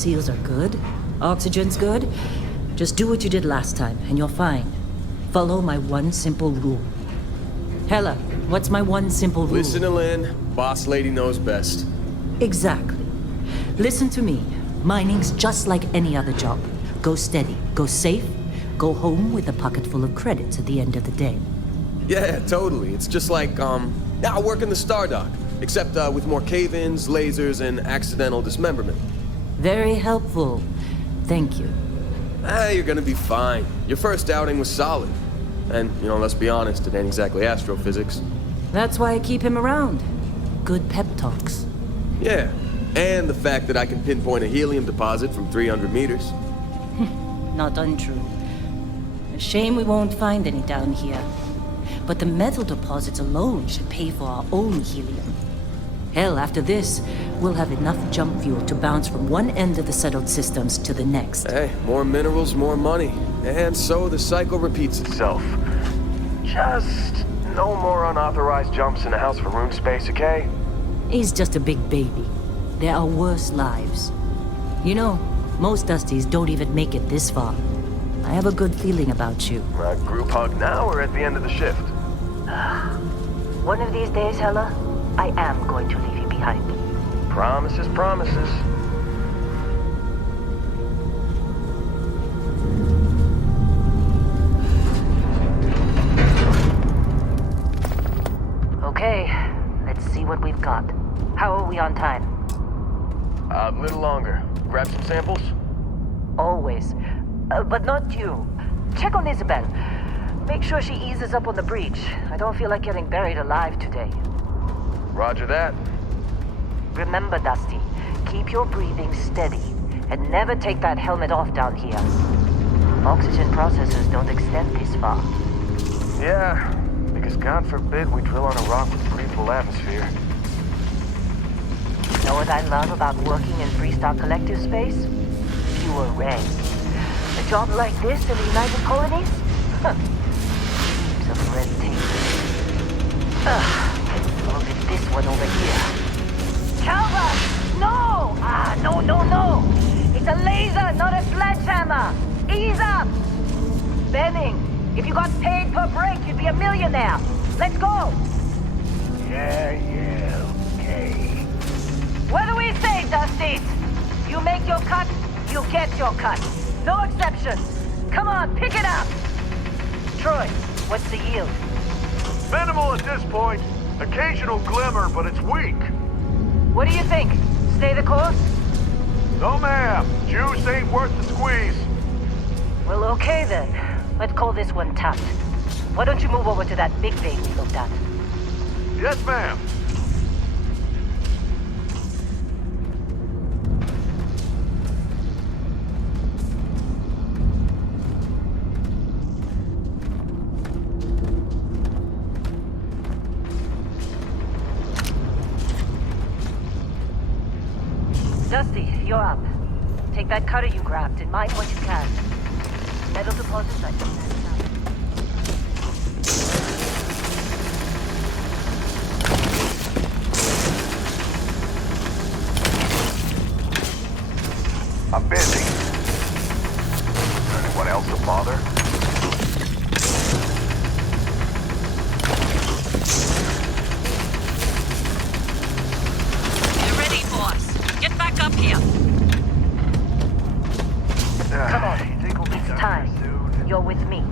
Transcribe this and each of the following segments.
seals are good. Oxygen's good. Just do what you did last time, and you're fine. Follow my one simple rule. Hella, what's my one simple rule? Listen to Lynn. Boss lady knows best. Exactly. Listen to me. Mining's just like any other job. Go steady, go safe, go home with a pocket full of credits at the end of the day. Yeah, totally. It's just like, now work in the Stardock. Except with more cave-ins, lasers, and accidental dismemberment. Very helpful. Thank you. You're gonna be fine. Your first outing was solid. And, let's be honest, it ain't exactly astrophysics. That's why I keep him around. Good pep talks. Yeah, and the fact that I can pinpoint a helium deposit from 300 meters. Not untrue. A shame we won't find any down here. But the metal deposits alone should pay for our own helium. Hell, after this, we'll have enough jump fuel to bounce from one end of the settled systems to the next. Hey, more minerals, more money. And so the cycle repeats itself. Just no more unauthorized jumps in the house for room space, okay? He's just a big baby. There are worse lives. Most Dusties don't even make it this far. I have a good feeling about you. Group hug now or at the end of the shift? One of these days, Hella, I am going to leave you behind. Promises, promises. Okay, let's see what we've got. How are we on time? A little longer. Grab some samples? Always. But not you. Check on Isabel. Make sure she eases up on the breach. I don't feel like getting buried alive today. Roger that. Remember, Dusty, keep your breathing steady and never take that helmet off down here. Oxygen processors don't extend this far. Yeah, because God forbid we drill on a rock with breathable atmosphere. Know what I love about working in Freestock Collective space? Fewer regs. A job like this in the United Colonies? Heaps of red tape. Look at this one over here. Calvert! No! No! It's a laser, not a sledgehammer! Ease up! Benning, if you got paid per break, you'd be a millionaire. Let's go! Yeah, okay. What do we say, Dusty? You make your cut, you get your cut. No exceptions. Come on, pick it up. Troy, what's the yield? Minimal at this point. Occasional glimmer, but it's weak. What do you think? Stay the course? No, ma'am. Juice ain't worth the squeeze. Well, okay then. Let's call this one tapped. Why don't you move over to that big thing we looked at? Yes, ma'am. Dusty, you're up. Take that cutter you grabbed and mine what you can. Metal deposits like this. I'm busy. Anyone else a bother? You're ready, boss. Get back up here. Come on. It's time. You're with me.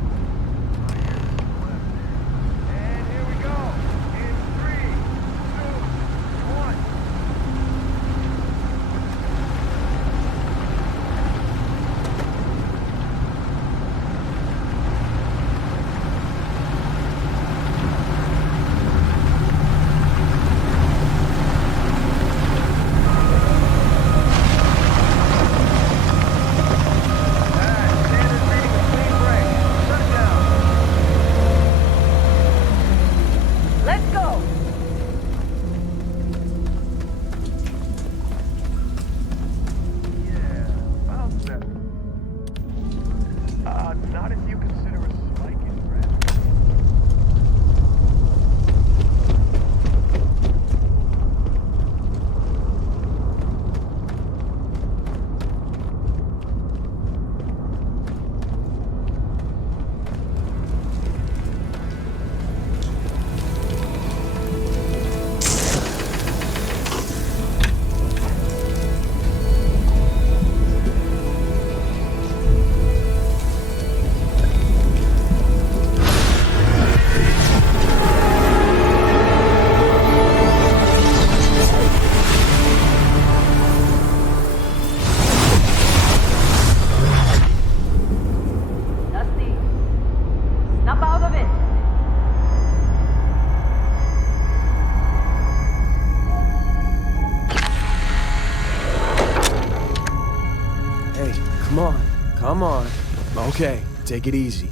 okay. Take it easy.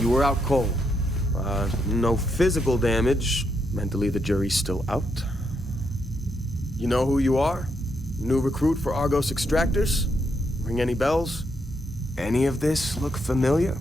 You were out cold. No physical damage. Mentally, the jury's still out. You know who you are? New recruit for Argos Extractors? Ring any bells? Any of this look familiar?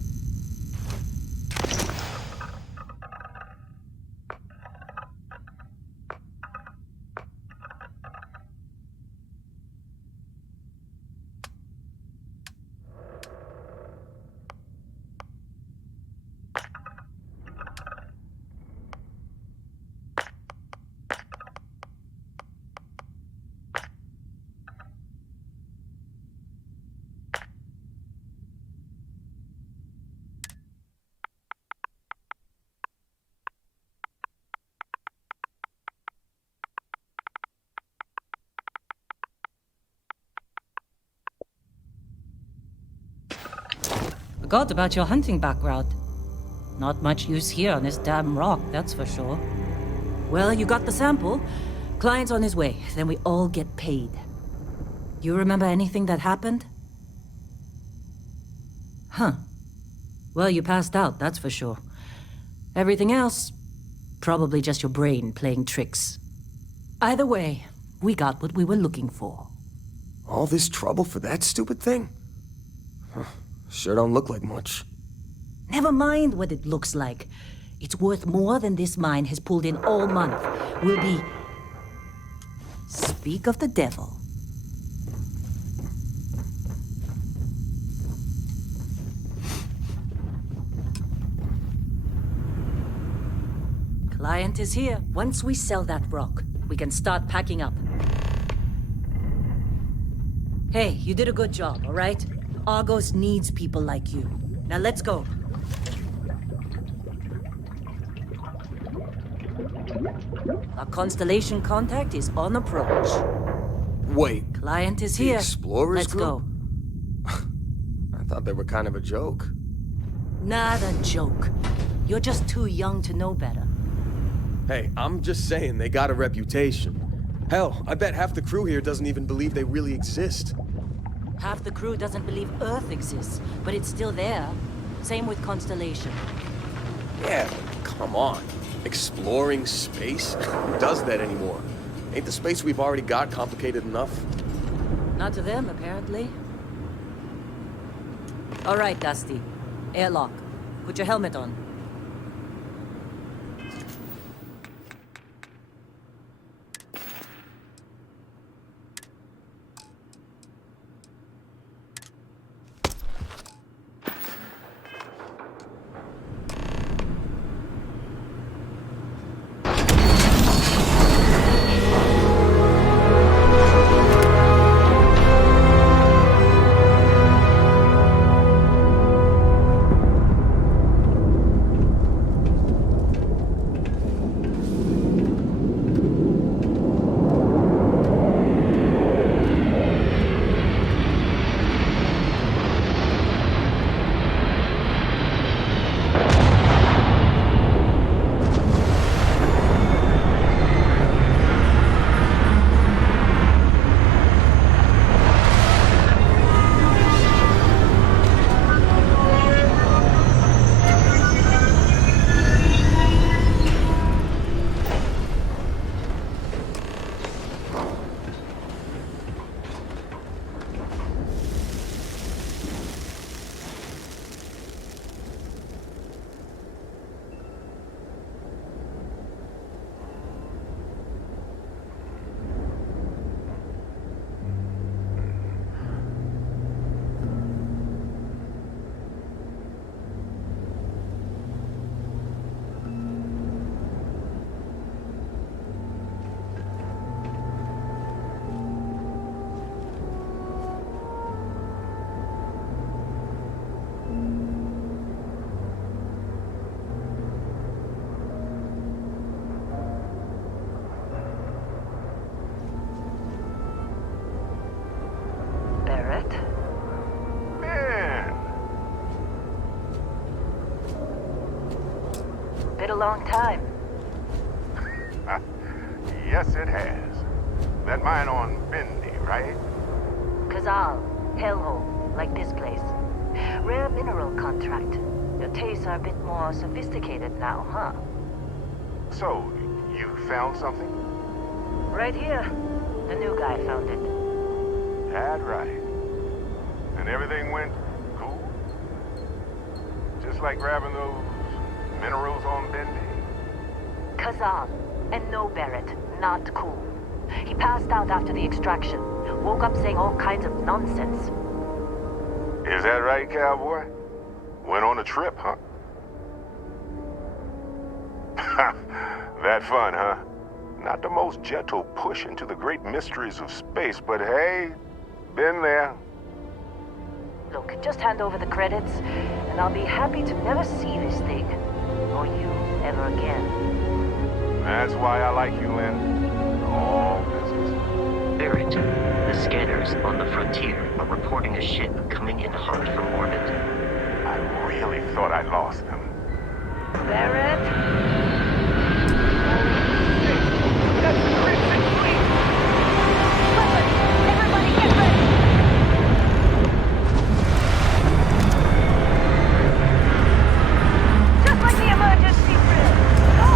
Forgot about your hunting background. Not much use here on this damn rock, that's for sure. Well, you got the sample. Client's on his way, then we all get paid. You remember anything that happened? Huh. Well, you passed out, that's for sure. Everything else, probably just your brain playing tricks. Either way, we got what we were looking for. All this trouble for that stupid thing? Sure don't look like much. Never mind what it looks like. It's worth more than this mine has pulled in all month. We'll be... Speak of the devil. Client is here. Once we sell that rock, we can start packing up. Hey, you did a good job, all right? Argos needs people like you. Now let's go. Our constellation contact is on approach. Wait, Client is the here. Explorers Let's group? go. I thought they were kind of a joke. Not a joke. You're just too young to know better. Hey, I'm just saying they got a reputation. Hell, I bet half the crew here doesn't even believe they really exist. Half the crew doesn't believe Earth exists, but it's still there. Same with Constellation. Yeah, come on. Exploring space? Who does that anymore? Ain't the space we've already got complicated enough? Not to them, apparently. All right, Dusty. Airlock. Put your helmet on. Been a long time. Yes, it has. That mine on Bendy, right? Kazal, hellhole, like this place. Rare mineral contract. Your tastes are a bit more sophisticated now, huh? So, you found something? Right here. The new guy found it. That's right. And everything went cool? Just like grabbing those minerals on Bendy? Kazan. And no, Barrett. Not cool. He passed out after the extraction. Woke up saying all kinds of nonsense. Is that right, cowboy? Went on a trip, huh? That fun, huh? Not the most gentle push into the great mysteries of space, but hey, been there. Look, just hand over the credits, and I'll be happy to never see this thing. Or you ever again. That's why I like you, Lynn. All business. Barrett, the scanners on the frontier are reporting a ship coming in hot from orbit. I really thought I lost them. Barrett? That's the Crimson Fleet! Everybody get ready! Just like the emergency drill! Go!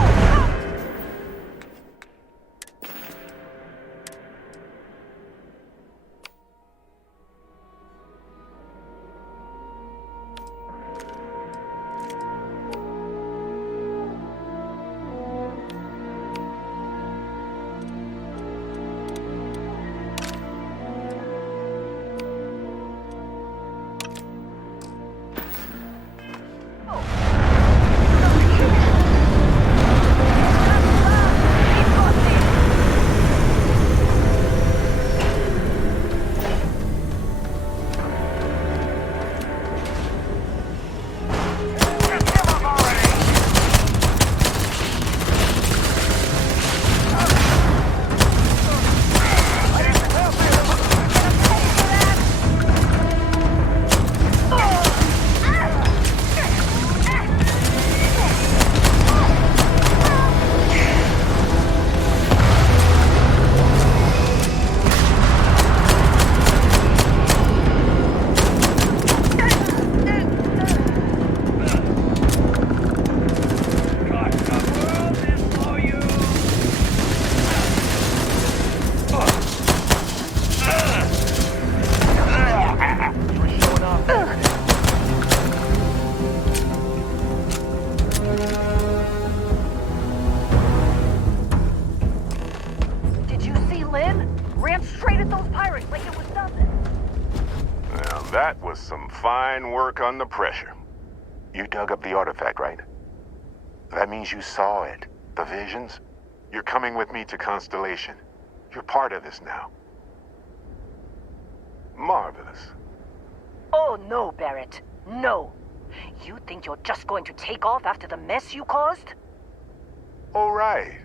Did you see Lynn? Ran straight at those pirates like it was nothing. Well, that was some fine work under pressure. You dug up the artifact, right? That means you saw it. The visions? You're coming with me to Constellation. You're part of this now. Marvelous. Oh, no, Barrett. No. You think you're just going to take off after the mess you caused? All right.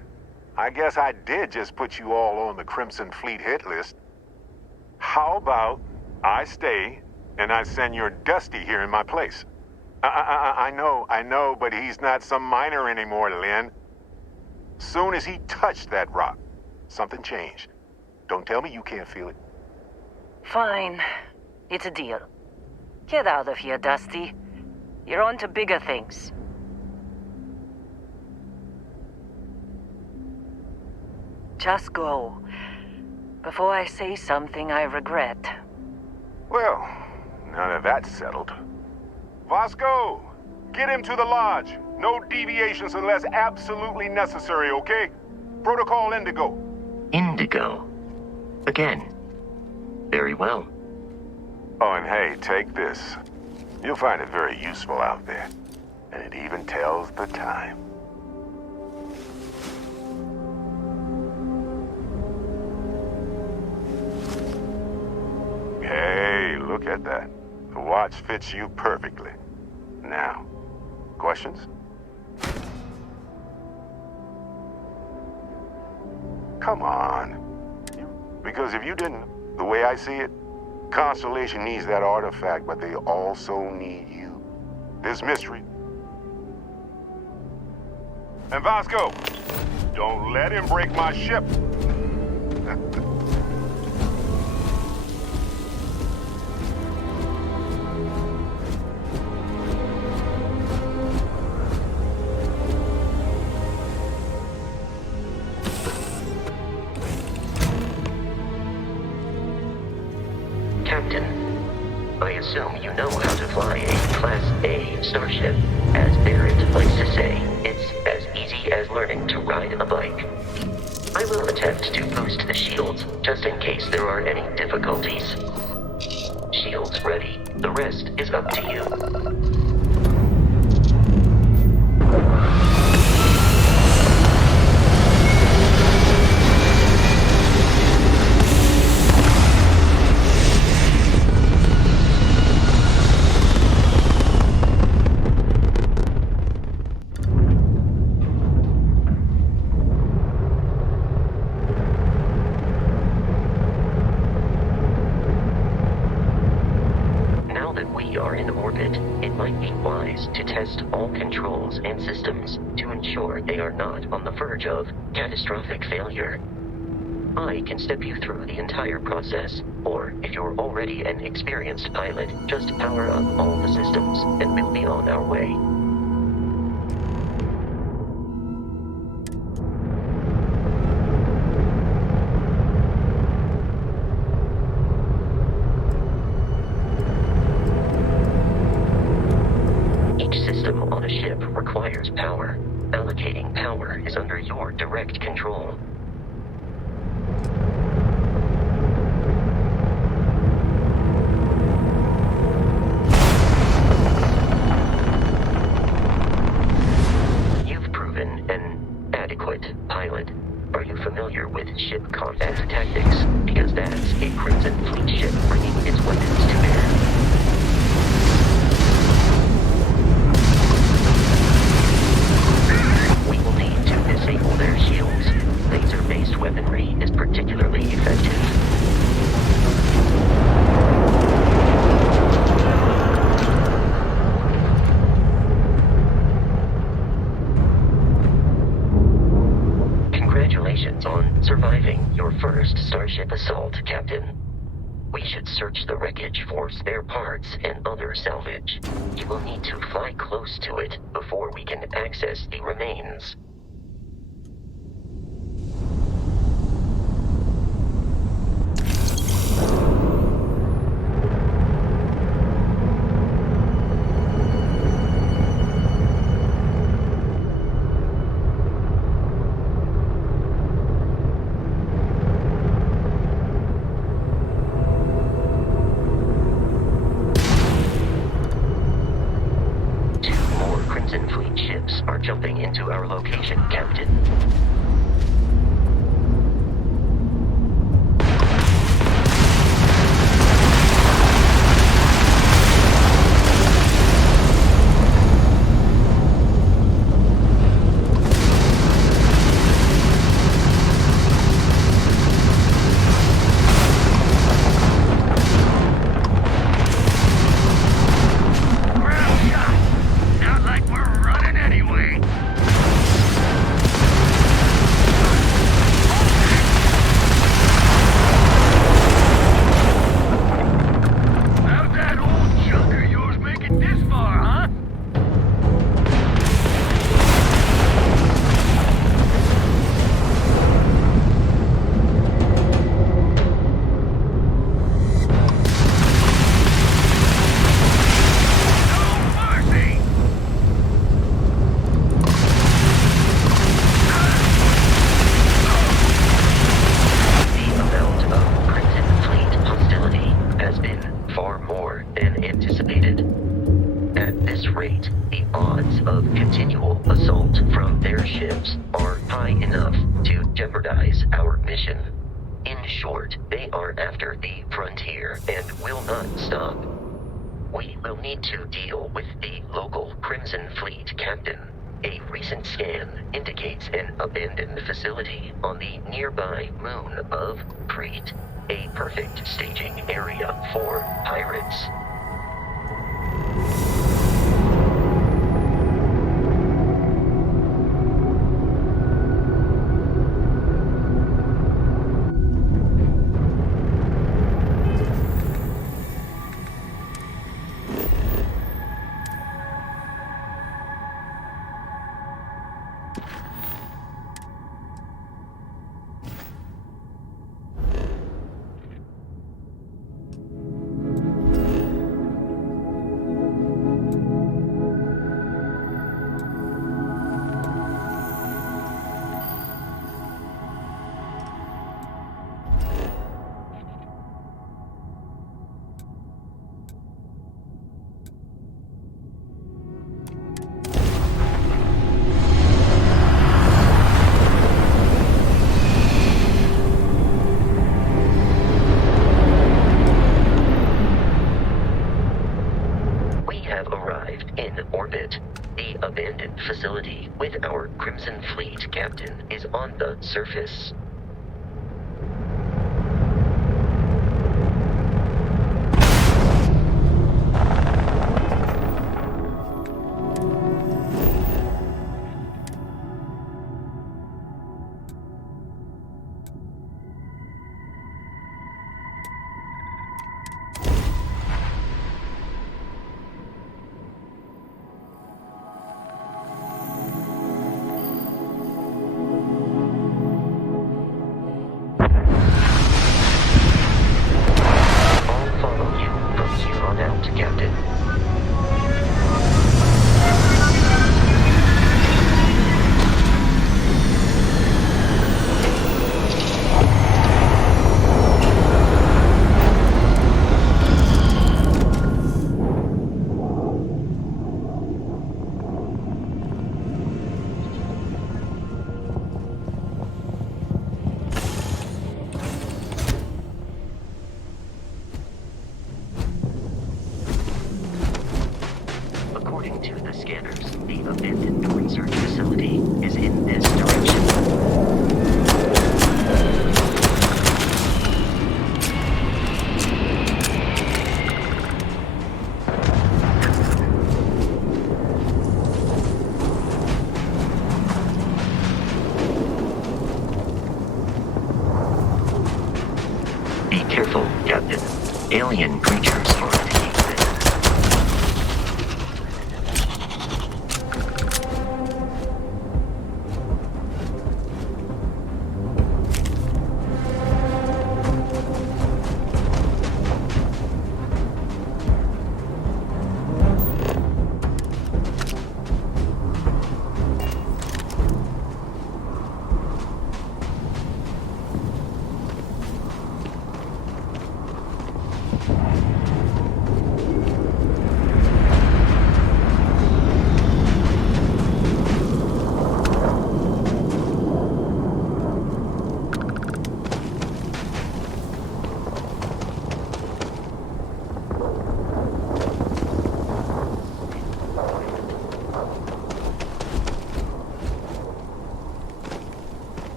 I guess I did just put you all on the Crimson Fleet hit list. How about I stay and I send your Dusty here in my place? I know, but he's not some miner anymore, Lynn. Soon as he touched that rock, something changed. Don't tell me you can't feel it. Fine. It's a deal. Get out of here, Dusty. You're on to bigger things. Just go. Before I say something I regret. Well, now that that's settled. Vasco, get him to the lodge. No deviations unless absolutely necessary, okay? Protocol Indigo. Indigo. Again. Very well. Oh, and hey, take this. You'll find it very useful out there. And it even tells the time. Hey, look at that. The watch fits you perfectly. Now, questions? Come on. Because if you didn't, the way I see it, Constellation needs that artifact, but they also need you. This mystery. And Vasco, don't let him break my ship. assume you know how to fly a Class A starship. As Barrett likes to say, it's as easy as learning to ride a bike. I will attempt to boost the shields, just in case there are any difficulties. Shields ready. The rest is up to you. To test all controls and systems to ensure they are not on the verge of catastrophic failure. I can step you through the entire process, or if you're already an experienced pilot, just power up all the systems and we'll be on our way. On a ship requires power. Allocating power is under your direct control. You've proven an adequate pilot. Are you familiar with ship combat tactics? Because that's a Crimson Fleet ship bringing its weapons to bear. Disable their shields. Laser-based weaponry is particularly effective. Congratulations on surviving your first Starship assault, Captain. We should search the wreckage for spare parts and other salvage. You will need to fly close to it before we can access the remains. Are jumping into our location, Captain. To deal with the local Crimson Fleet captain. A recent scan indicates an abandoned facility on the nearby moon of Crete, a perfect staging area for pirates. Captain, is on the surface. According to the scanners, the abandoned research facility is in this direction. Be careful, Captain. Alien creatures are taking this.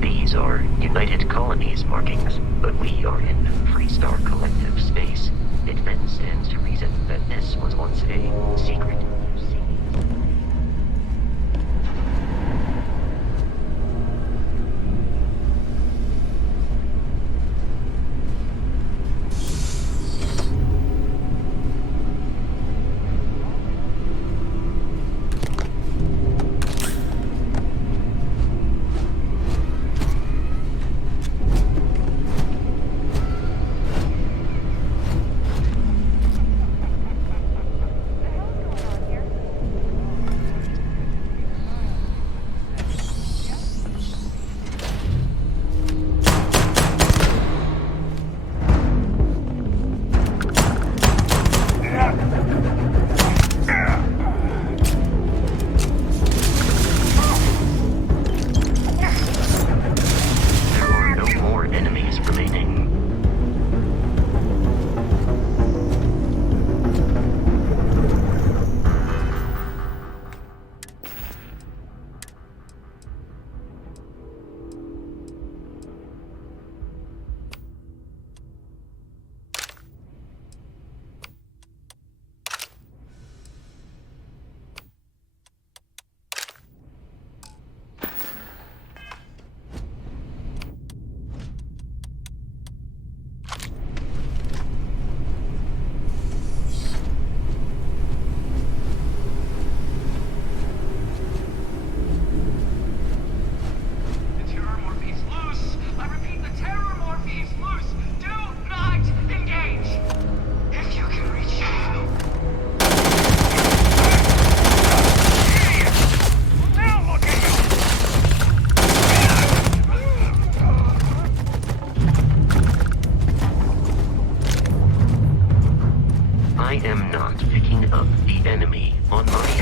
These are United Colonies markings, but we are in Free Star Collective space. It then stands to reason that this was once a secret UC. Here.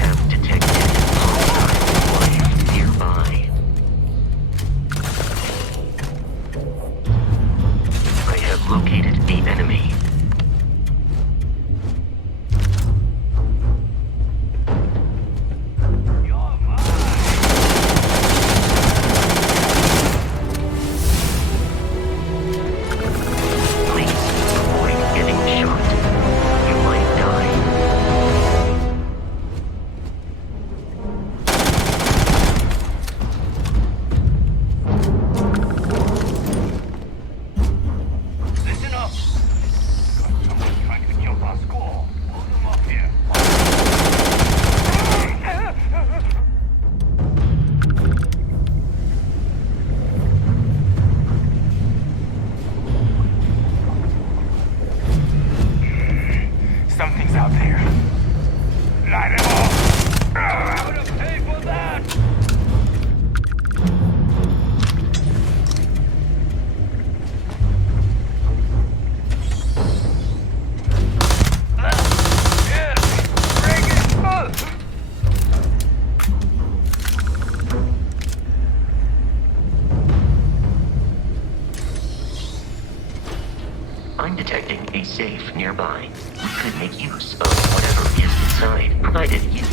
have detected hostile life nearby. I have located the enemy. Please avoid getting shot. You might die. Listen up! Got someone trying to kill our school. Hold them up here. Something's out there. Light it off! I'm gonna pay for that! Yeah! Bring it! I'm detecting a safe nearby. We could make use of whatever is inside, provided you...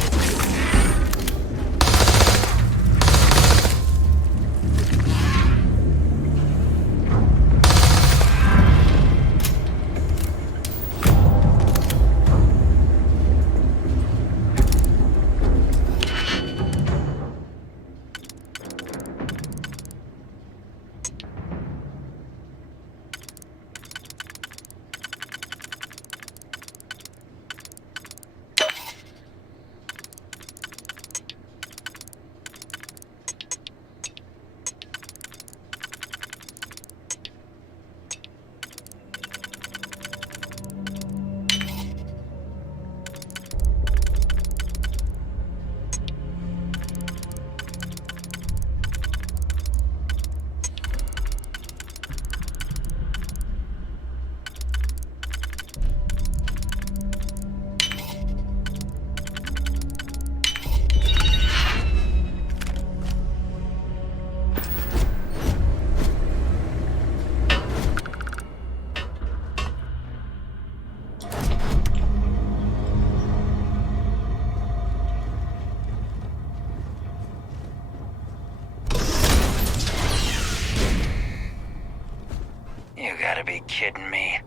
You gotta be kidding me.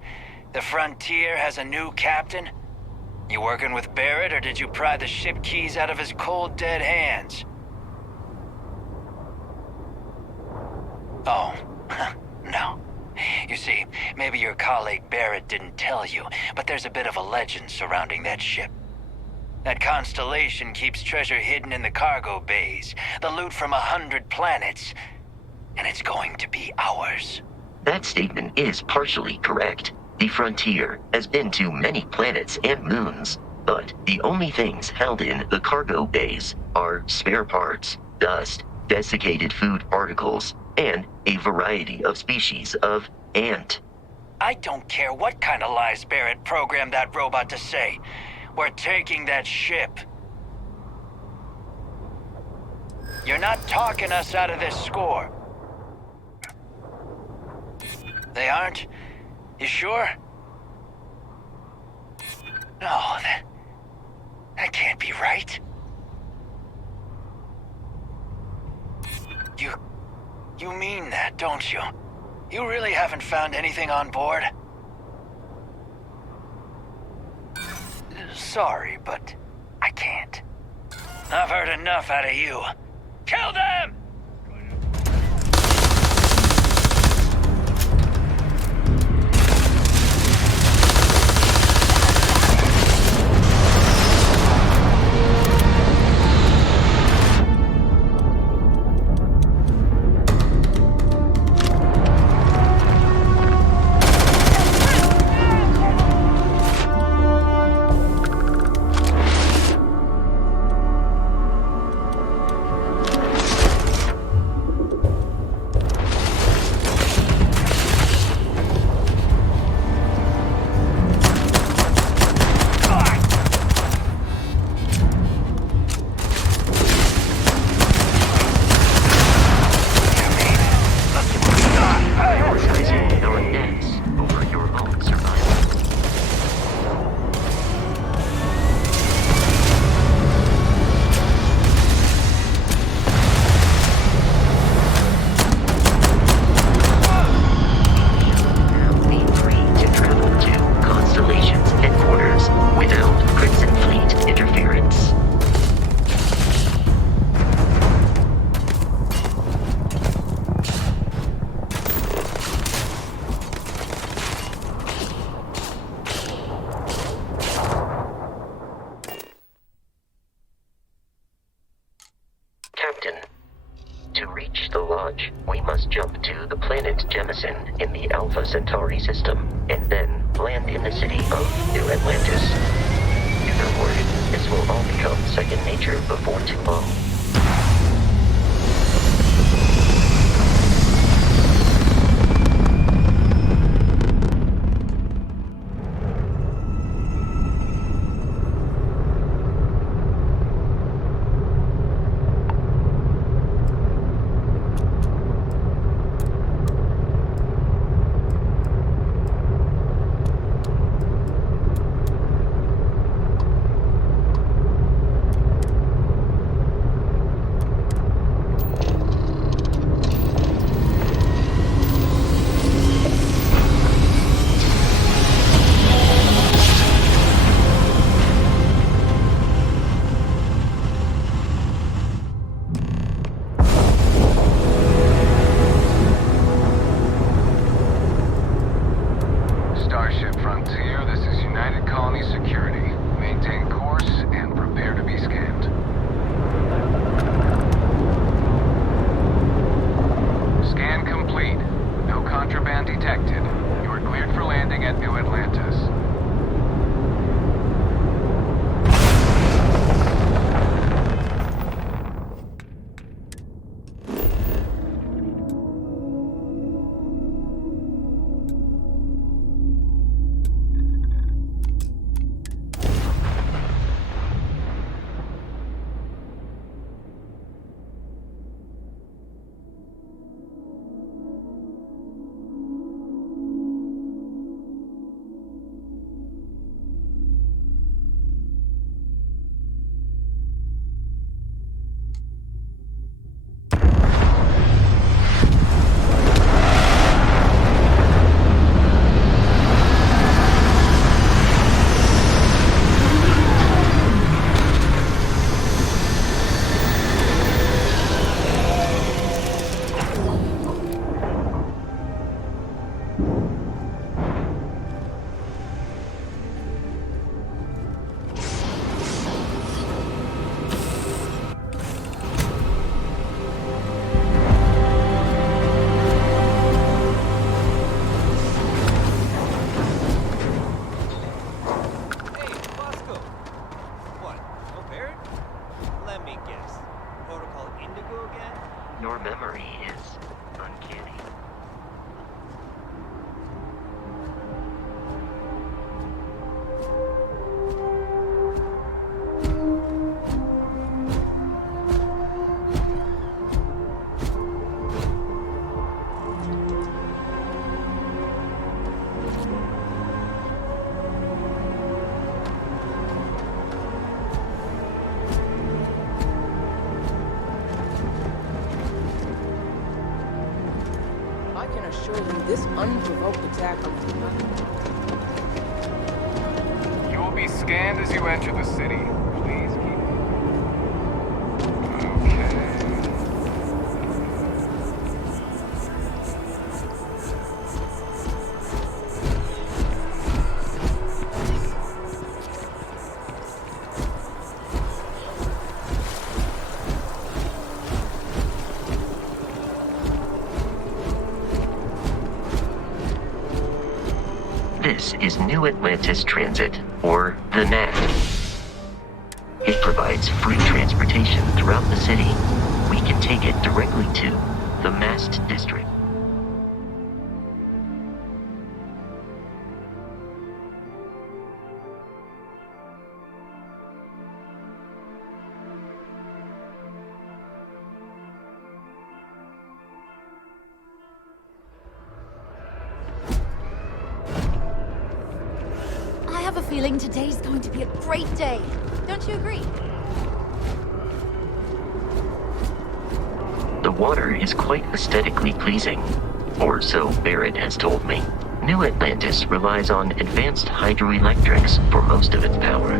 The Frontier has a new captain? You working with Barrett, or did you pry the ship keys out of his cold, dead hands? Oh, no. You see, maybe your colleague Barrett didn't tell you, but there's a bit of a legend surrounding that ship. That constellation keeps treasure hidden in the cargo bays, the loot from 100 planets, and it's going to be ours. That statement is partially correct. The Frontier has been to many planets and moons, but the only things held in the cargo bays are spare parts, dust, desiccated food particles, and a variety of species of ant. I don't care what kind of lies Barrett programmed that robot to say. We're taking that ship. You're not talking us out of this score. They aren't? You sure? No, that can't be right. You mean that, don't you? You really haven't found anything on board? Sorry, but I can't. I've heard enough out of you. Kill them! Captain, to reach the Lodge, we must jump to the planet Jemison in the Alpha Centauri system, and then land in the city of New Atlantis. Don't worry, this will all become second nature before too long. Your memory is uncanny. This unprovoked attack was nothing. You will be scanned as you enter the city. Please keep it. Okay. This is New Atlantis Transit, or the NAT. It provides free transportation throughout the city. We can take it directly to the Mast District. I have a feeling today's going to be a great day. Don't you agree? The water is quite aesthetically pleasing, or so Barrett has told me. New Atlantis relies on advanced hydroelectrics for most of its power.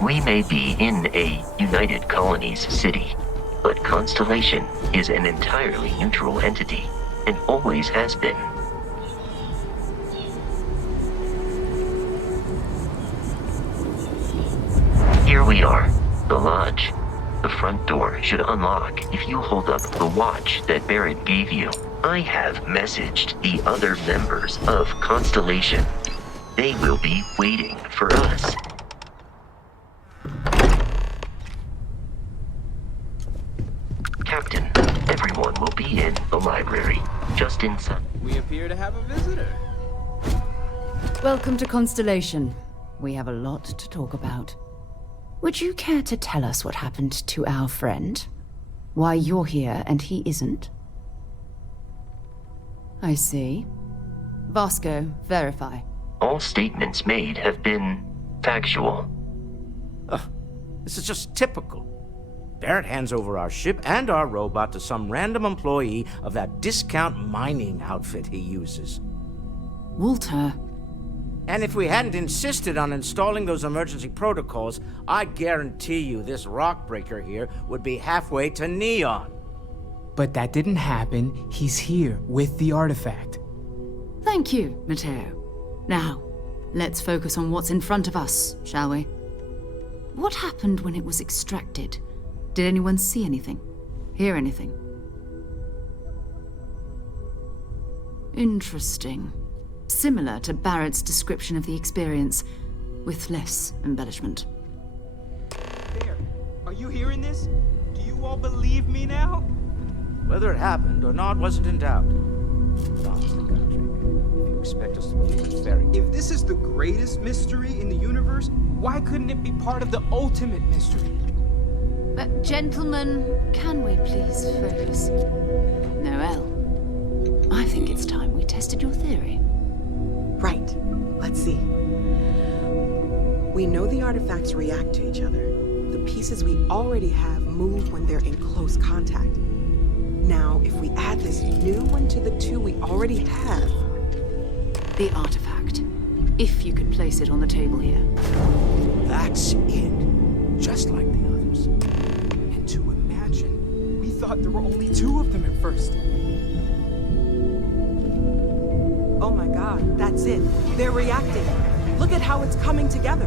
We may be in a United Colonies city, but Constellation is an entirely neutral entity, and always has been. Here we are, the lodge. The front door should unlock if you hold up the watch that Barrett gave you. I have messaged the other members of Constellation. They will be waiting for us. Captain, everyone will be in the library, just inside. We appear to have a visitor. Welcome to Constellation. We have a lot to talk about. Would you care to tell us what happened to our friend? Why you're here and he isn't? I see. Vasco, verify. All statements made have been factual. This is just typical. Barrett hands over our ship and our robot to some random employee of that discount mining outfit he uses. Walter. And if we hadn't insisted on installing those emergency protocols, I guarantee you this rock breaker here would be halfway to Neon. But that didn't happen. He's here with the artifact. Thank you, Matteo. Now, let's focus on what's in front of us, shall we? What happened when it was extracted? Did anyone see anything? Hear anything? Interesting. Similar to Barrett's description of the experience, with less embellishment. There. Are you hearing this? Do you all believe me now? Whether it happened or not wasn't in doubt. Honestly, Country, if you expect us to believe in fairy tales... If this is the greatest mystery in the universe, why couldn't it be part of the ultimate mystery? But gentlemen, can we please focus? Noel, I think it's time we tested your theory. Right. Let's see. We know the artifacts react to each other. The pieces we already have move when they're in close contact. Now, if we add this new one to the two we already have... The artifact. If you could place it on the table here. That's it. Just like the others. And to imagine, we thought there were only 2 of them at first. Oh my god, that's it. They're reacting. Look at how it's coming together.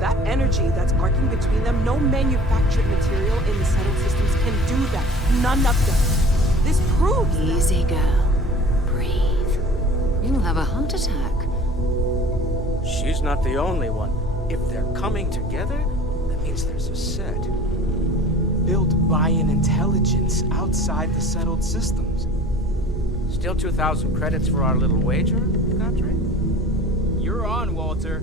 That energy that's arcing between them, no manufactured material in the settled systems can do that. None of them. This proves that. Easy, girl. Breathe. You'll have a heart attack. She's not the only one. If they're coming together, that means there's a set. Built by an intelligence outside the settled systems. Still 2,000 credits for our little wager, Country? You're on, Walter.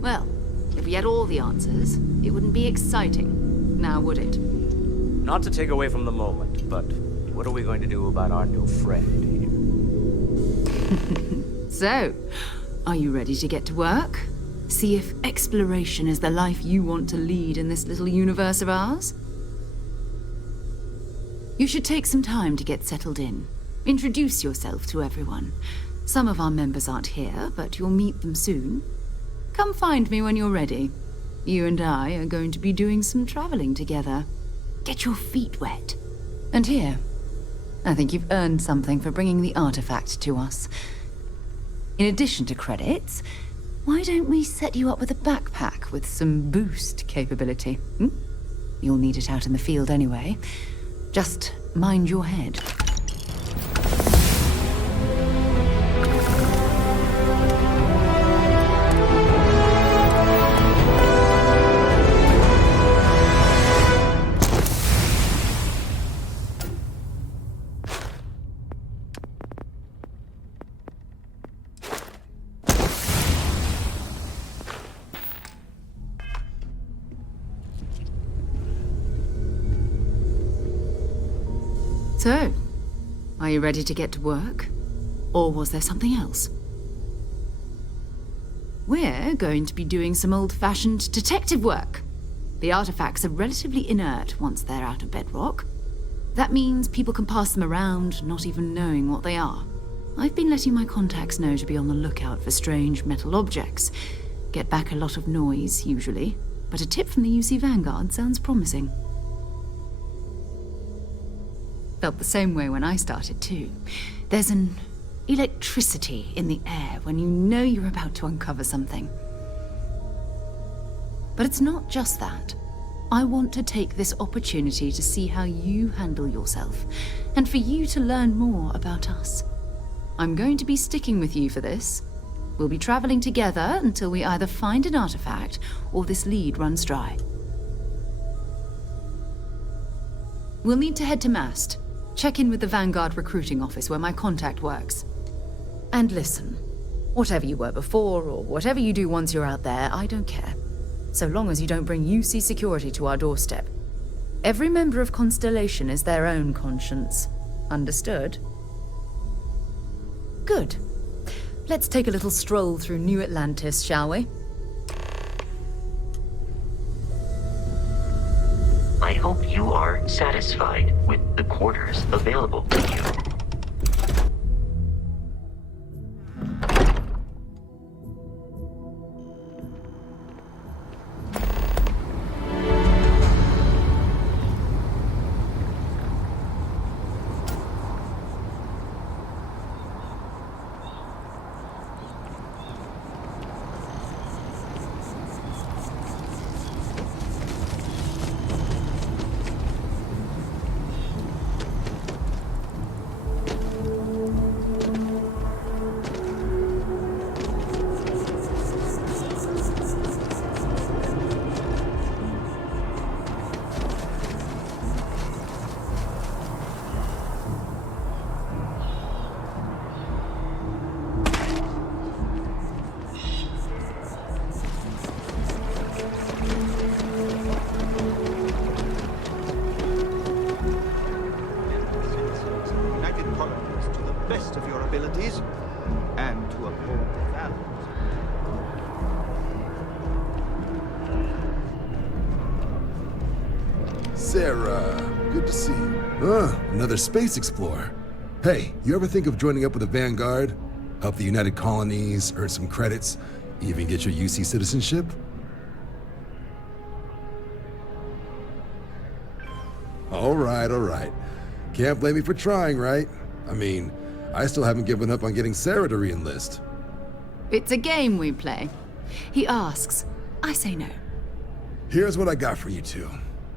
Well, if we had all the answers, it wouldn't be exciting. Now, would it? Not to take away from the moment, but what are we going to do about our new friend here? So, are you ready to get to work? See if exploration is the life you want to lead in this little universe of ours? You should take some time to get settled in. Introduce yourself to everyone. Some of our members aren't here, but you'll meet them soon. Come find me when you're ready. You and I are going to be doing some traveling together. Get your feet wet. And here, I think you've earned something for bringing the artifact to us. In addition to credits, why don't we set you up with a backpack with some boost capability? Hmm? You'll need it out in the field anyway. Just mind your head. So, are you ready to get to work? Or was there something else? We're going to be doing some old-fashioned detective work. The artifacts are relatively inert once they're out of bedrock. That means people can pass them around, not even knowing what they are. I've been letting my contacts know to be on the lookout for strange metal objects. Get back a lot of noise, usually, but a tip from the UC Vanguard sounds promising. Felt the same way when I started, too. There's an electricity in the air when you know you're about to uncover something. But it's not just that. I want to take this opportunity to see how you handle yourself, and for you to learn more about us. I'm going to be sticking with you for this. We'll be traveling together until we either find an artifact or this lead runs dry. We'll need to head to Mast. Check in with the Vanguard recruiting office where my contact works. And listen, whatever you were before or whatever you do once you're out there, I don't care. So long as you don't bring UC security to our doorstep. Every member of Constellation is their own conscience. Understood? Good. Let's take a little stroll through New Atlantis, shall we? I hope you are satisfied with the quarters available to you. And to uphold the values. Sarah, good to see you. Another space explorer. Hey, you ever think of joining up with the Vanguard? Help the United Colonies, earn some credits, even get your UC citizenship? All right. Can't blame me for trying, right? I mean, I still haven't given up on getting Sarah to re-enlist. It's a game we play. He asks, I say no. Here's what I got for you two.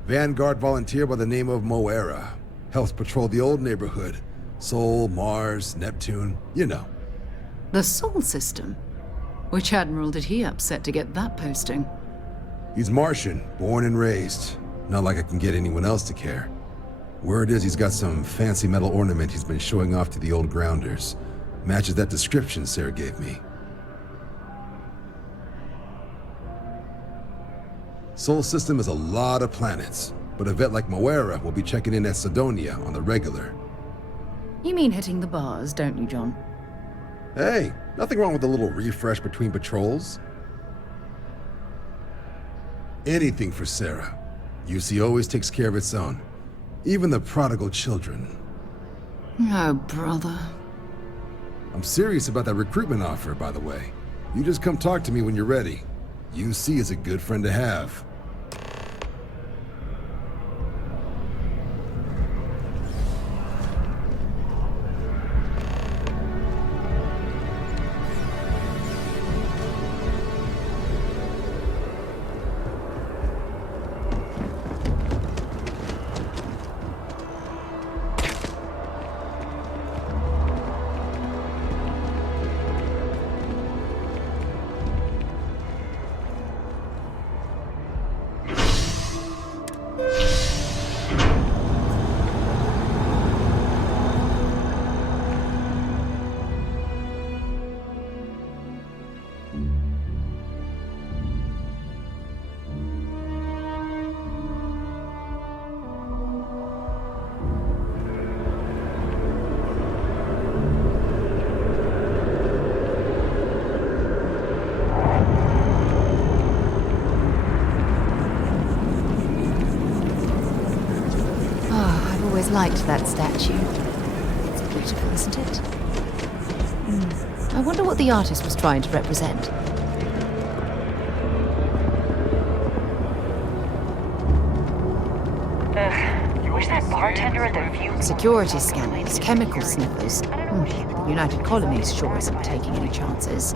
Vanguard volunteer by the name of Moera. Helps patrol the old neighborhood. Sol, Mars, Neptune, you know. The Sol system? Which admiral did he upset to get that posting? He's Martian, born and raised. Not like I can get anyone else to care. Word is he's got some fancy metal ornament he's been showing off to the old grounders. Matches that description Sarah gave me. Sol system is a lot of planets, but a vet like Moera will be checking in at Sidonia on the regular. You mean hitting the bars, don't you, John? Hey, nothing wrong with a little refresh between patrols. Anything for Sarah. UC always takes care of its own. Even the prodigal children. Oh, brother. I'm serious about that recruitment offer, by the way. You just come talk to me when you're ready. UC is a good friend to have. Liked that statue. It's beautiful, isn't it? I wonder what the artist was trying to represent. Where's that bartender at the View? Security scanners, chemical sniffers. The United Colonies sure isn't taking any chances.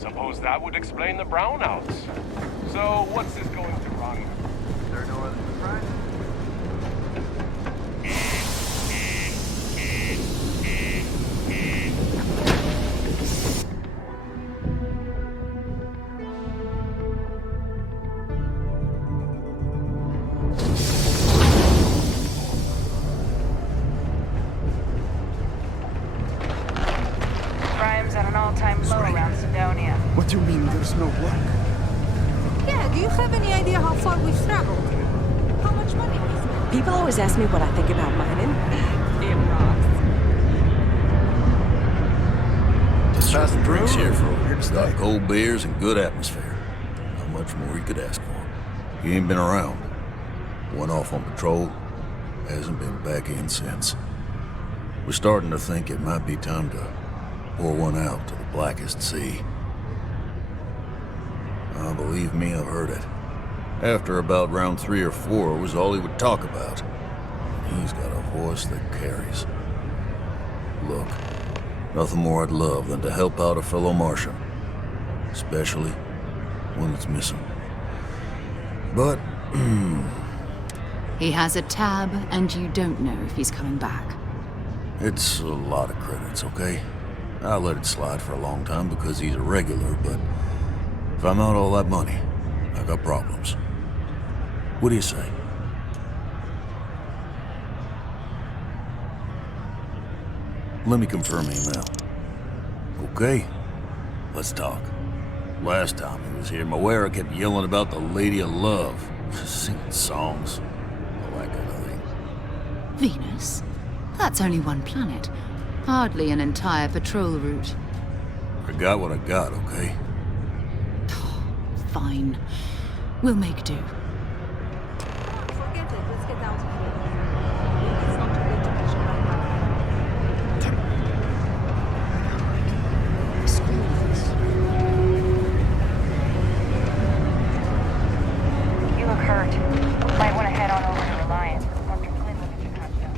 Suppose that would explain the brownouts. So, what's this going to run? Sure no other surprises? Crime's at an all-time low around Sidonia. What do you mean there's no work? Yeah, do you have any idea how far we've traveled? How much money we spent? People always ask me what I think about mining. It rocks. Just some drinks here, folks. Got cold beers and good atmosphere. Not much more you could ask for. He ain't been around. Went off on patrol. Hasn't been back in since. We're starting to think it might be time to pour one out to the blackest sea. Believe me, I've heard it. After about round 3 or 4 was all he would talk about. He's got a voice that carries. Look, nothing more I'd love than to help out a fellow Martian. Especially when it's missing. But, He has a tab, and you don't know if he's coming back. it's a lot of credits, okay? I let it slide for a long time because he's a regular, but if I'm out all that money, I got problems. What do you say? Let me confirm email. Okay, let's talk. Last time he was here, Moira kept yelling about the Lady of Love, singing songs, all that kind of thing. Venus? That's only one planet. Hardly an entire patrol route. I got what I got, okay? Fine. We'll make do. Forget it. Let's get out of here. It's not too late to catch a ride back. Screw this. You look hurt. Might want to head on over to Reliance. Dr. Flynn will get you patched up.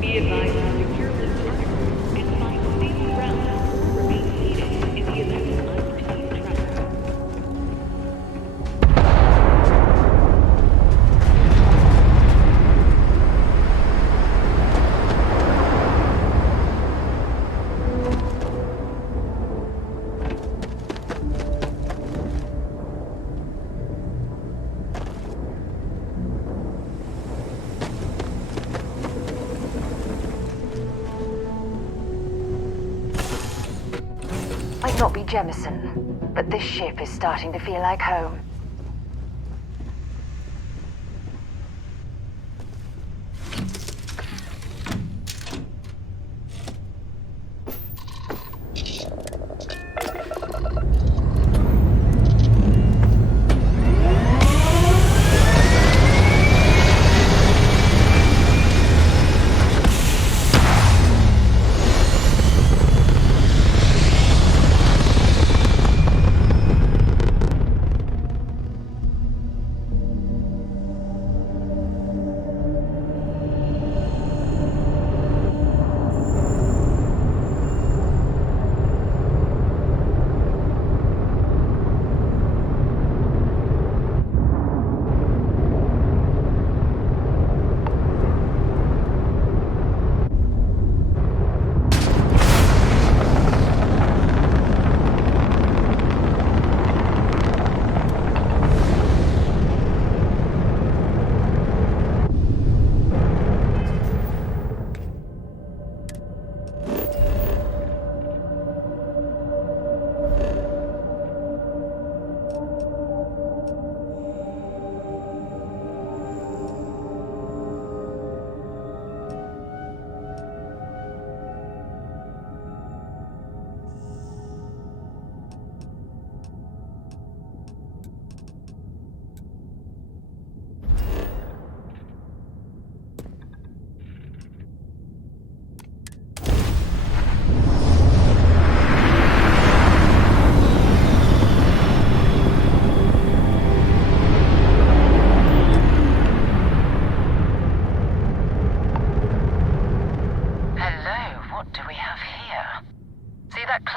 Be advised to secure this target and find safe ground. Remain seated in the event of unforeseen traffic. Might not be Jemison, but this ship is starting to feel like home.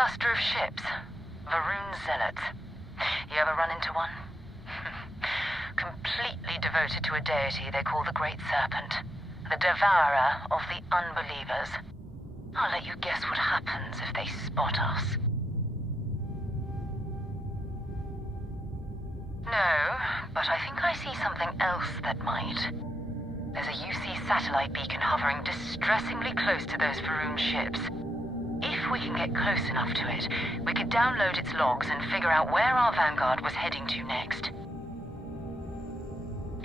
cluster of ships. Varun Zealots. You ever run into one? Completely devoted to a deity they call the Great Serpent. The devourer of the unbelievers. I'll let you guess what happens if they spot us. No, but I think I see something else that might. There's a UC satellite beacon hovering distressingly close to those Varun ships. If we can get close enough to it, we could download its logs and figure out where our vanguard was heading to next.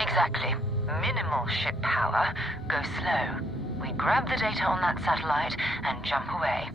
Exactly. Minimal ship power. Go slow. We grab the data on that satellite and jump away.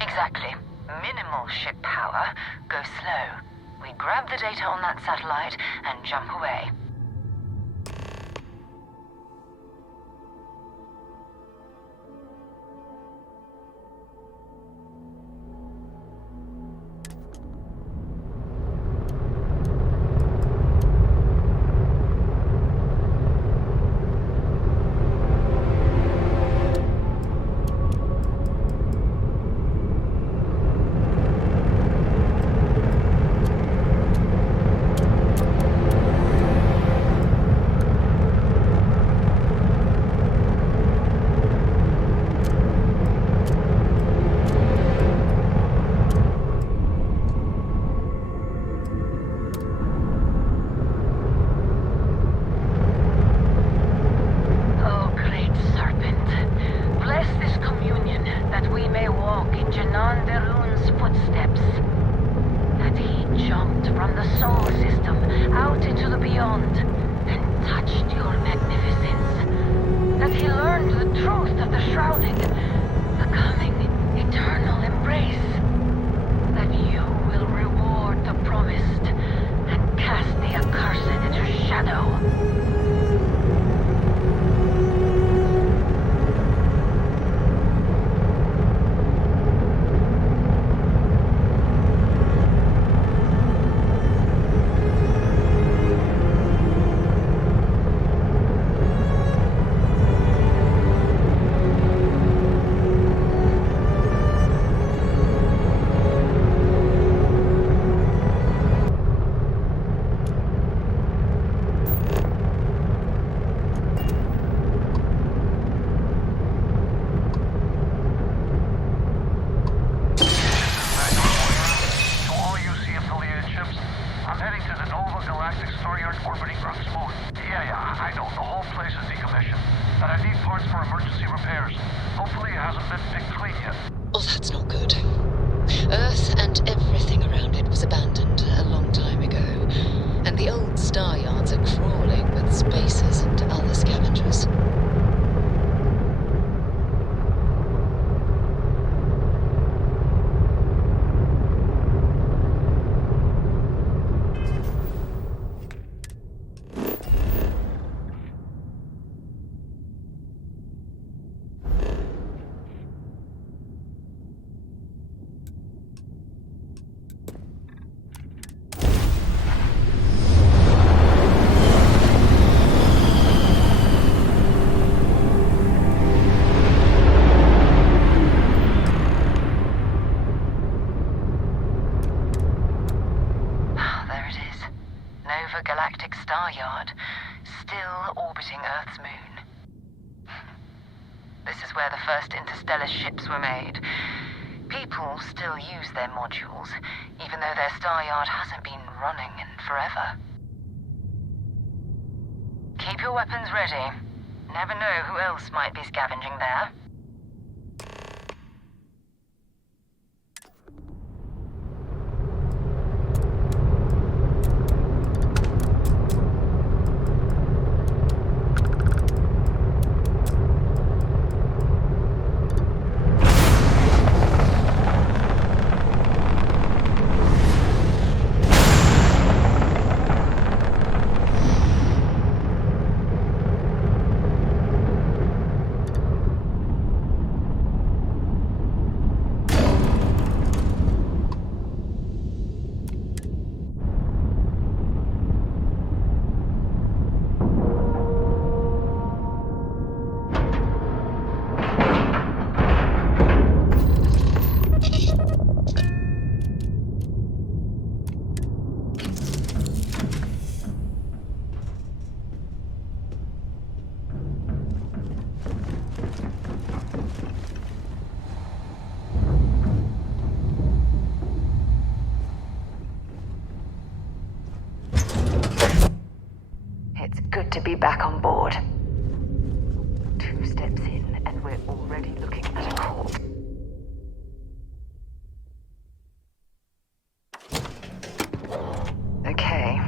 Exactly. Minimal ship power. Go slow. We grab the data on that satellite and jump away. Ships were made. People still use their modules, even though their star yard hasn't been running in forever. your weapons ready. Never know who else might be scavenging there. It's good to be back on board. 2 steps in, and we're already looking at a corpse. Okay,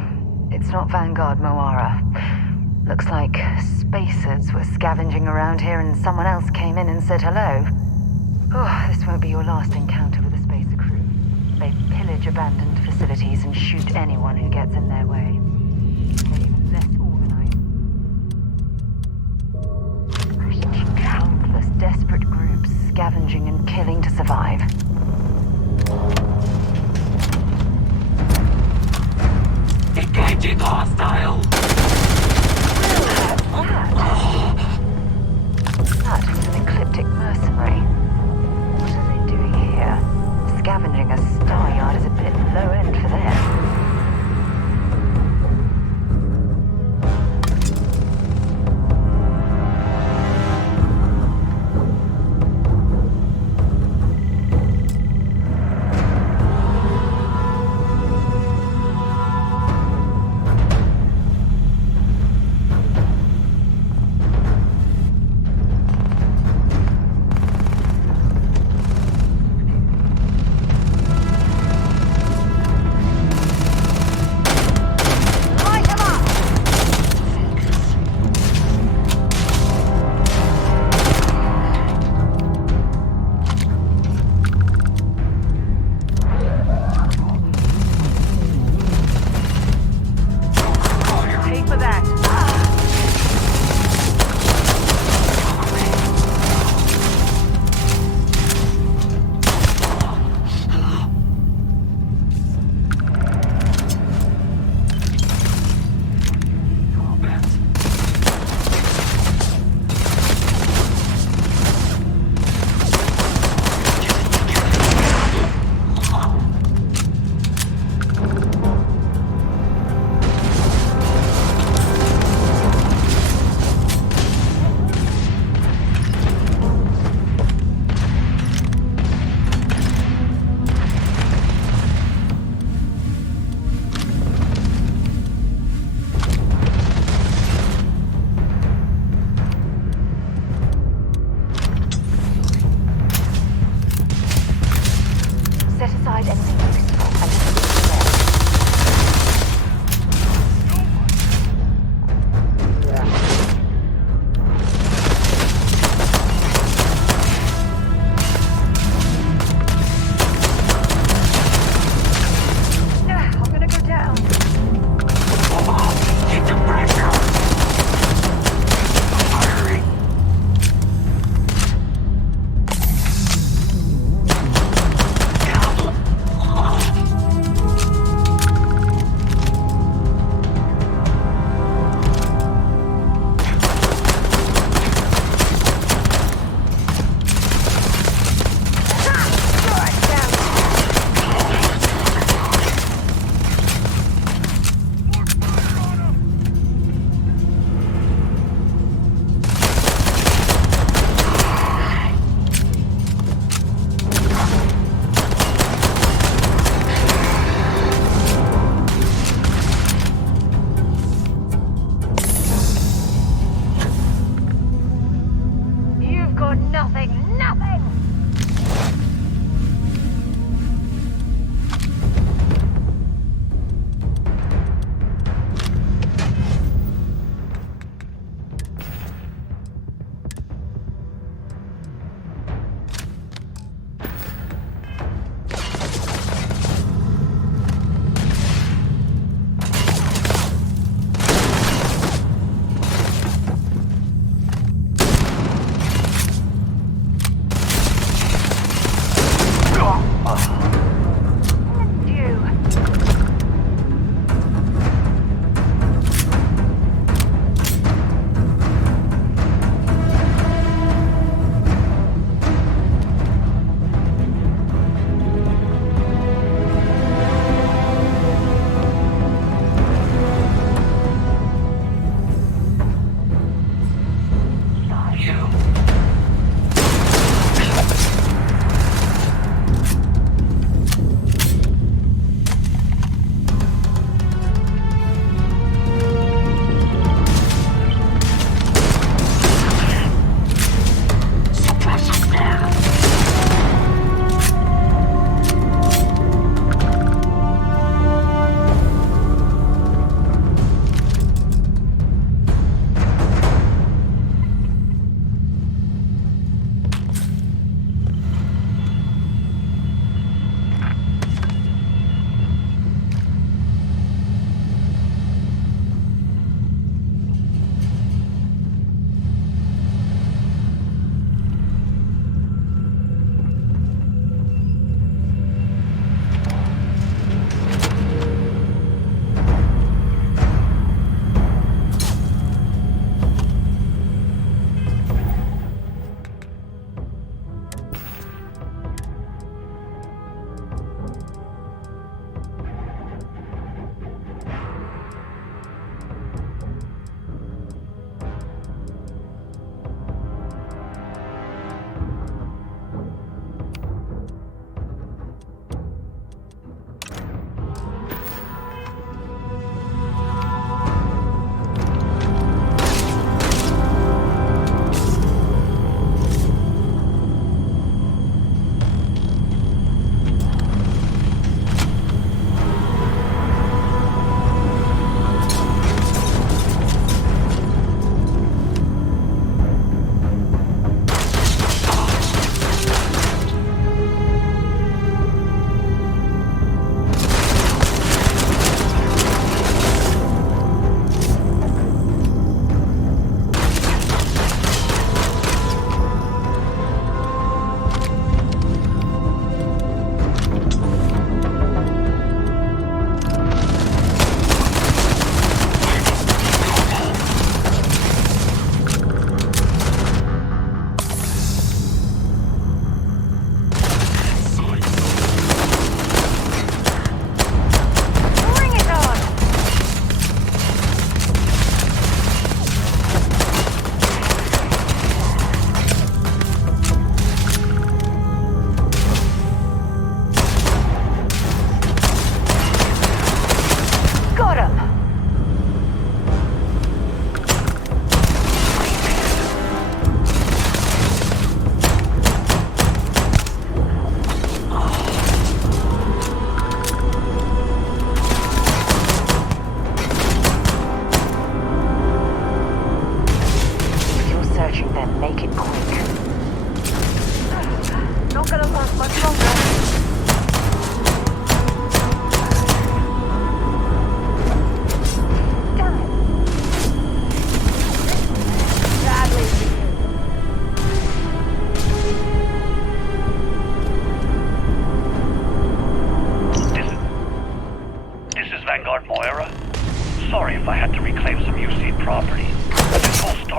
it's not Vanguard Moara. Looks like spacers were scavenging around here and someone else came in and said hello. Oh, this won't be your last encounter with a spacer crew. They pillage abandoned facilities and shoot anyone who gets in their way. They're even less organized. Such countless desperate groups scavenging and killing to survive. Engaging hostile! That was an ecliptic mercenary. What are they doing here? Scavenging a star yard is a bit low end for them.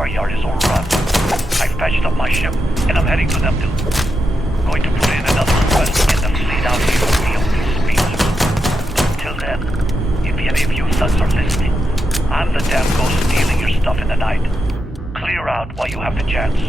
car yard is overrun. I've patched up my ship, and I'm heading to them too. Going to put in another request to get the fleet out here to deal with these speeders. Till then, if any of you thugs are listening, I'm the damn ghost stealing your stuff in the night. Clear out while you have the chance.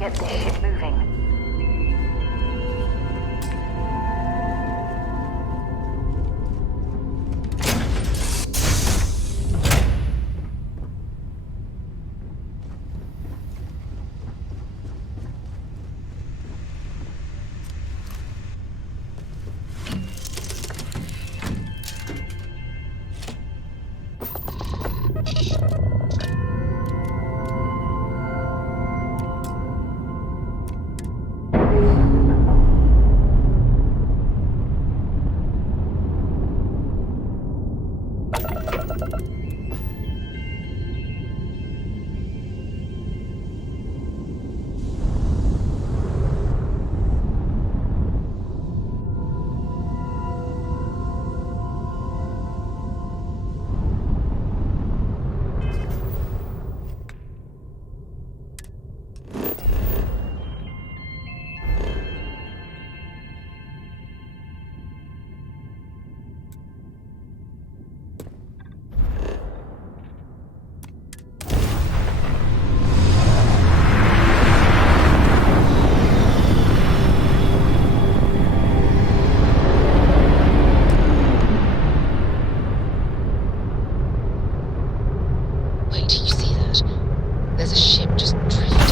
Get this ship moving.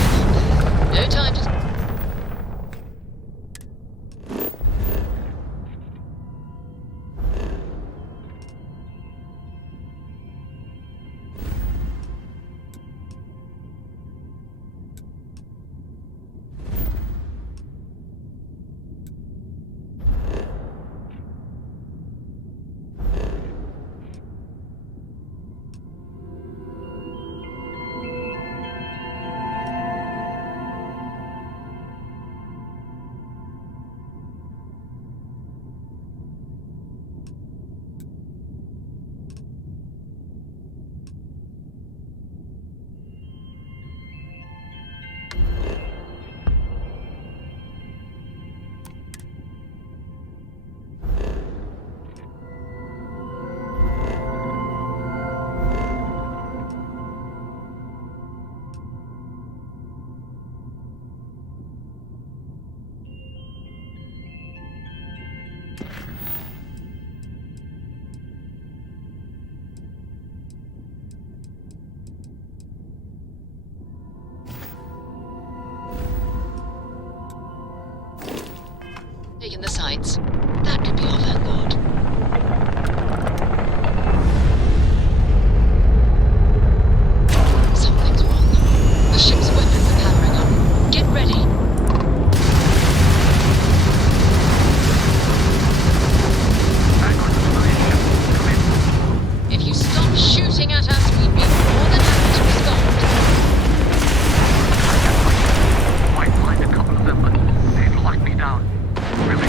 satellites. That could be our vanguard. Something's wrong. The ship's weapons are powering up. Get ready. If you stop shooting at us, we'd be more than happy to respond. Might find a couple of them, but they've locked me down. Really?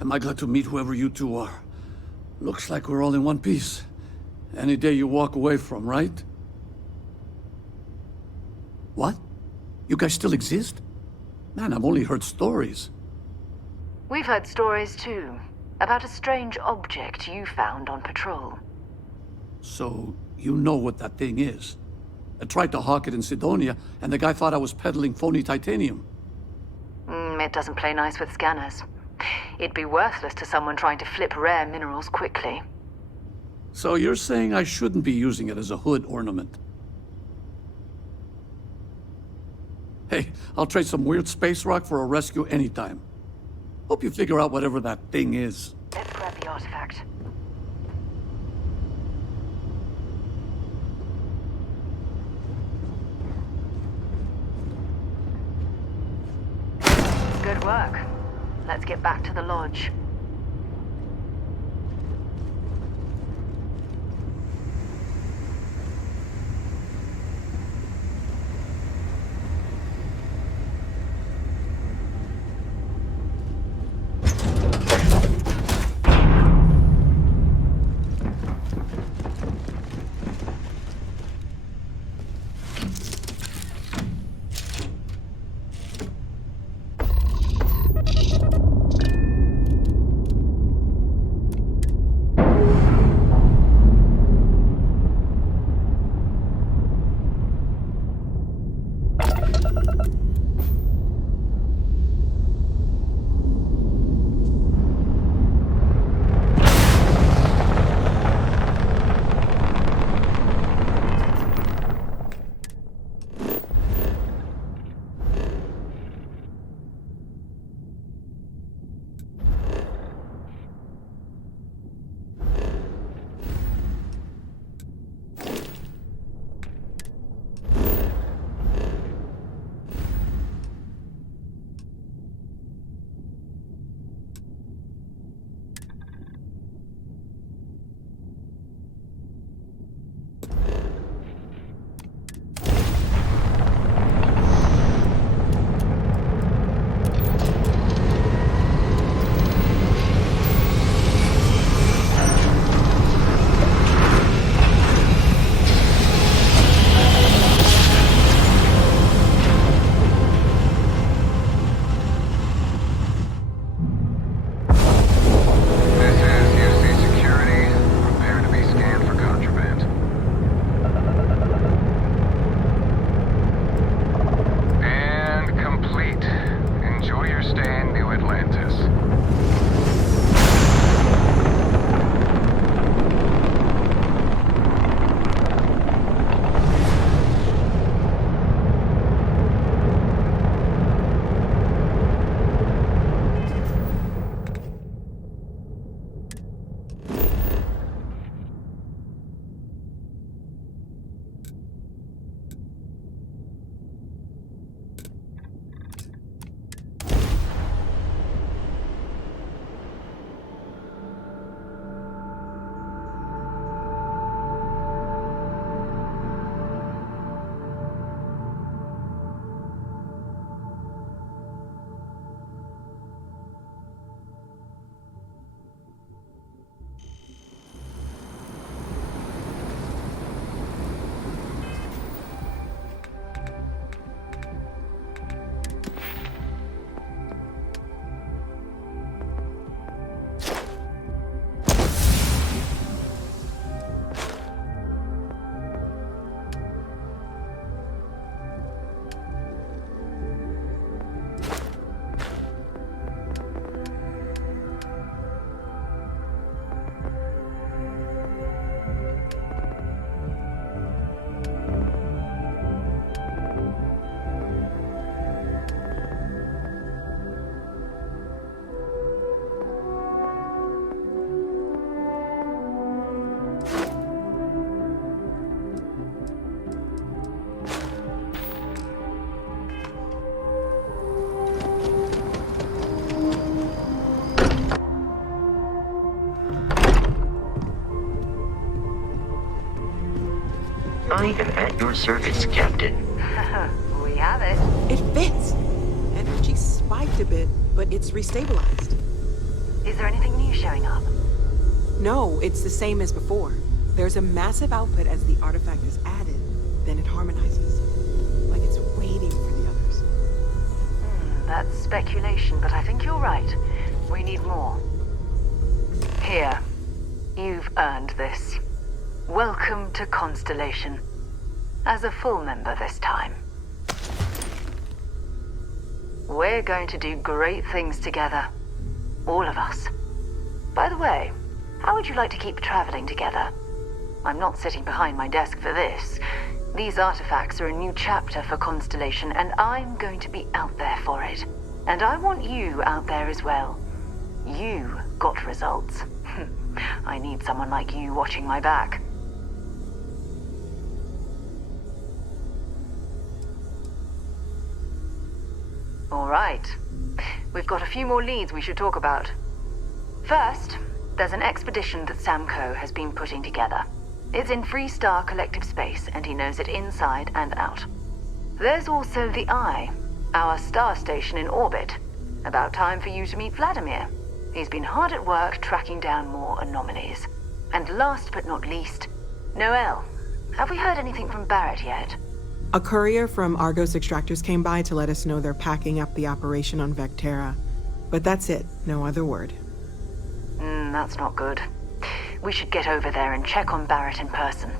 Am I glad to meet whoever you two are. Looks like we're all in one piece. Any day you walk away from, right? What? You guys still exist? Man, I've only heard stories. We've heard stories too, about a strange object you found on patrol. So, you know what that thing is. I tried to hawk it in Sidonia, and the guy thought I was peddling phony titanium. It doesn't play nice with scanners. It'd be worthless to someone trying to flip rare minerals quickly. So you're saying I shouldn't be using it as a hood ornament? Hey, I'll trade some weird space rock for a rescue anytime. Hope you figure out whatever that thing is. Let's grab the artifact. Good work. Let's get back to the lodge. I am at your service, Captain. We have it. It fits. Energy spiked a bit, but it's restabilized. Is there anything new showing up? No, it's the same as before. There's a massive output as the artifact is added, then it harmonizes. Like it's waiting for the others. That's speculation, but I think you're right. We need more. Here. You've earned this. Welcome to Constellation. As a full member this time. We're going to do great things together. All of us. By the way, how would you like to keep traveling together? I'm not sitting behind my desk for this. These artifacts are a new chapter for Constellation, and I'm going to be out there for it. And I want you out there as well. You got results. I need someone like you watching my back. All right. We've got a few more leads we should talk about. First, there's an expedition that Samco has been putting together. It's in Freestar Collective Space, and he knows it inside and out. There's also the Eye, our star station in orbit. About time for you to meet Vladimir. He's been hard at work tracking down more anomalies. And last but not least, Noel. Have we heard anything from Barrett yet? A courier from Argos Extractors came by to let us know they're packing up the operation on Vectera. But that's it, no other word. That's not good. We should get over there and check on Barrett in person.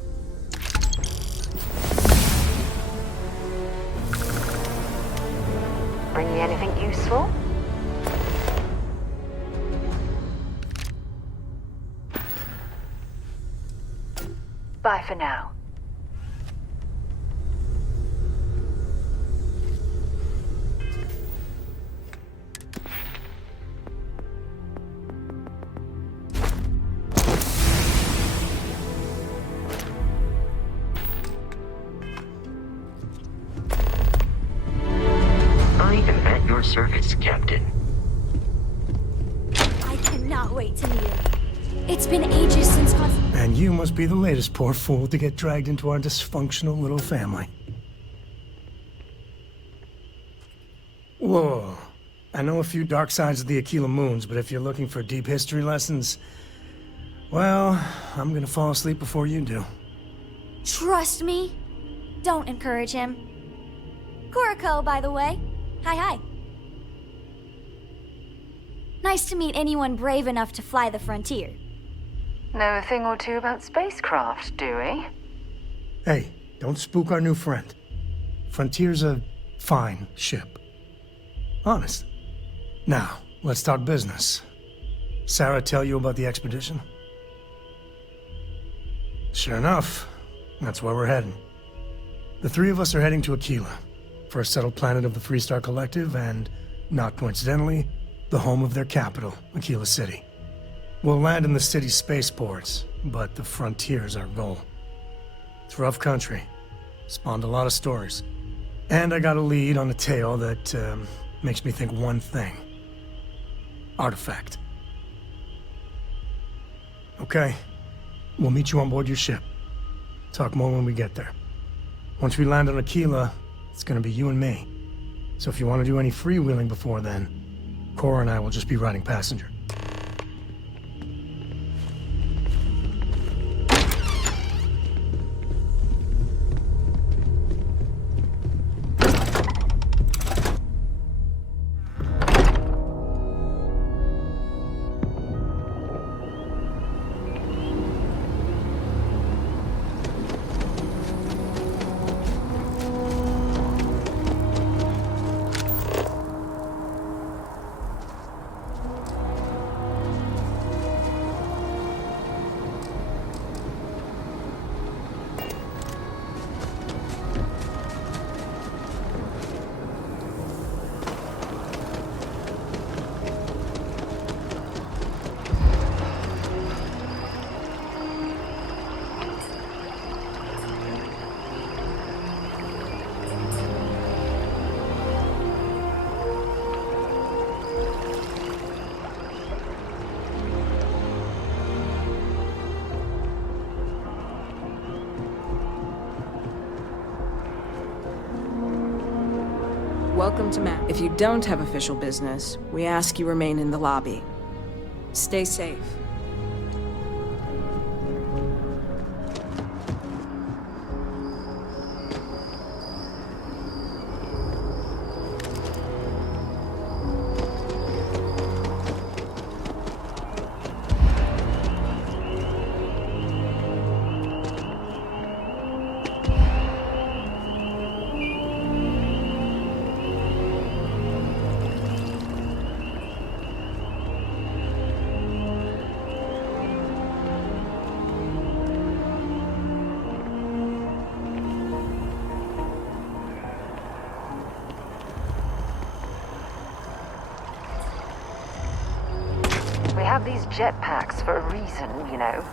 Bring you anything useful? Bye for now. I am at your service, Captain. I cannot wait to meet him. It's been ages since And you must be the latest poor fool to get dragged into our dysfunctional little family. Whoa. I know a few dark sides of the Aquila Moons, but if you're looking for deep history lessons, well, I'm gonna fall asleep before you do. Trust me. Don't encourage him. Kuriko, by the way. Hi. Nice to meet anyone brave enough to fly the frontier. Know a thing or two about spacecraft, do we? Hey, don't spook our new friend. Frontier's a fine ship. Honest. Now, let's talk business. Sarah tell you about the expedition? Sure enough, that's where we're heading. The three of us are heading to Aquila, first settled planet of the Freestar Collective and, not coincidentally, the home of their capital, Aquila City. We'll land in the city's spaceports, but the frontier's our goal. It's rough country. Spawned a lot of stories. And I got a lead on a tale that makes me think one thing. Artifact. Okay. We'll meet you on board your ship. Talk more when we get there. Once we land on Aquila, it's gonna be you and me. So if you want to do any freewheeling before then, Cora and I will just be riding passenger. Welcome to Matt. If you don't have official business, we ask you remain in the lobby. Stay safe. We have these jetpacks for a reason, you know.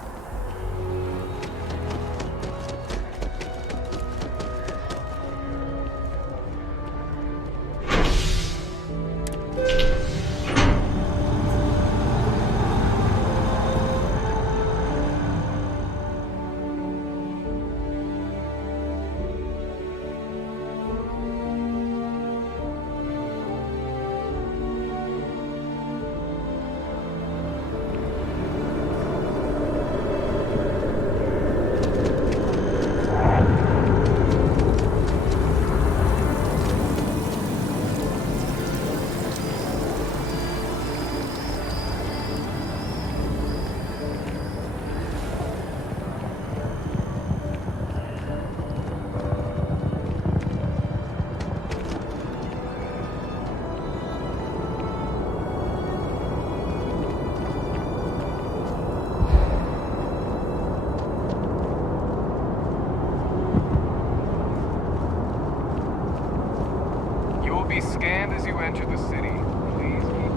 Be scanned as you enter the city. Please keep.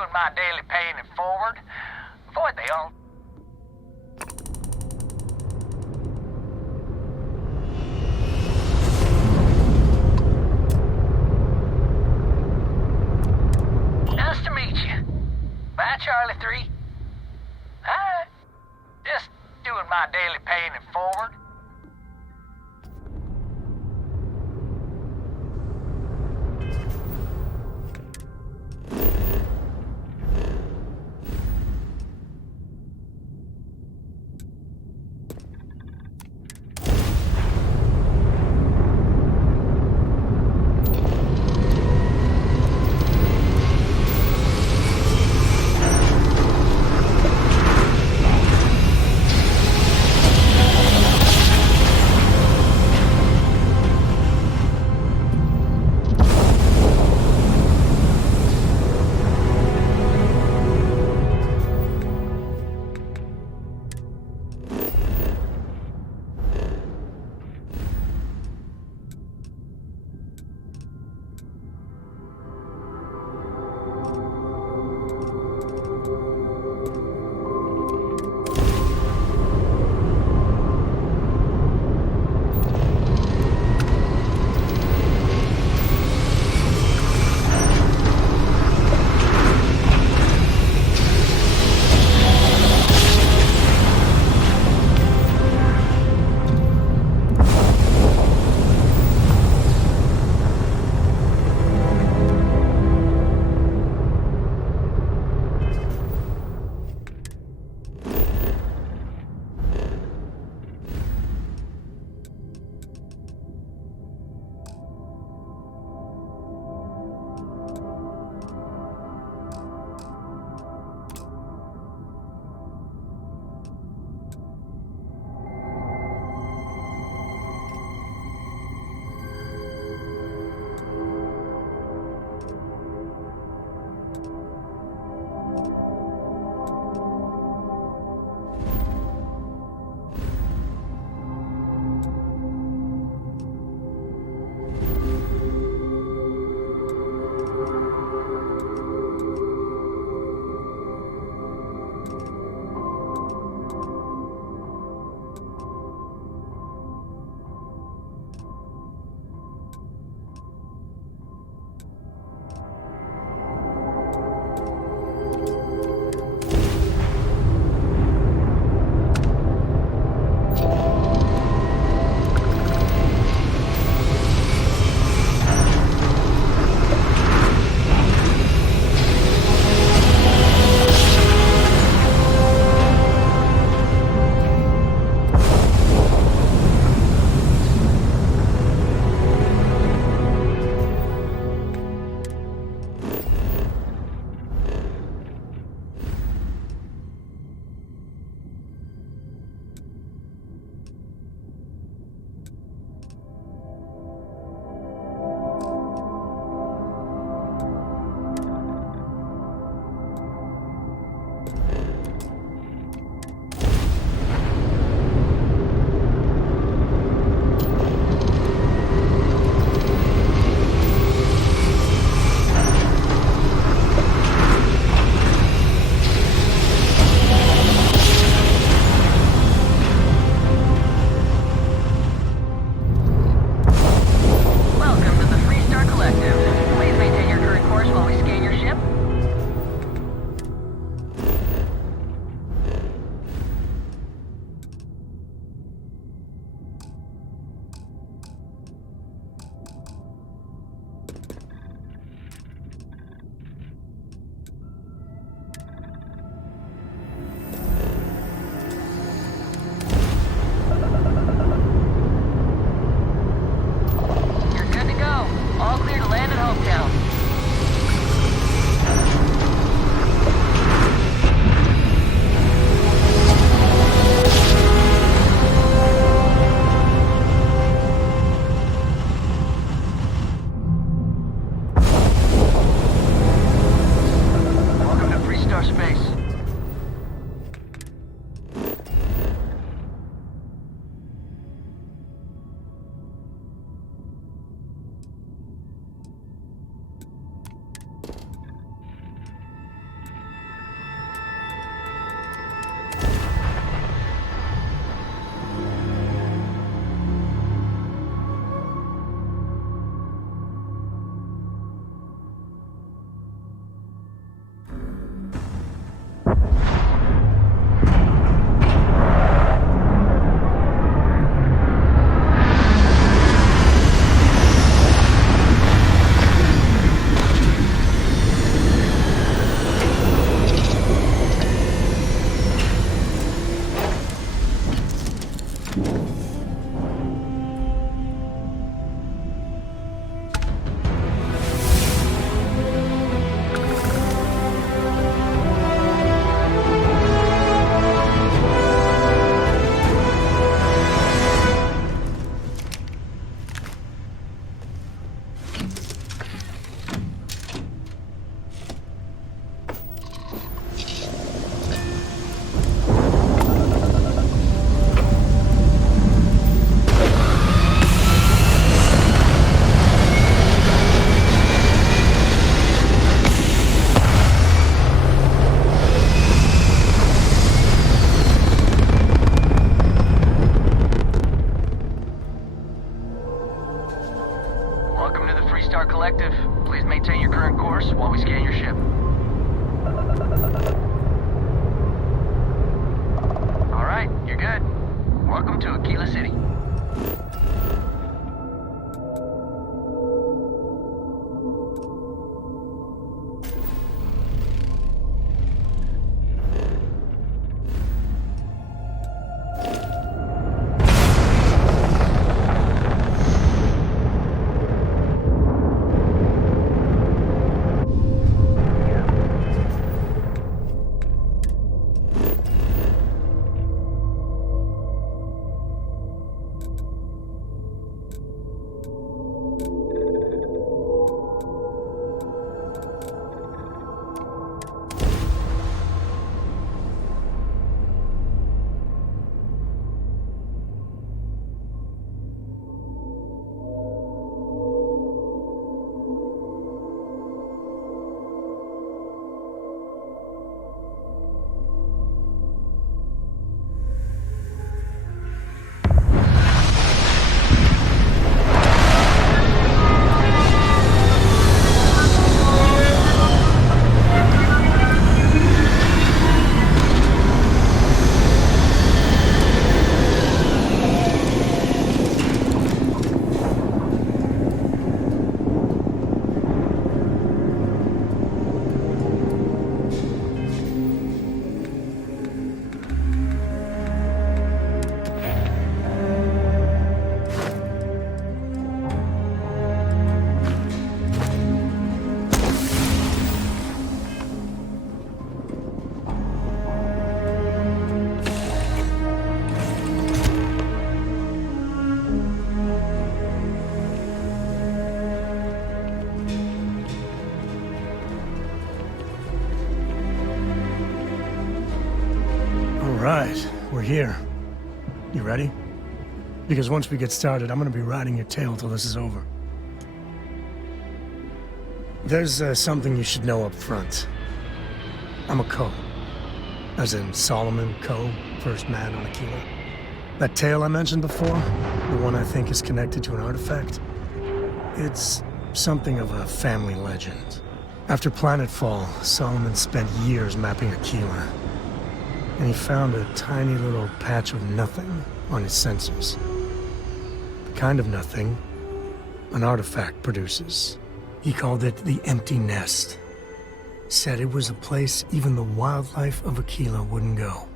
doing my daily paying it forward. Avoid the all. Nice to meet you. Bye, Charlie 3. Hi. Just doing my daily paying it forward. right, we're here. You ready? Because once we get started, I'm gonna be riding your tail till this is over. There's something you should know up front. I'm a Coe. As in Solomon Coe, first man on Aquila. That tale I mentioned before, the one I think is connected to an artifact, it's something of a family legend. After planetfall, Solomon spent years mapping Aquila, and he found a tiny little patch of nothing on his sensors. The kind of nothing an artifact produces. He called it the Empty Nest. Said it was a place even the wildlife of Aquila wouldn't go.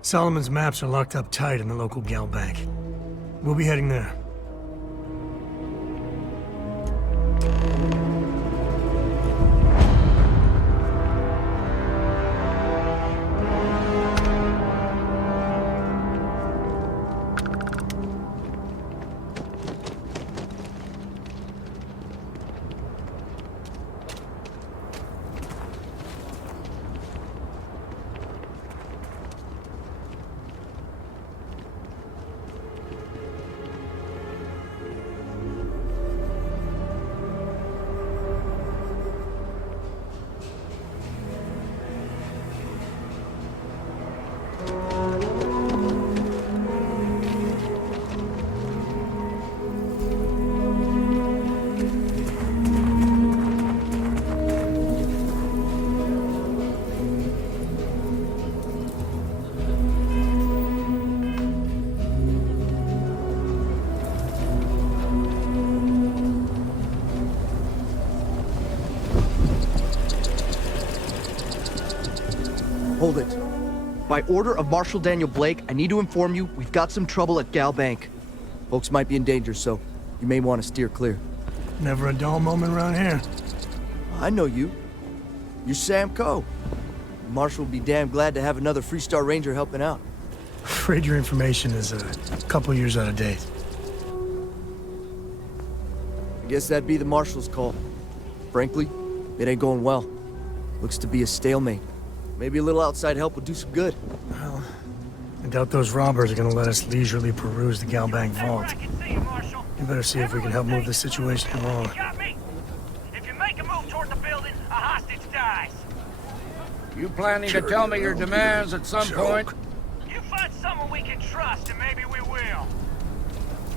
Solomon's maps are locked up tight in the local gal bank. We'll be heading there. Hold it. By order of Marshal Daniel Blake, I need to inform you we've got some trouble at Gal Bank. Folks might be in danger, so you may want to steer clear. Never a dull moment around here. I know you. You're Sam Coe. Marshal will be damn glad to have another Freestar Ranger helping out. Afraid your information is a couple years out of date. I guess that'd be the Marshal's call. Frankly, it ain't going well. Looks to be a stalemate. Maybe a little outside help would do some good. Well, I doubt those robbers are gonna let us leisurely peruse the gal bank vault. You better see if we can help move the situation along. If you make a move toward the building, a hostage dies. You planning to tell me your demands at some point? You find someone we can trust, and maybe we will.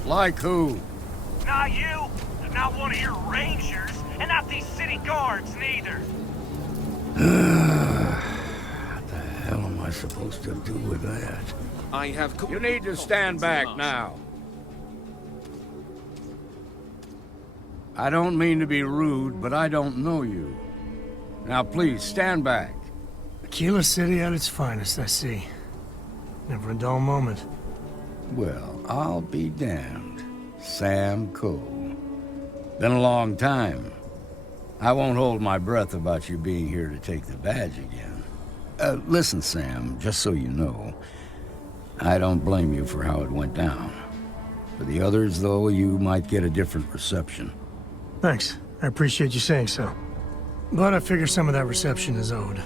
Like who? Not you, not one of your rangers, and not these city guards, neither. What the hell am I supposed to do with that? I have... You need to stand back now. I don't mean to be rude, but I don't know you. Now please, stand back. Aquila City at its finest, I see. Never a dull moment. Well, I'll be damned. Sam Coe. Been a long time. I won't hold my breath about you being here to take the badge again. Listen, Sam, just so you know, I don't blame you for how it went down. For the others, though, you might get a different reception. Thanks. I appreciate you saying so. But I figure some of that reception is owed.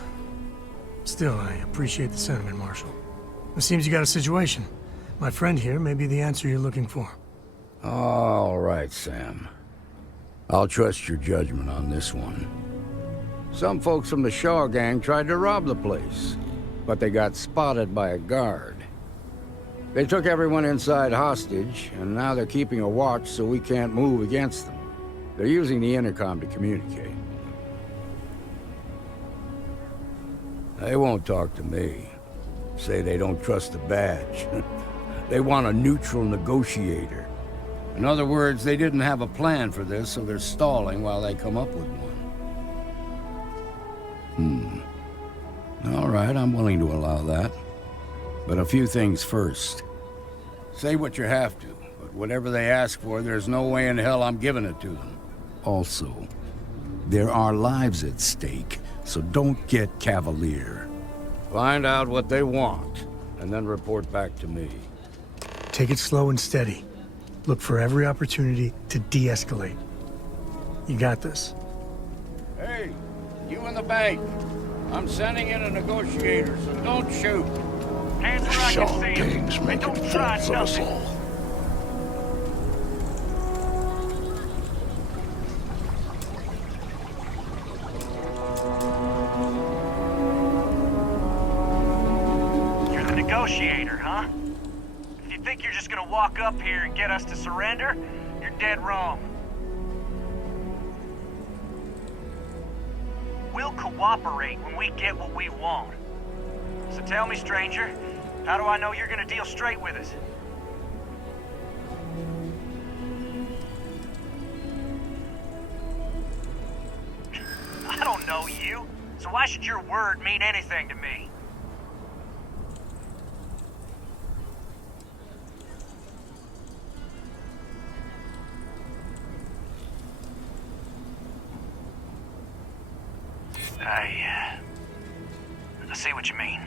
Still, I appreciate the sentiment, Marshal. It seems you got a situation. My friend here may be the answer you're looking for. All right, Sam. I'll trust your judgment on this one. Some folks from the Shaw gang tried to rob the place, but they got spotted by a guard. They took everyone inside hostage, and now they're keeping a watch so we can't move against them. They're using the intercom to communicate. They won't talk to me. Say they don't trust the badge. They want a neutral negotiator. In other words, they didn't have a plan for this, so they're stalling while they come up with one. All right, I'm willing to allow that. But a few things first. Say what you have to, but whatever they ask for, there's no way in hell I'm giving it to them. Also, there are lives at stake, so don't get cavalier. Find out what they want, and then report back to me. Take it slow and steady. Look for every opportunity to de-escalate. You got this. Hey, you in the bank. I'm sending in a negotiator, so don't shoot. Hands where I can see him. And don't try nothing. You're the negotiator, huh? If you think you're just gonna walk up here and get us to surrender, you're dead wrong. We'll cooperate when we get what we want. So tell me, stranger, how do I know you're gonna deal straight with us? I don't know you, so why should your word mean anything to me? I see what you mean.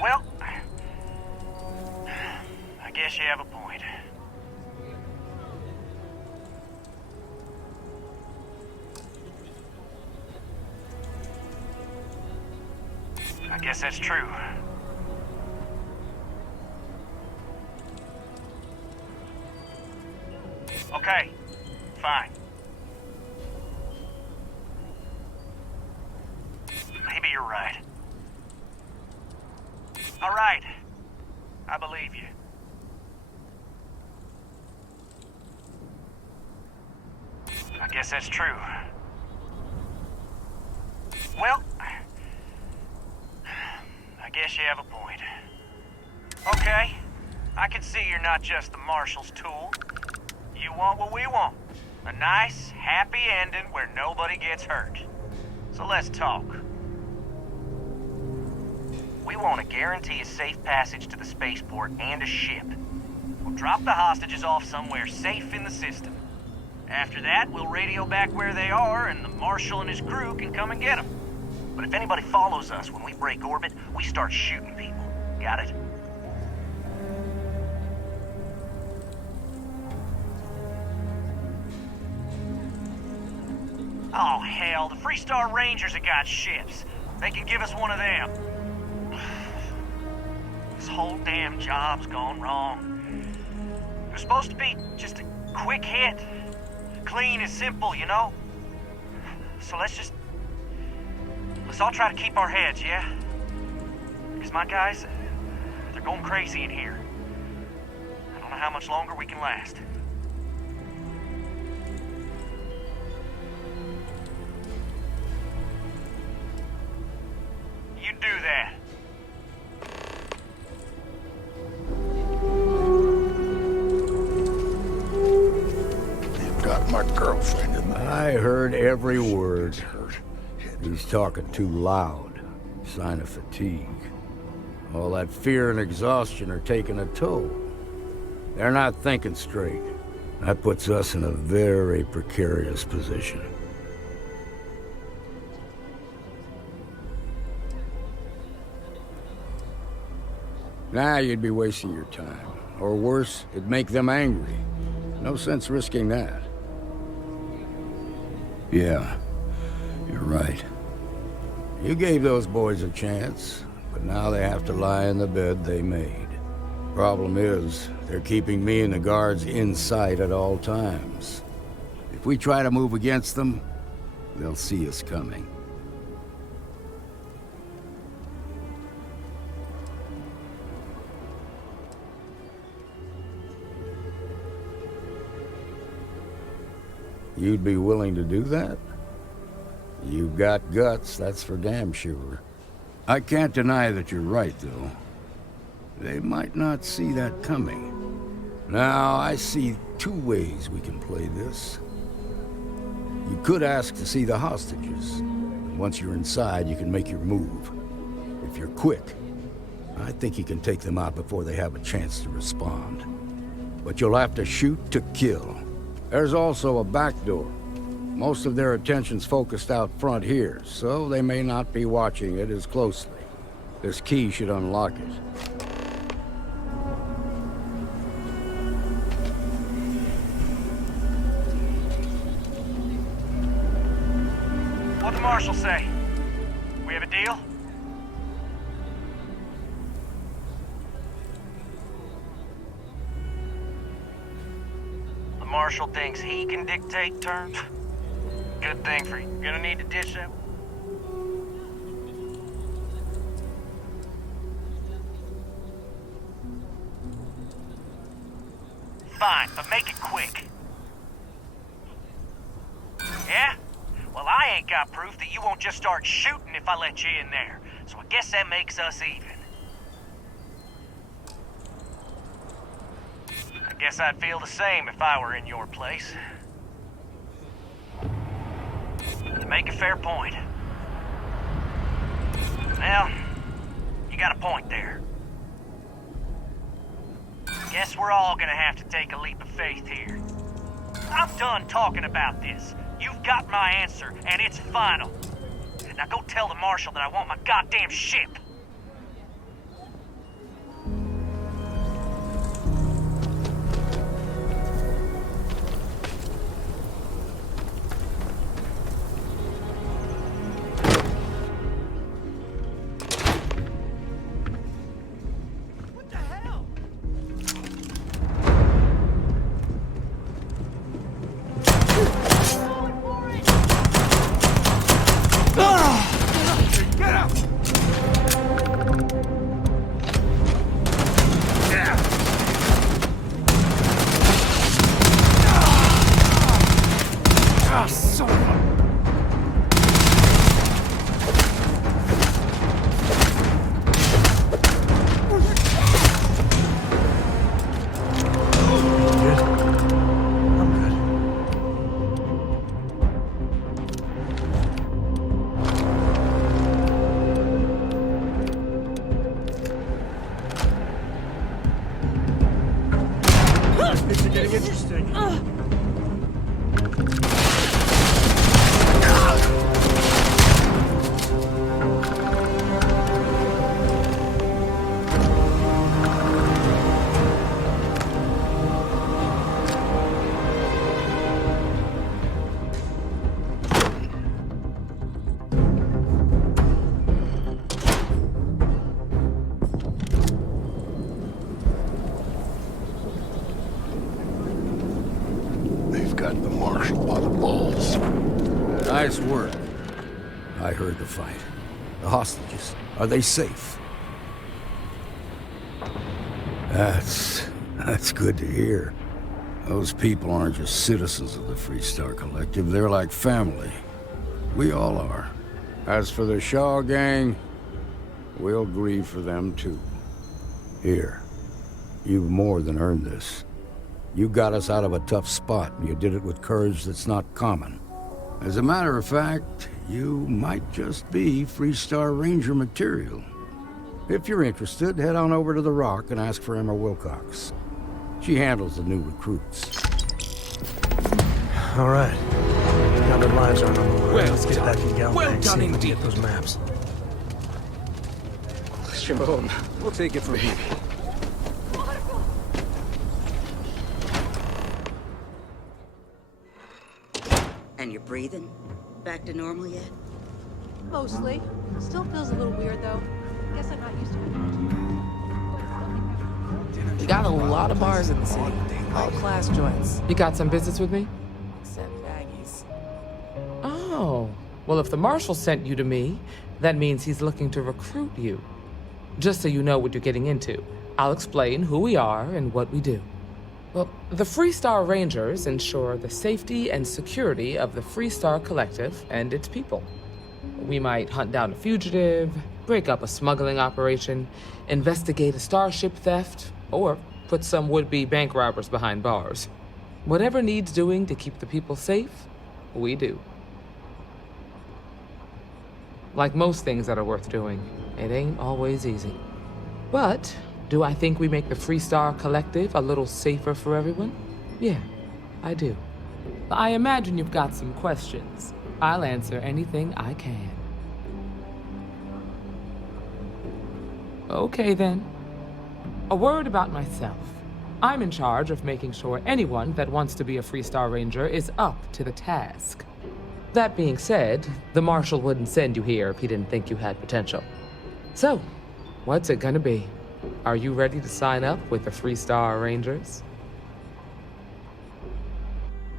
Well, I guess you have a point. I guess that's true. Okay, fine. Maybe you're right. All right, I believe you. I guess that's true. Well, I guess you have a point. Okay, I can see you're not just the Marshal's tool. You want what we want. A nice, happy ending where nobody gets hurt. So let's talk. We want to guarantee a safe passage to the spaceport and a ship. We'll drop the hostages off somewhere safe in the system. After that, we'll radio back where they are, and the Marshal and his crew can come and get them. But if anybody follows us when we break orbit, we start shooting people. Got it? Oh, hell, the Freestar Rangers have got ships. They can give us one of them. This whole damn job's gone wrong. It was supposed to be just a quick hit. Clean and simple, you know? So let's all try to keep our heads, yeah? Because my guys, they're going crazy in here. I don't know how much longer we can last. You do that. You've got my girlfriend in there. I heard every word. He's talking too loud. Sign of fatigue. All that fear and exhaustion are taking a toll. They're not thinking straight. That puts us in a very precarious position. Nah, you'd be wasting your time. Or worse, it'd make them angry. No sense risking that. Yeah, you're right. You gave those boys a chance, but now they have to lie in the bed they made. Problem is, they're keeping me and the guards in sight at all times. If we try to move against them, they'll see us coming. You'd be willing to do that? You've got guts, that's for damn sure. I can't deny that you're right, though. They might not see that coming. Now, I see two ways we can play this. You could ask to see the hostages. Once you're inside, you can make your move. If you're quick, I think you can take them out before they have a chance to respond. But you'll have to shoot to kill. There's also a back door. Most of their attention's focused out front here, so they may not be watching it as closely. This key should unlock it. Marshal say? We have a deal? The Marshal thinks he can dictate terms? Good thing for you. You're gonna need to ditch that. Fine, but make it quick. Yeah? Well, I ain't got proof that you won't just start shooting if I let you in there. So I guess that makes us even. I guess I'd feel the same if I were in your place. You make a fair point. Well, you got a point there. Guess we're all gonna have to take a leap of faith here. I'm done talking about this. You've got my answer, and it's final. Now go tell the Marshal that I want my goddamn ship. Got the Marshal by the balls. Nice work. I heard the fight. The hostages, are they safe? That's good to hear. Those people aren't just citizens of the Freestar Collective, they're like family. We all are. As for the Shaw gang, we'll grieve for them too. Here, you've more than earned this. You got us out of a tough spot, and you did it with courage that's not common. As a matter of fact, you might just be Freestar Ranger material. If you're interested, head on over to the Rock and ask for Emma Wilcox. She handles the new recruits. All right. Now that lives aren't on the line, Well let's get back in Galbank. Well done and indeed. get those maps. Shimon, we'll take it from here. And you're breathing? Back to normal yet? Mostly. Still feels a little weird, though. Guess I'm not used to it. We got a lot of bars in the city. All class joints. You got some business with me? Except baggies. Oh. Well, if the Marshal sent you to me, that means he's looking to recruit you. Just so you know what you're getting into, I'll explain who we are and what we do. Well, the Freestar Rangers ensure the safety and security of the Freestar Collective and its people. We might hunt down a fugitive, break up a smuggling operation, investigate a starship theft, or put some would-be bank robbers behind bars. Whatever needs doing to keep the people safe, we do. Like most things that are worth doing, it ain't always easy. But do I think we make the Freestar Collective a little safer for everyone? Yeah, I do. I imagine you've got some questions. I'll answer anything I can. Okay then. A word about myself. I'm in charge of making sure anyone that wants to be a Freestar Ranger is up to the task. That being said, the Marshal wouldn't send you here if he didn't think you had potential. So, what's it gonna be? Are you ready to sign up with the Freestar Rangers?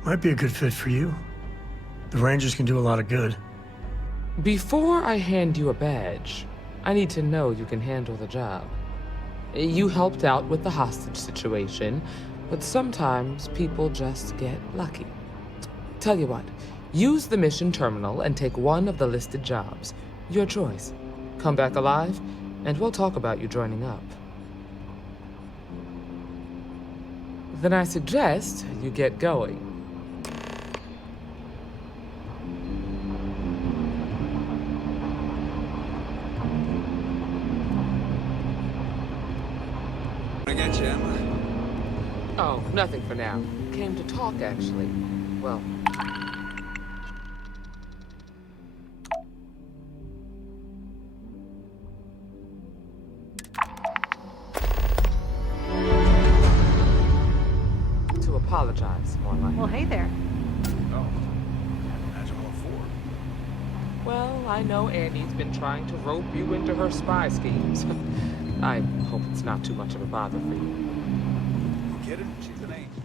Might be a good fit for you. The Rangers can do a lot of good. Before I hand you a badge, I need to know you can handle the job. You helped out with the hostage situation, but sometimes people just get lucky. Tell you what, use the mission terminal and take one of the listed jobs. Your choice. Come back alive, and we'll talk about you joining up. Then I suggest you get going. Get you, Emma. Oh, nothing for now. Came to talk, actually. Well... to apologize, more like. Well, hey there. Oh, can't imagine what for. Well, I know Annie's been trying to rope you into her spy schemes. I hope it's not too much of a bother for you. You kidding? She's an angel.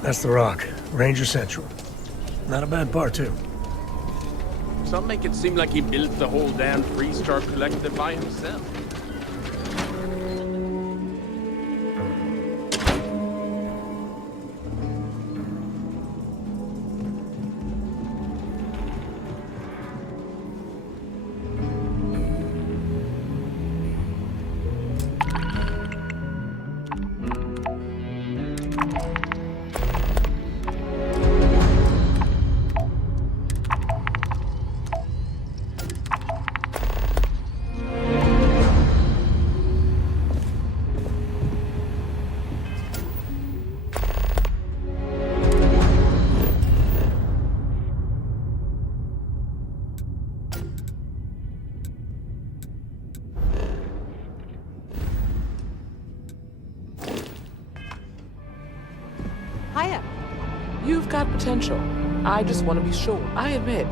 That's the Rock, Ranger Central. Not a bad bar, too. Some make it seem like he built the whole damn Freestar Collective by himself. Hiya. You've got potential. I just want to be sure. I admit,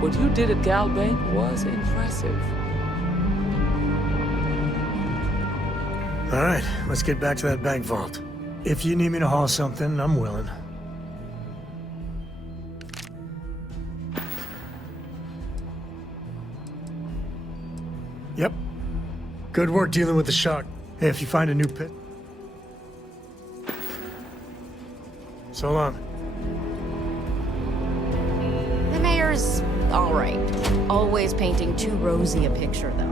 what you did at Gal Bank was impressive. All right, let's get back to that bank vault. If you need me to haul something, I'm willing. Yep. Good work dealing with the shark. Hey, if you find a new pit... So long. The mayor's all right. Always painting too rosy a picture, though.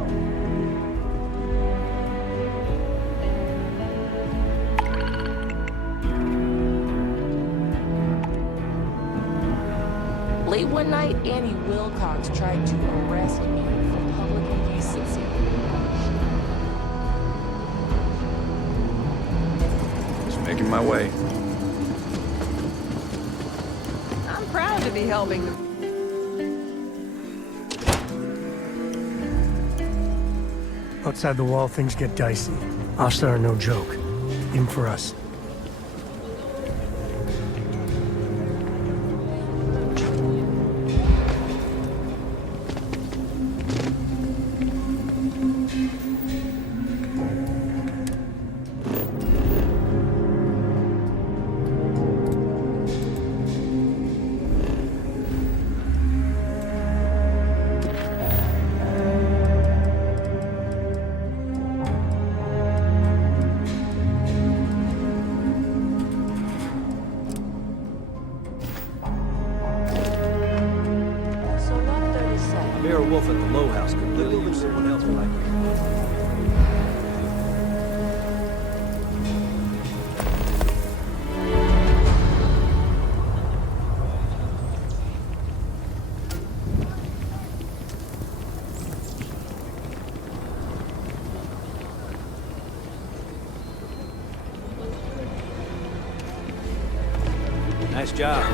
Late one night, Annie Wilcox tried to arrest me for public indecency. Just making my way. I'm proud to be helping them. Outside the wall, things get dicey. Hostile are no joke, even for us. Mayor Wolf at the Low House could clearly use someone else like you. Nice job.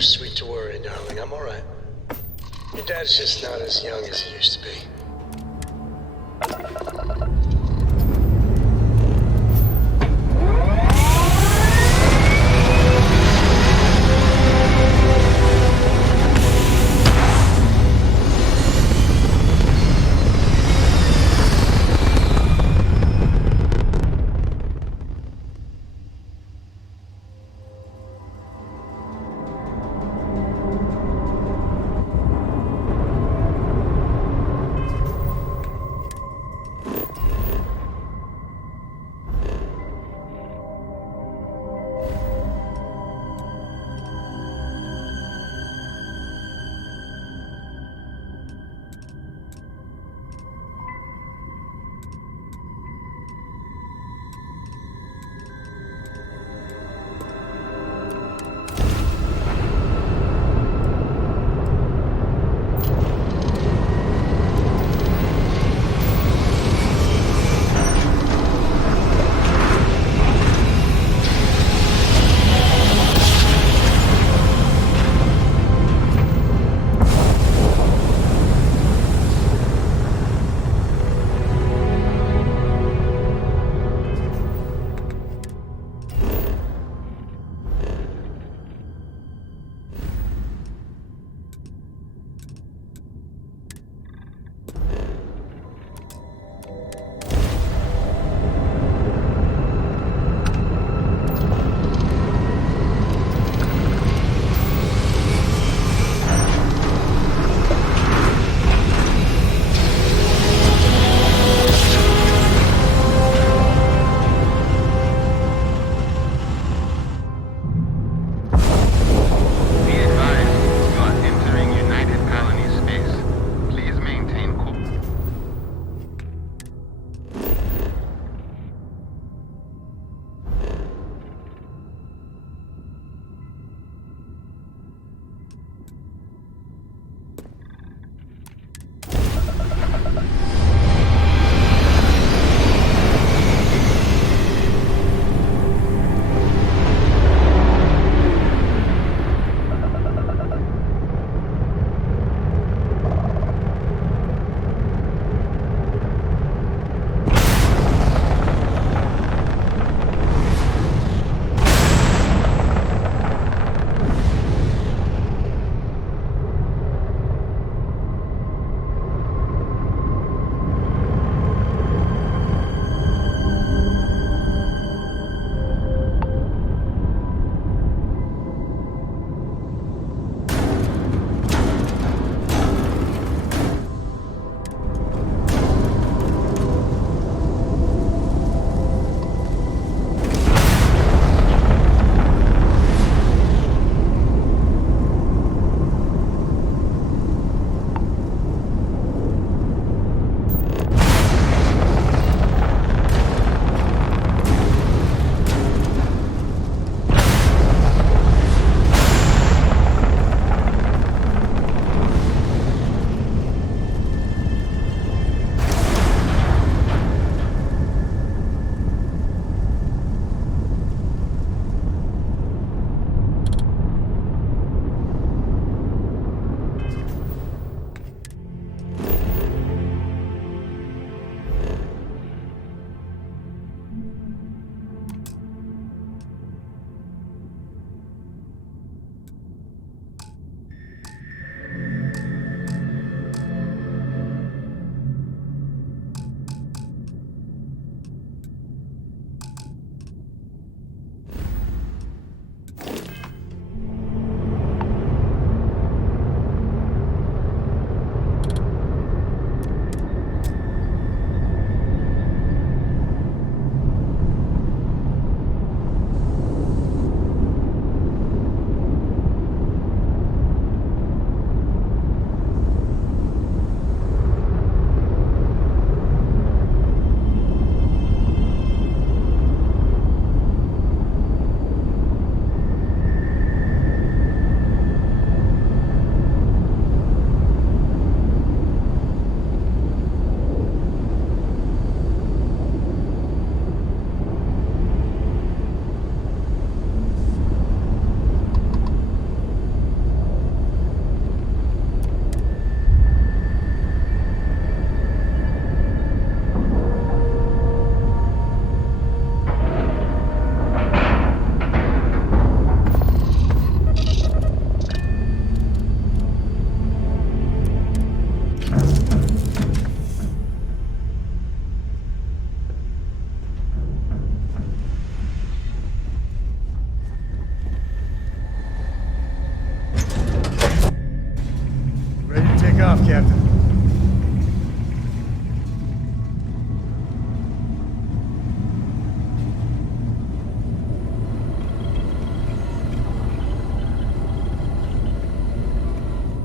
too sweet to worry, darling. I'm all right. Your dad's just not as young as he used to be.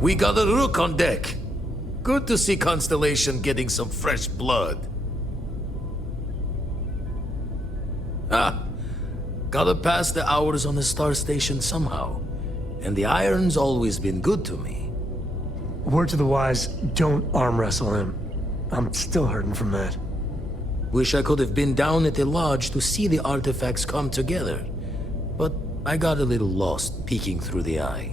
We got a rook on deck. Good to see Constellation getting some fresh blood. Gotta pass the hours on the star station somehow. And the iron's always been good to me. Word to the wise, don't arm wrestle him. I'm still hurting from that. Wish I could have been down at the lodge to see the artifacts come together. But I got a little lost peeking through the eye.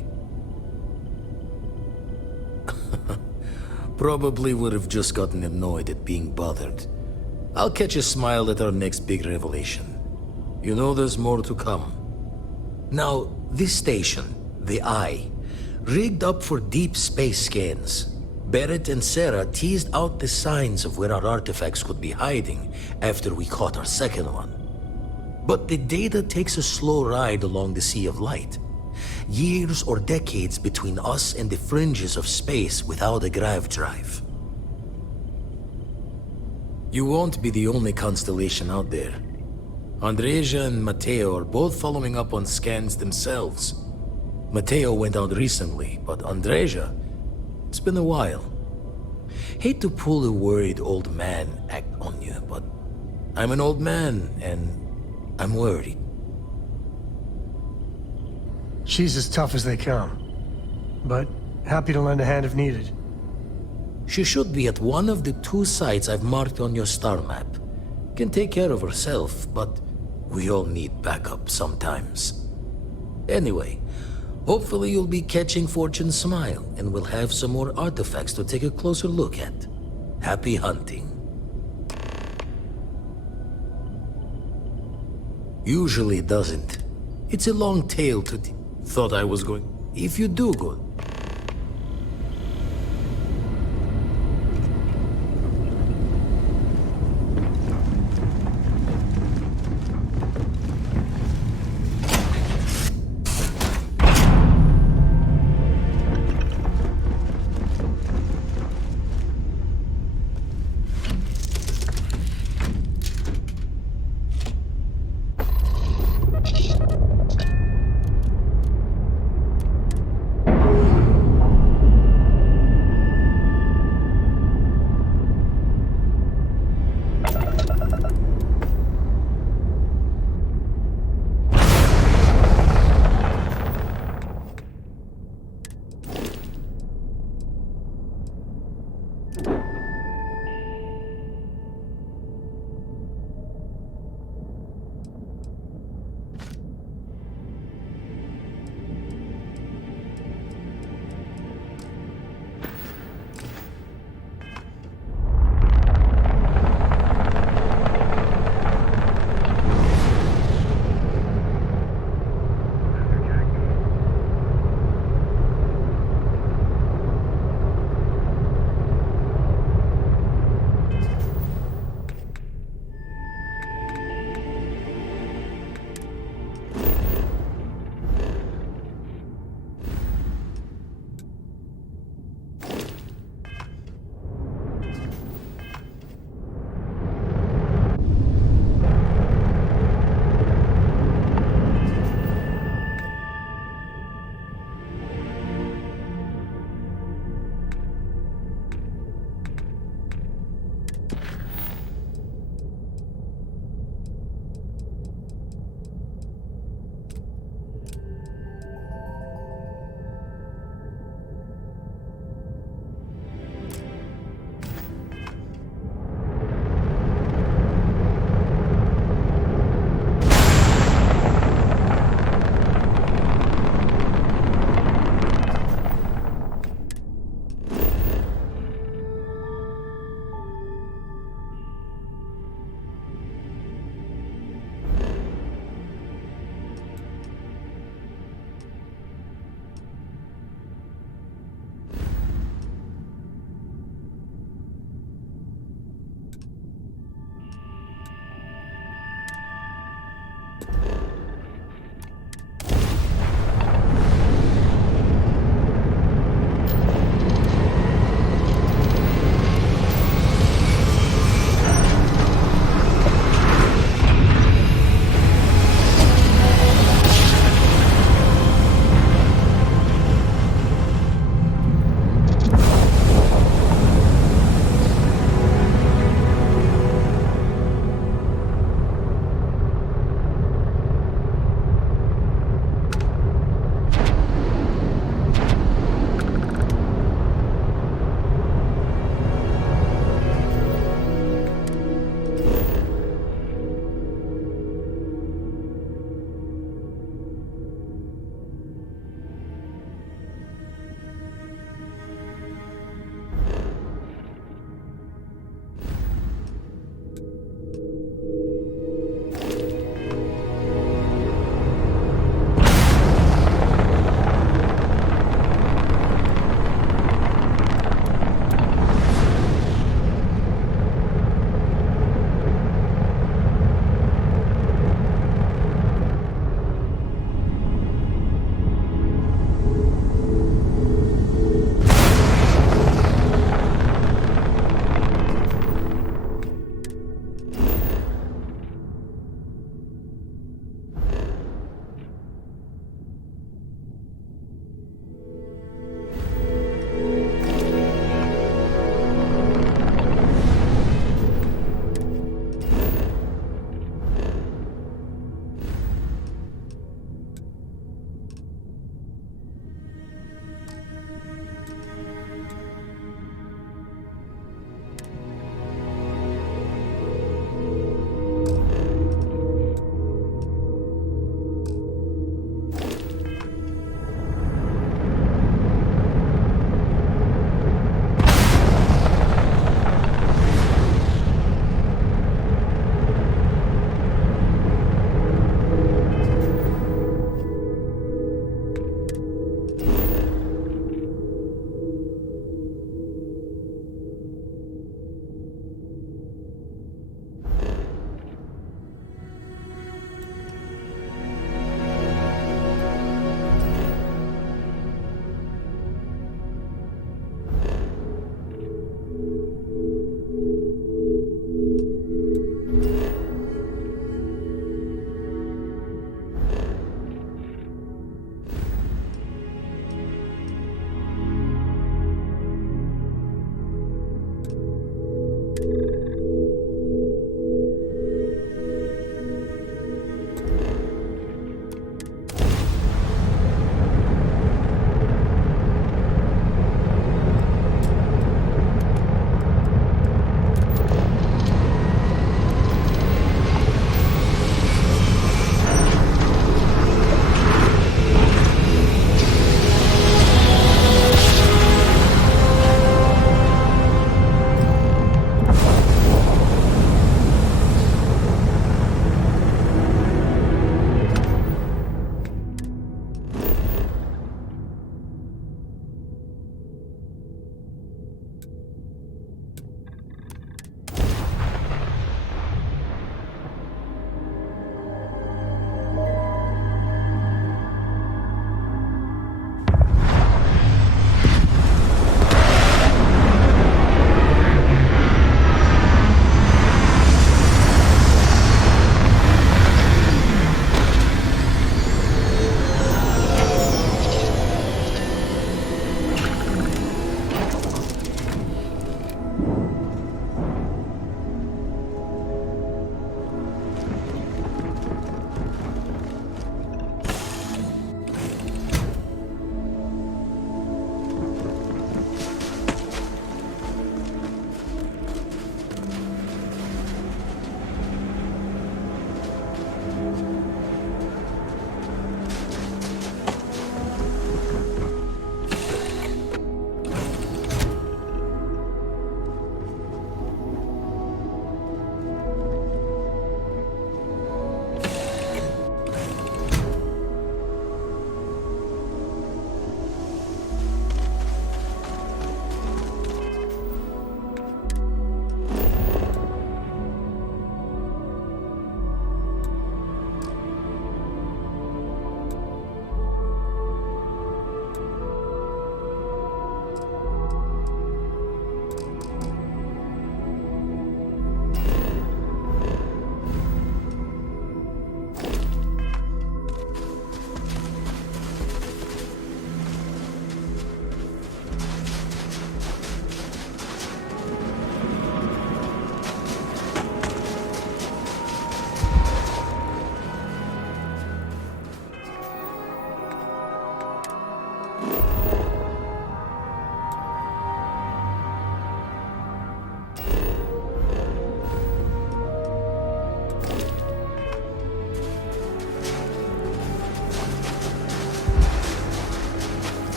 Probably would have just gotten annoyed at being bothered. I'll catch a smile at our next big revelation. You know there's more to come. Now, this station, the Eye, rigged up for deep space scans. Barrett and Sarah teased out the signs of where our artifacts could be hiding after we caught our second one. But the data takes a slow ride along the Sea of Light. Years or decades between us and the fringes of space without a grav drive. You won't be the only constellation out there. Andreja and Mateo are both following up on scans themselves. Mateo went out recently, but Andreja, it's been a while. Hate to pull a worried old man act on you, but I'm an old man and I'm worried. She's as tough as they come, but happy to lend a hand if needed. She should be at one of the 2 sites I've marked on your star map. Can take care of herself, but we all need backup sometimes. Anyway, hopefully you'll be catching Fortune's smile, and we'll have some more artifacts to take a closer look at. Happy hunting. Usually it doesn't. It's a long tale to... Thought I was going... If you do good.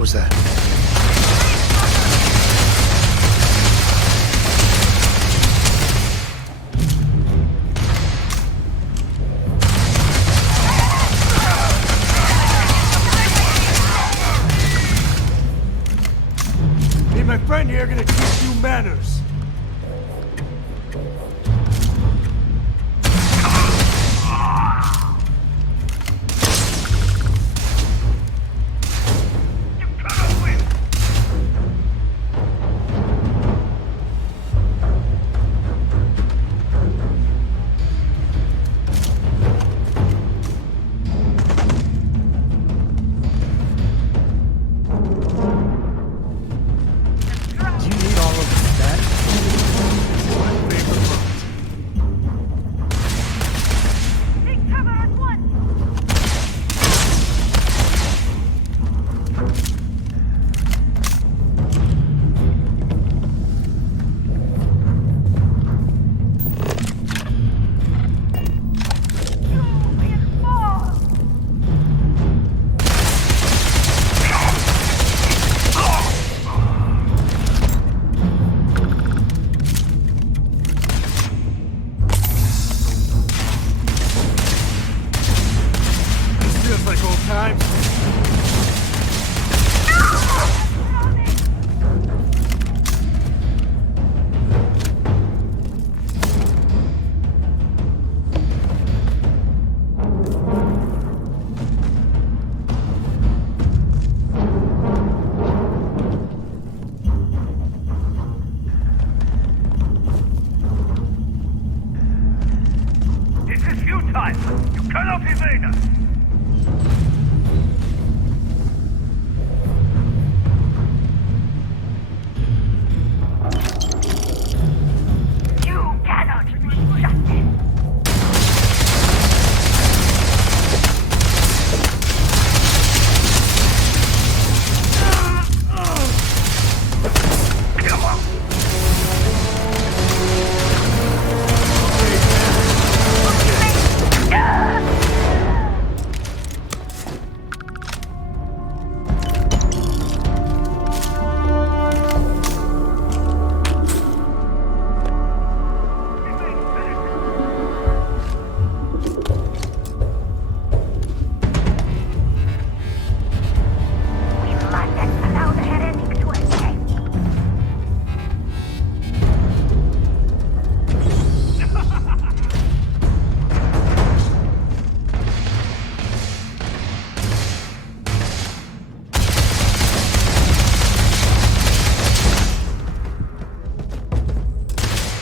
What was that? Me and my friend here are gonna teach you manners.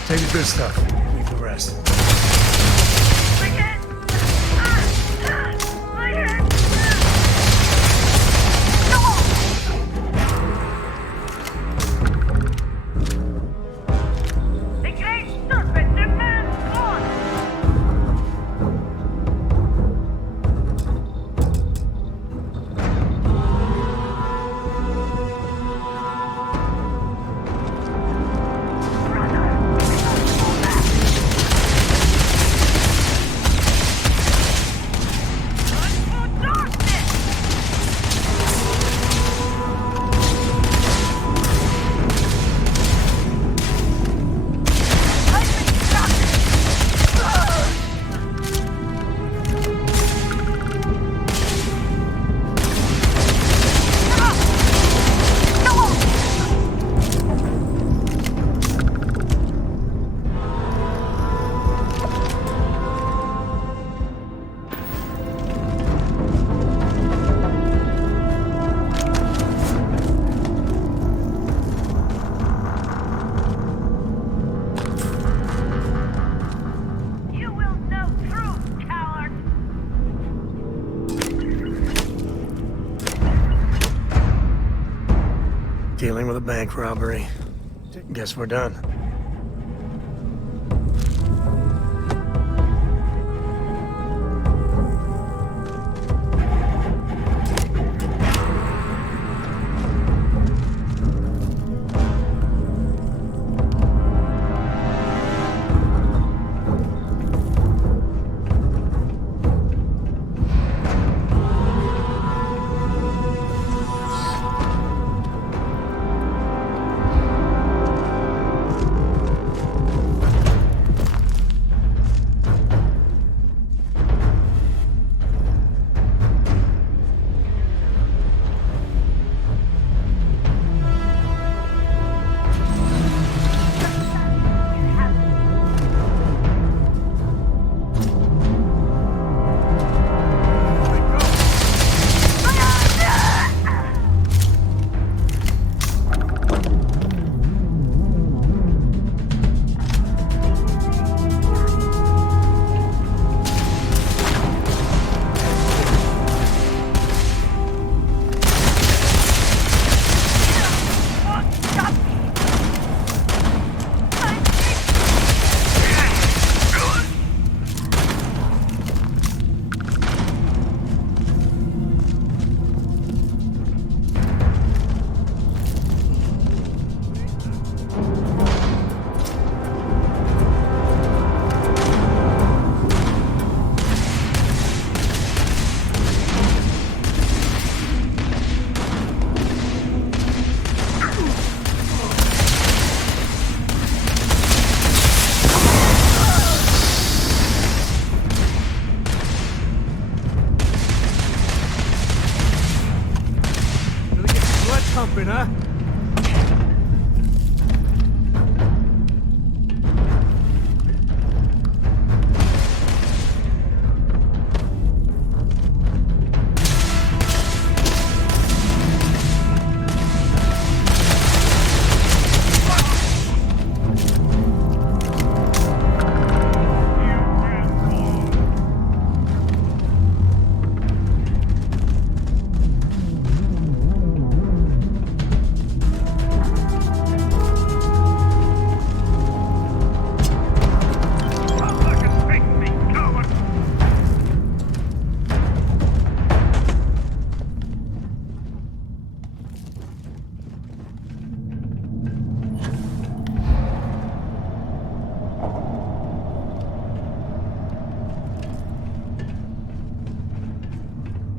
Take the good stuff. Leave the rest. Dealing with a bank robbery. Guess we're done. open, huh?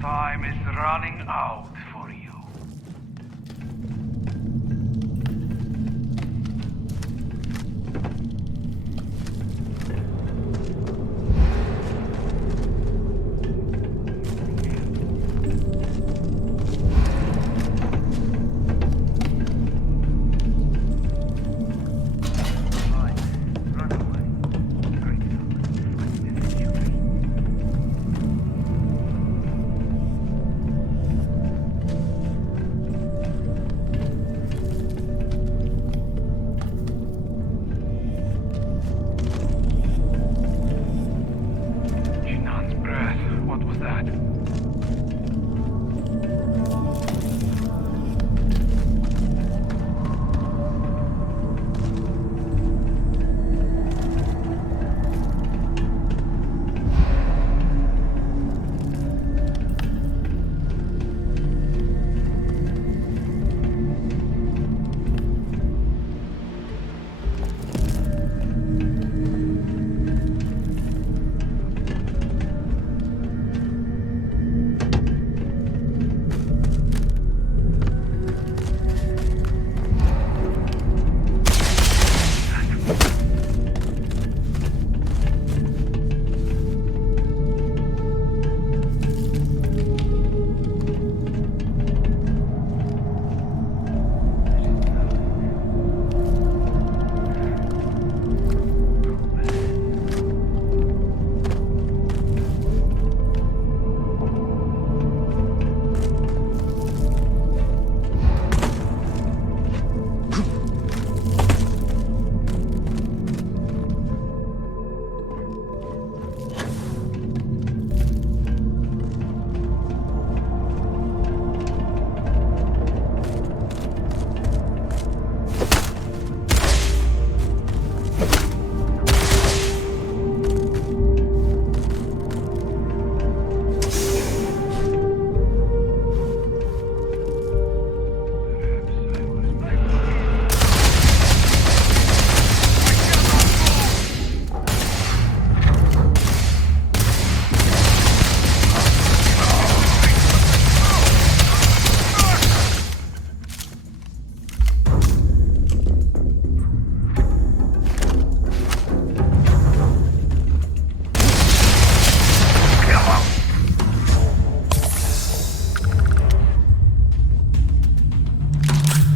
Time is running out for you. What was that?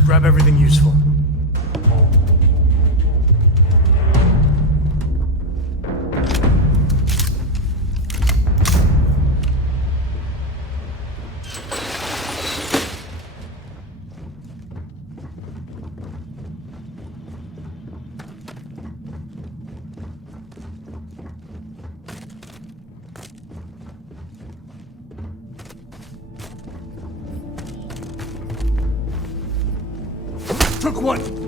Grab everything useful. Took one!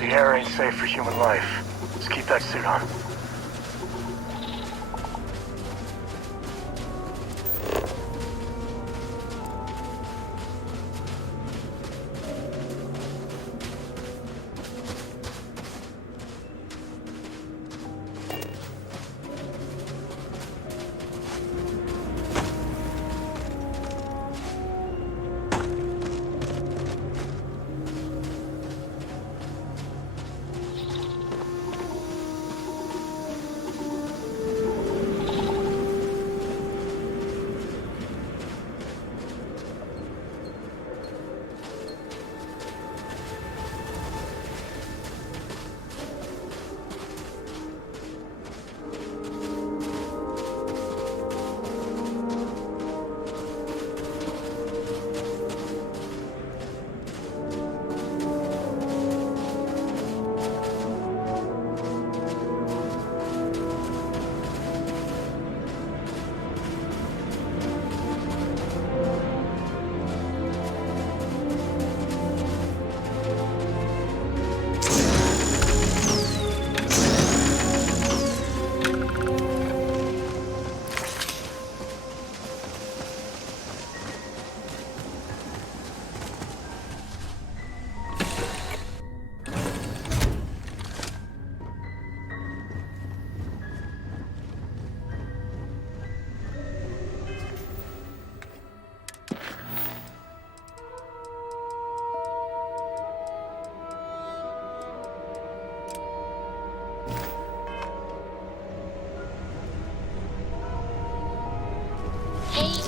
The air ain't safe for human life. Just keep that suit on.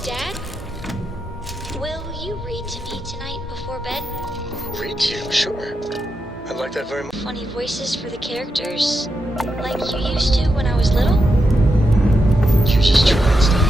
Dad? Will you read to me tonight before bed? Read to you? Sure. I'd like that very much. Funny voices for the characters, like you used to when I was little? You just try and stop.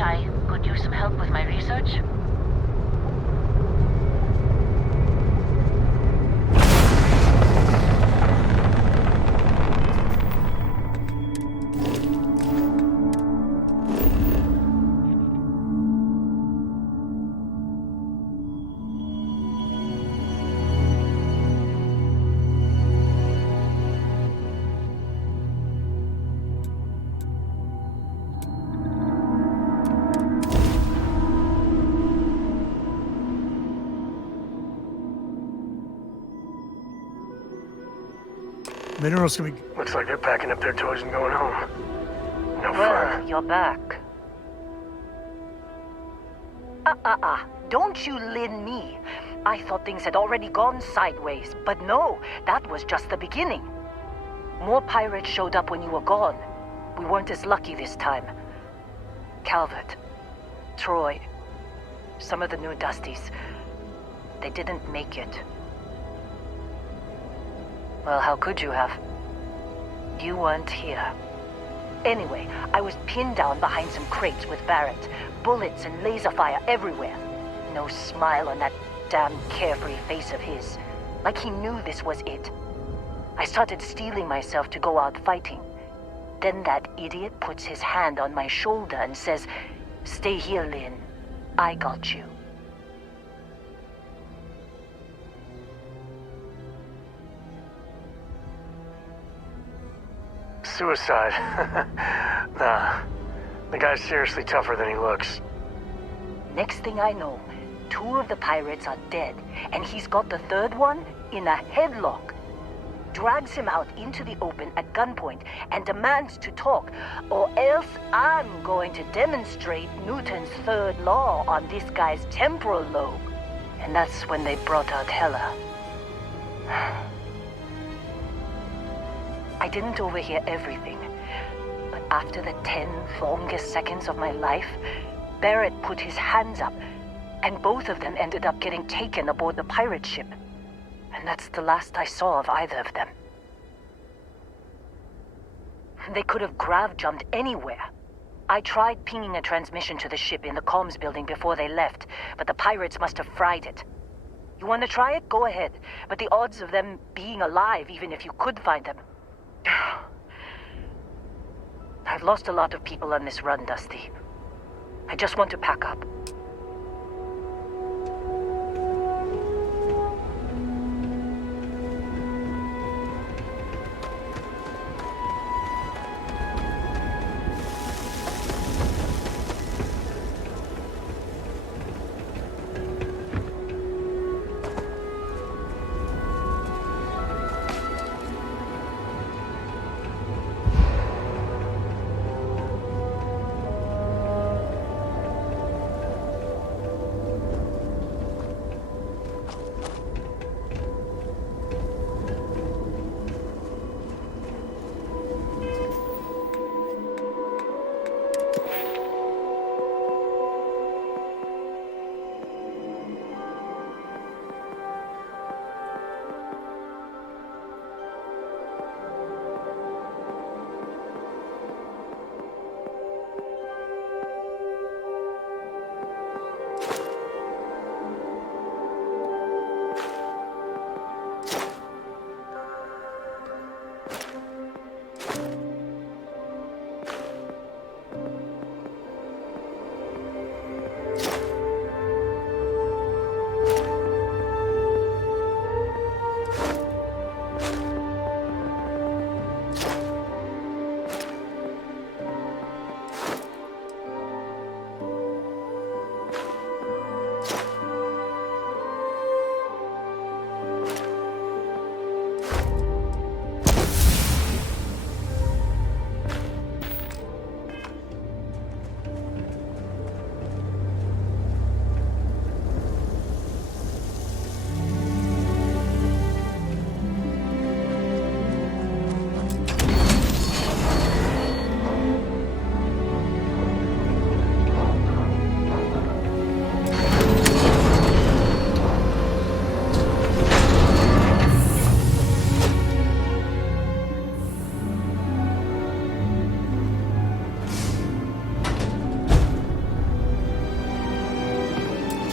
I could use some help with my research. Minerals can be... Looks like they're packing up their toys and going home. No fun. You're back. Don't you lin me. I thought things had already gone sideways, but no, that was just the beginning. More pirates showed up when you were gone. We weren't as lucky this time. Calvert, Troy, some of the new Dusties, they didn't make it. Well, how could you have? You weren't here. Anyway, I was pinned down behind some crates with Barrett. Bullets and laser fire everywhere. No smile on that damn carefree face of his. Like he knew this was it. I started steeling myself to go out fighting. Then that idiot puts his hand on my shoulder and says, "Stay here, Lynn. I got you." Suicide. Nah. The guy's seriously tougher than he looks. Next thing I know, 2 of the pirates are dead, and he's got the 3rd one in a headlock. Drags him out into the open at gunpoint and demands to talk, or else I'm going to demonstrate Newton's 3rd law on this guy's temporal lobe. And that's when they brought out Hella. I didn't overhear everything, but after the 10 longest seconds of my life, Barrett put his hands up, and both of them ended up getting taken aboard the pirate ship. And that's the last I saw of either of them. They could have grav-jumped anywhere. I tried pinging a transmission to the ship in the comms building before they left, but the pirates must have fried it. You want to try it? Go ahead. But the odds of them being alive, even if you could find them... I've lost a lot of people on this run, Dusty. I just want to pack up.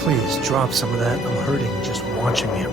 Please, drop some of that. I'm hurting just watching you.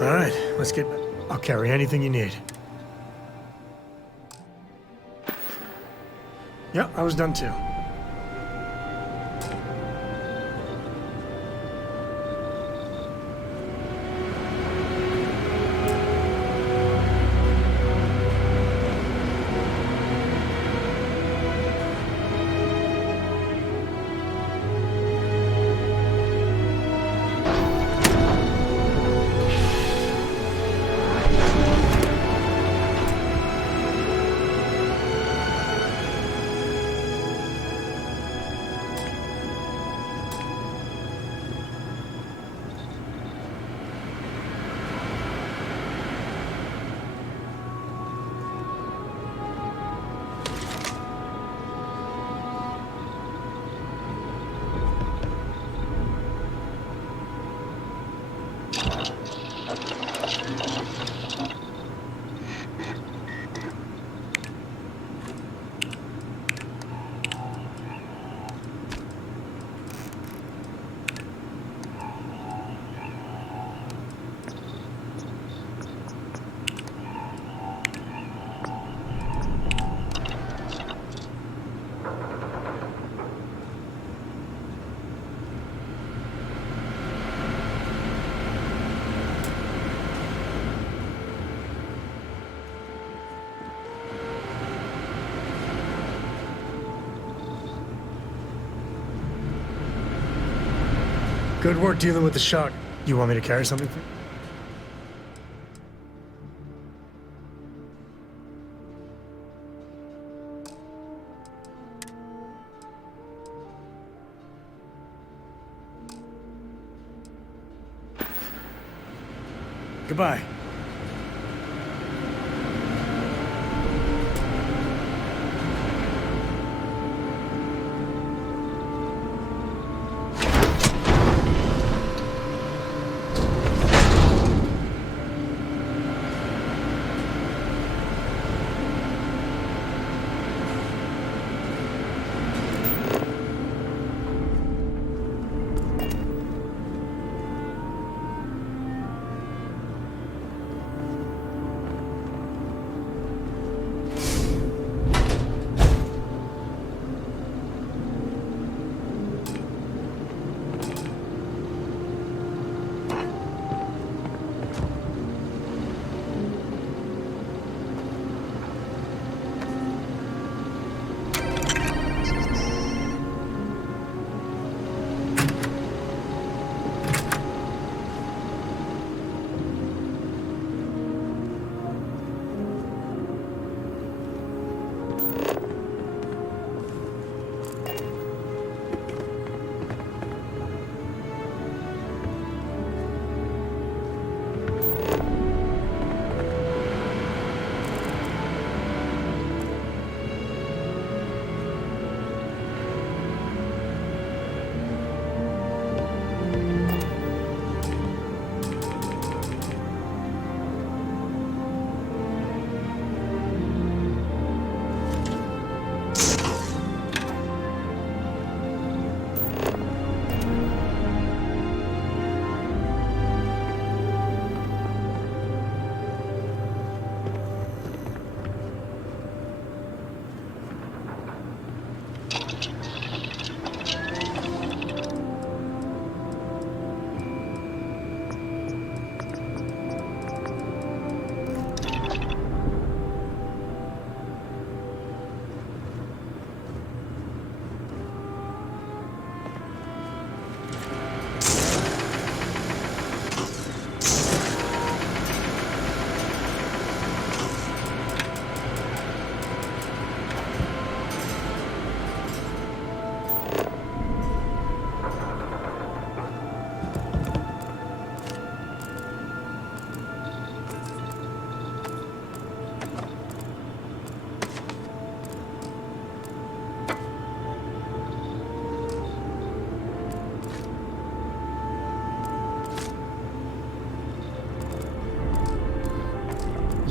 All right, let's get... I'll carry anything you need. Yeah, I was done too. Good work dealing with the shock. You want me to carry something for you? Goodbye.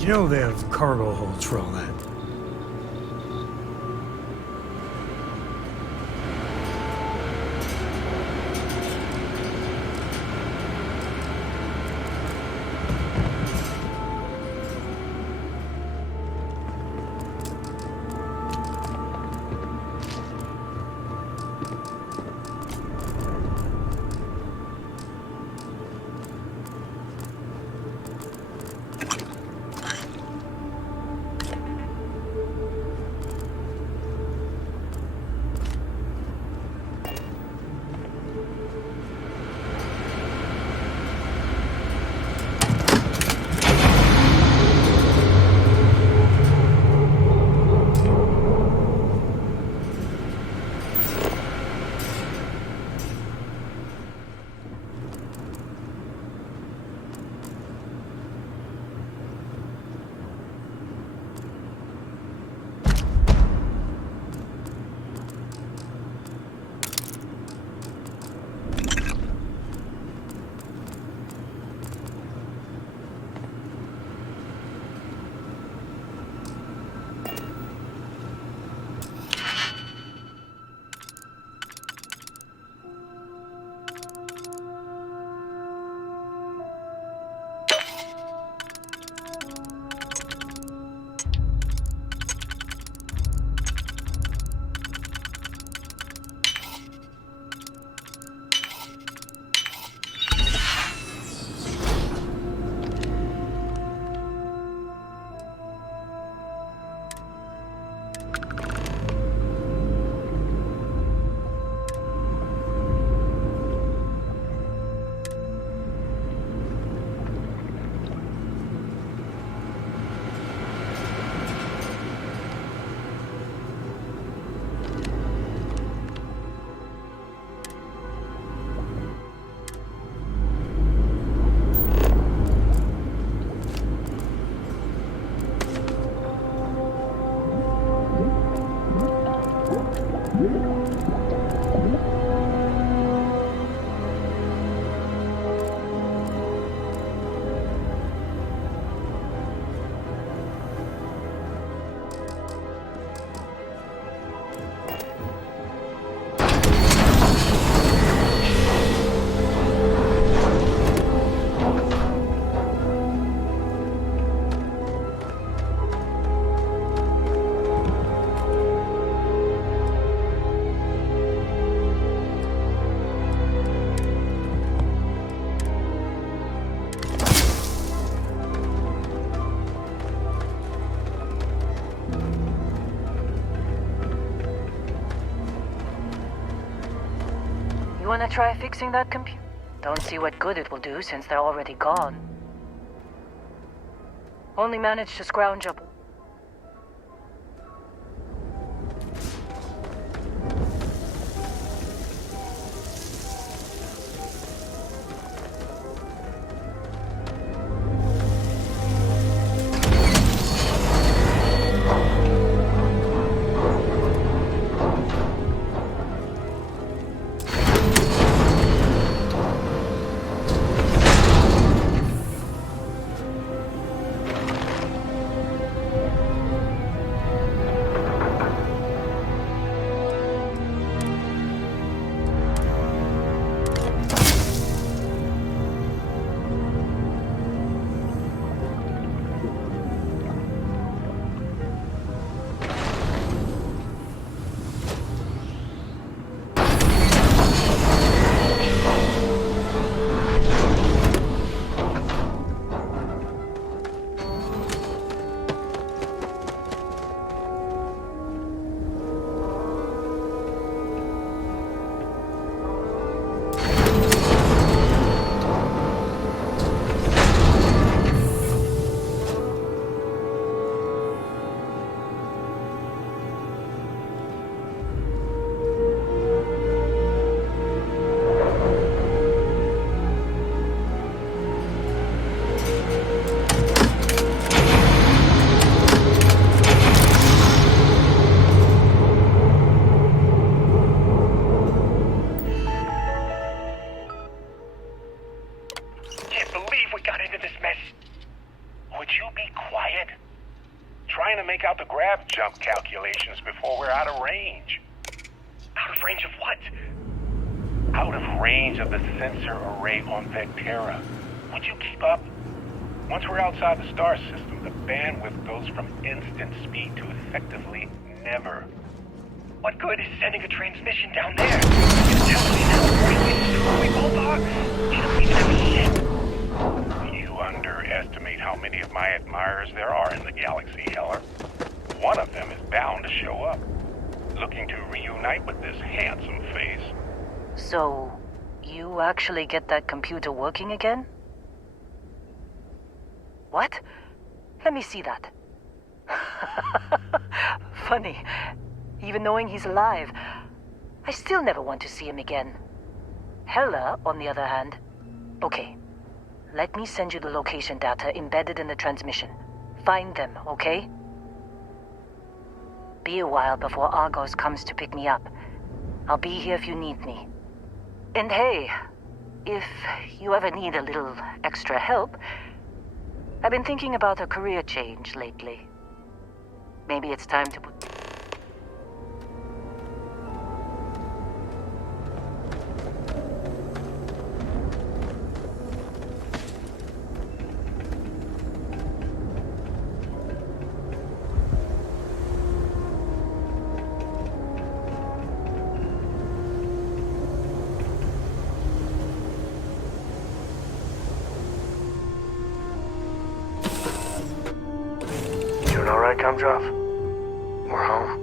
You know they have cargo holds for all that. wanna try fixing that computer? Don't see what good it will do since they're already gone. Only managed to scrounge up. Jump calculations before we're out of range. Out of range of what? Out of range of the sensor array on Vectera. Would you keep up? Once we're outside the star system, the bandwidth goes from instant speed to effectively never. What good is sending a transmission down there? You tell me now we both are. You don't even have a ship. You underestimate how many of my admirers there are in the galaxy, Heller. One of them is bound to show up, looking to reunite with this handsome face. So, you actually get that computer working again? What? Let me see that. Funny. Even knowing he's alive, I still never want to see him again. Hella, on the other hand. Okay. Let me send you the location data embedded in the transmission. Find them, okay? Be a while before Argos comes to pick me up. I'll be here if you need me. And hey, if you ever need a little extra help, I've been thinking about a career change lately. Maybe it's time to put... Drop. We're home.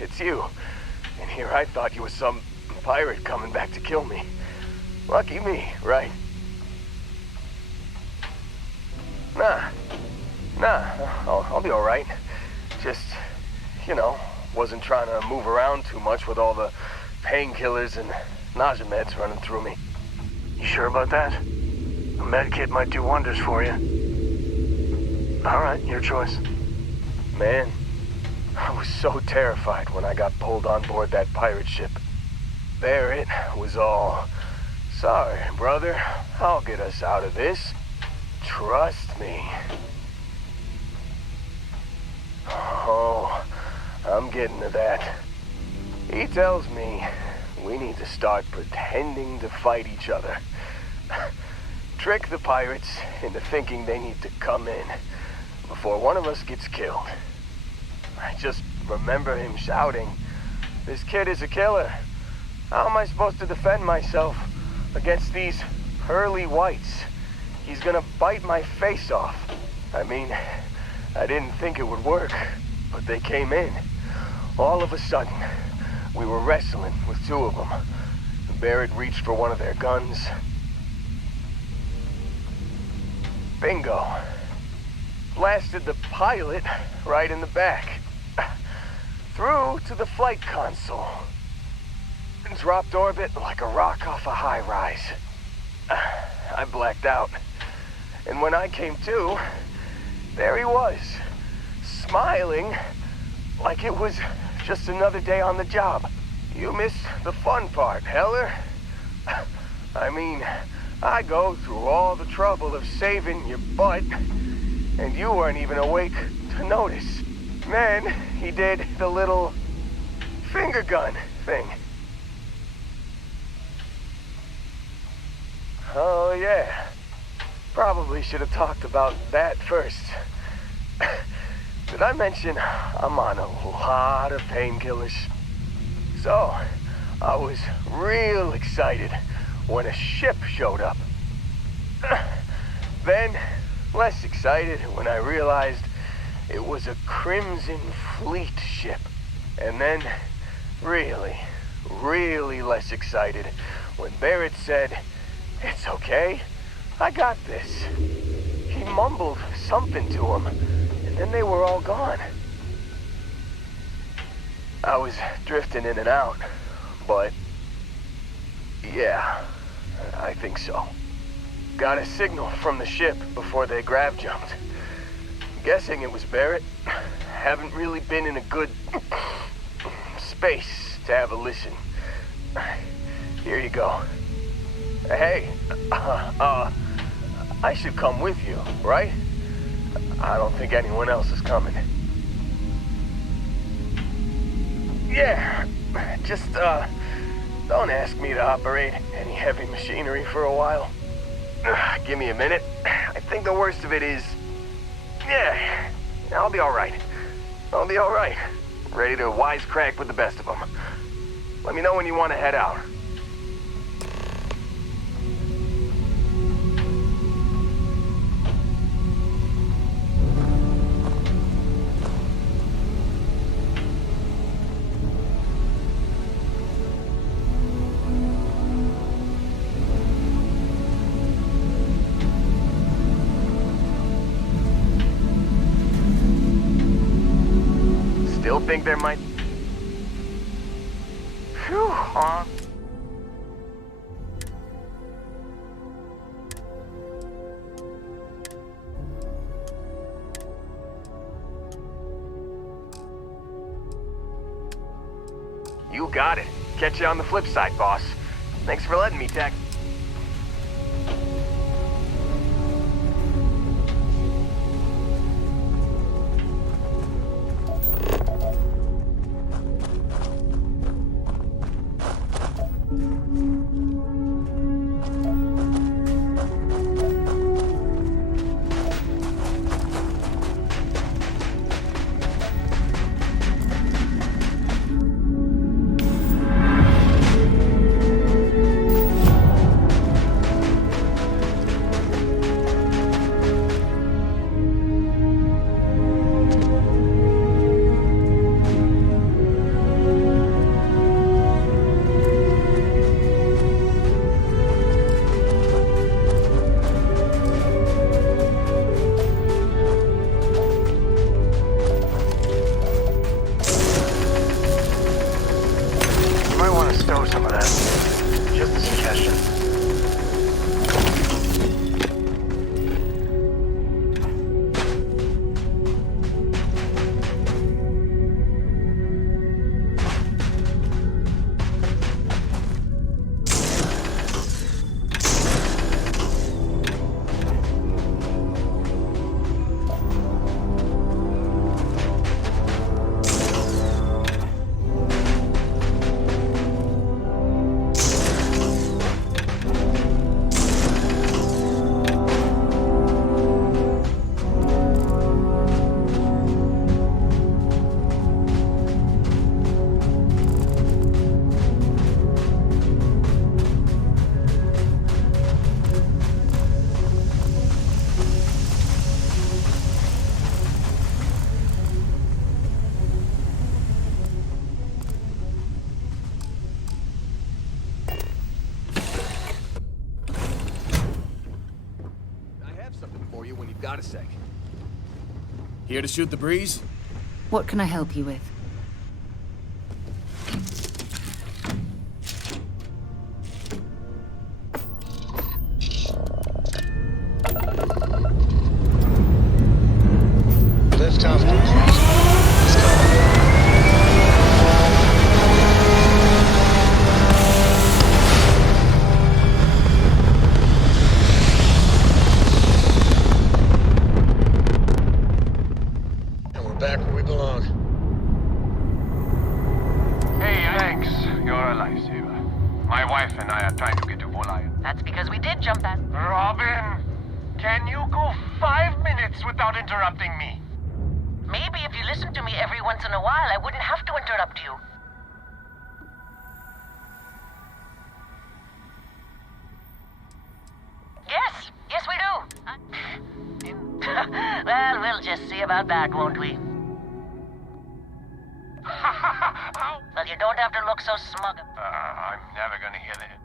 it's you. And here I thought you were some pirate coming back to kill me. Lucky me, right? Nah, I'll be alright. Just, you know, wasn't trying to move around too much with all the painkillers and nausea meds running through me. You sure about that? A med kit might do wonders for you. Alright, your choice. Man, I was so terrified when I got pulled on board that pirate ship. Barrett was all, "Sorry, brother, I'll get us out of this. Trust me." Oh, I'm getting to that. He tells me we need to start pretending to fight each other. Trick the pirates into thinking they need to come in before one of us gets killed. I just remember him shouting, "This kid is a killer. How am I supposed to defend myself against these pearly whites? He's gonna bite my face off." I mean, I didn't think it would work, but they came in. All of a sudden, we were wrestling with two of them. Barrett reached for one of their guns. Bingo. Blasted the pilot right in the back. Through to the flight console. Dropped orbit like a rock off a high rise. I blacked out. And when I came to, there he was, smiling like it was just another day on the job. You missed the fun part, Heller. I mean, I go through all the trouble of saving your butt, and you weren't even awake to notice. Then he did the little finger gun thing. Oh yeah, probably should have talked about that first. Did I mention I'm on a lot of painkillers? So, I was real excited when a ship showed up. Then, less excited when I realized it was a Crimson Fleet ship. And then, really less excited when Barrett said, "It's okay, I got this." He mumbled something to him, and then they were all gone. I was drifting in and out, but yeah, I think so. Got a signal from the ship before they grav jumped. Guessing it was Barrett. Haven't really been in a good space to have a listen. Here you go. Hey, I should come with you, right? I don't think anyone else is coming. Yeah, just, don't ask me to operate any heavy machinery for a while. Give me a minute. I think the worst of it is... Yeah, I'll be alright. I'll be alright. Ready to wisecrack with the best of them. Let me know when you want to head out. Still think there might... Phew, You got it. Catch you on the flip side, boss. Thanks for letting me, Tech. a sec. Here to shoot the breeze? What can I help you with? Lift off the cruise. Let's go. And we're back where we belong. Hey, thanks. You're a lifesaver. My wife and I are trying to get to Voliant. That's because we did jump that. Robin, can you go 5 minutes without interrupting me? Maybe if you listened to me every once in a while, I wouldn't have to interrupt you. Yes, yes we do. Well, we'll just see about that, won't we? Well, you don't have to look so smug. I'm never gonna hear that.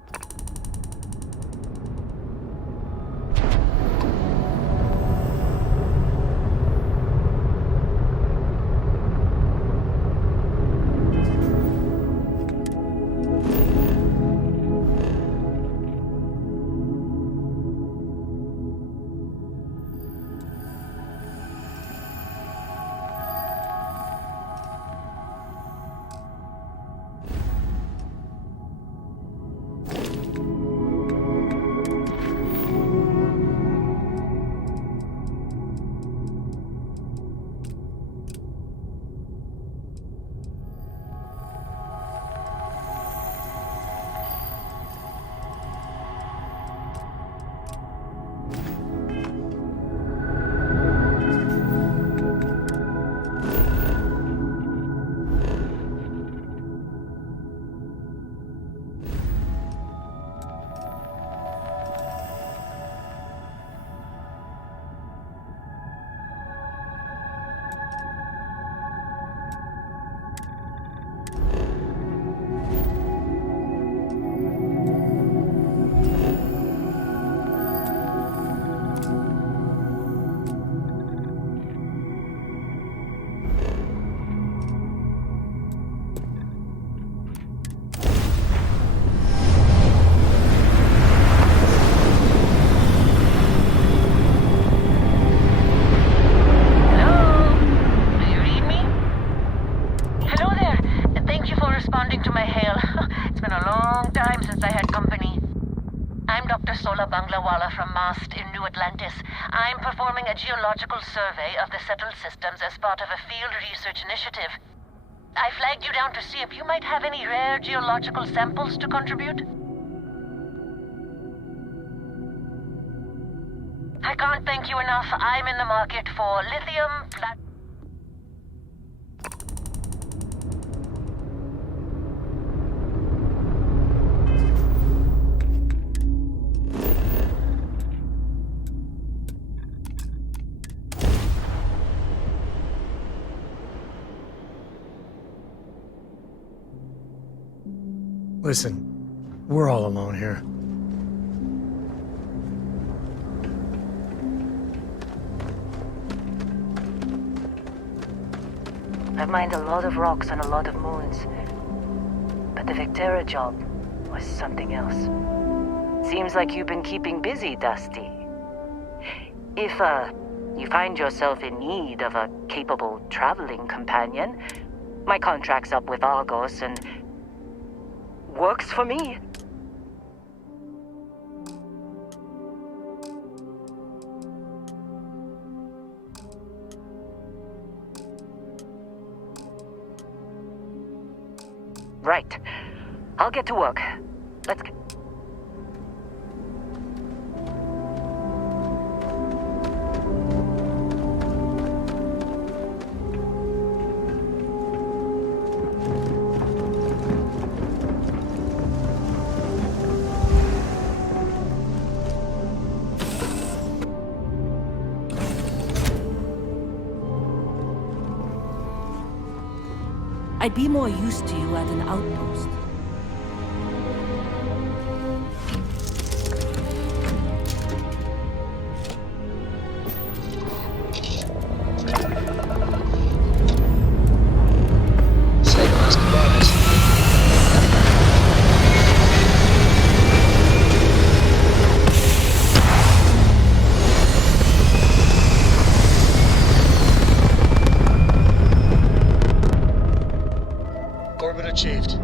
I'm performing a geological survey of the settled systems as part of a field research initiative. I flagged you down to see if you might have any rare geological samples to contribute. I can't thank you enough. I'm in the market for lithium, platinum. Listen, we're all alone here. I've mined a lot of rocks on a lot of moons. But the Vectera job was something else. Seems like you've been keeping busy, Dusty. If, you find yourself in need of a capable traveling companion, my contract's up with Argos and works for me. Right. I'll get to work. Let's get... I'd be more used to you at an outpost. Orbit achieved.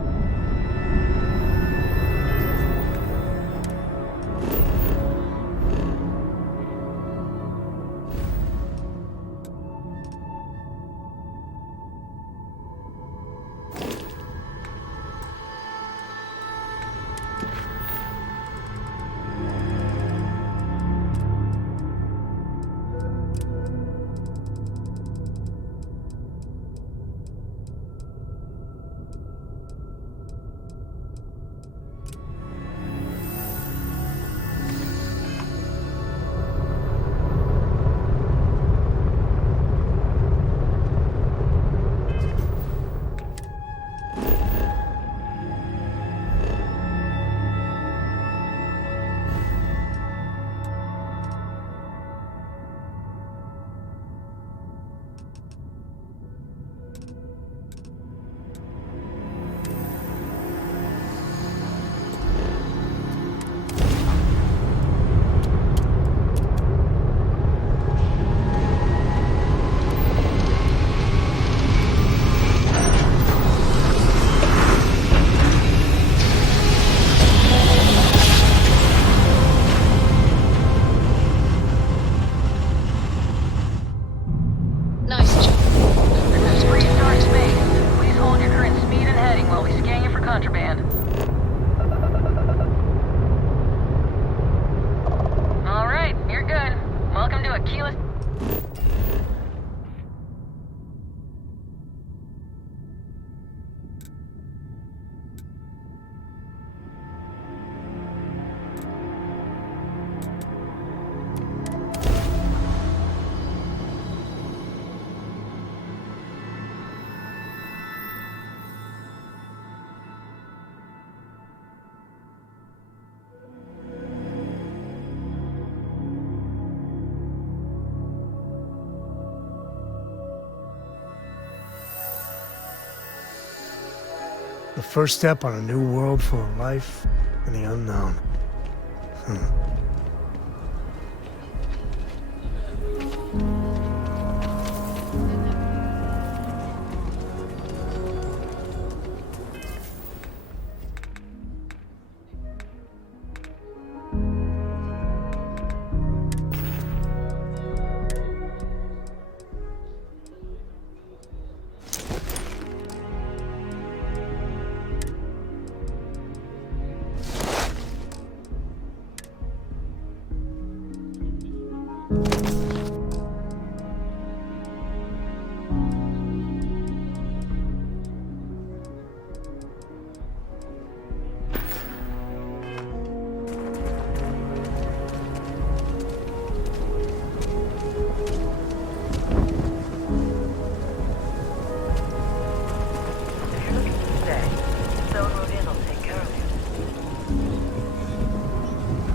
The first step on a new world full of life and the unknown.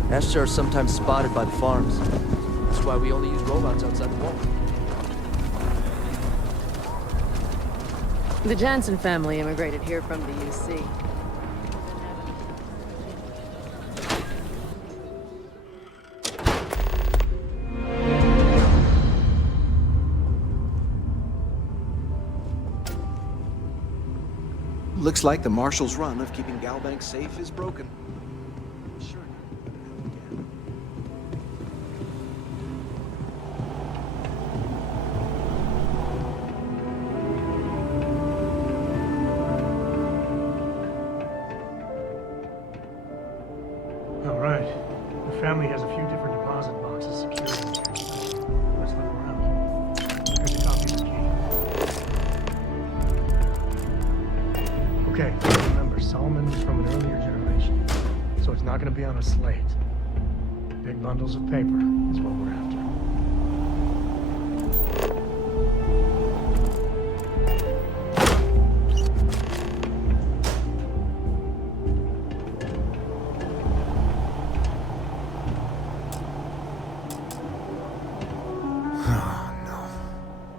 Ashtar are sometimes spotted by the farms. That's why we only use robots outside the wall. The Jansen family immigrated here from the UC. Looks like the Marshal's run of keeping Galbank safe is broken. All right. The family has a few different deposit boxes secured in here. Let's look around. Here's a copy of the key. Okay, remember, Solomon's from an earlier generation, so it's not going to be on a slate. Big bundles of paper is what we're after.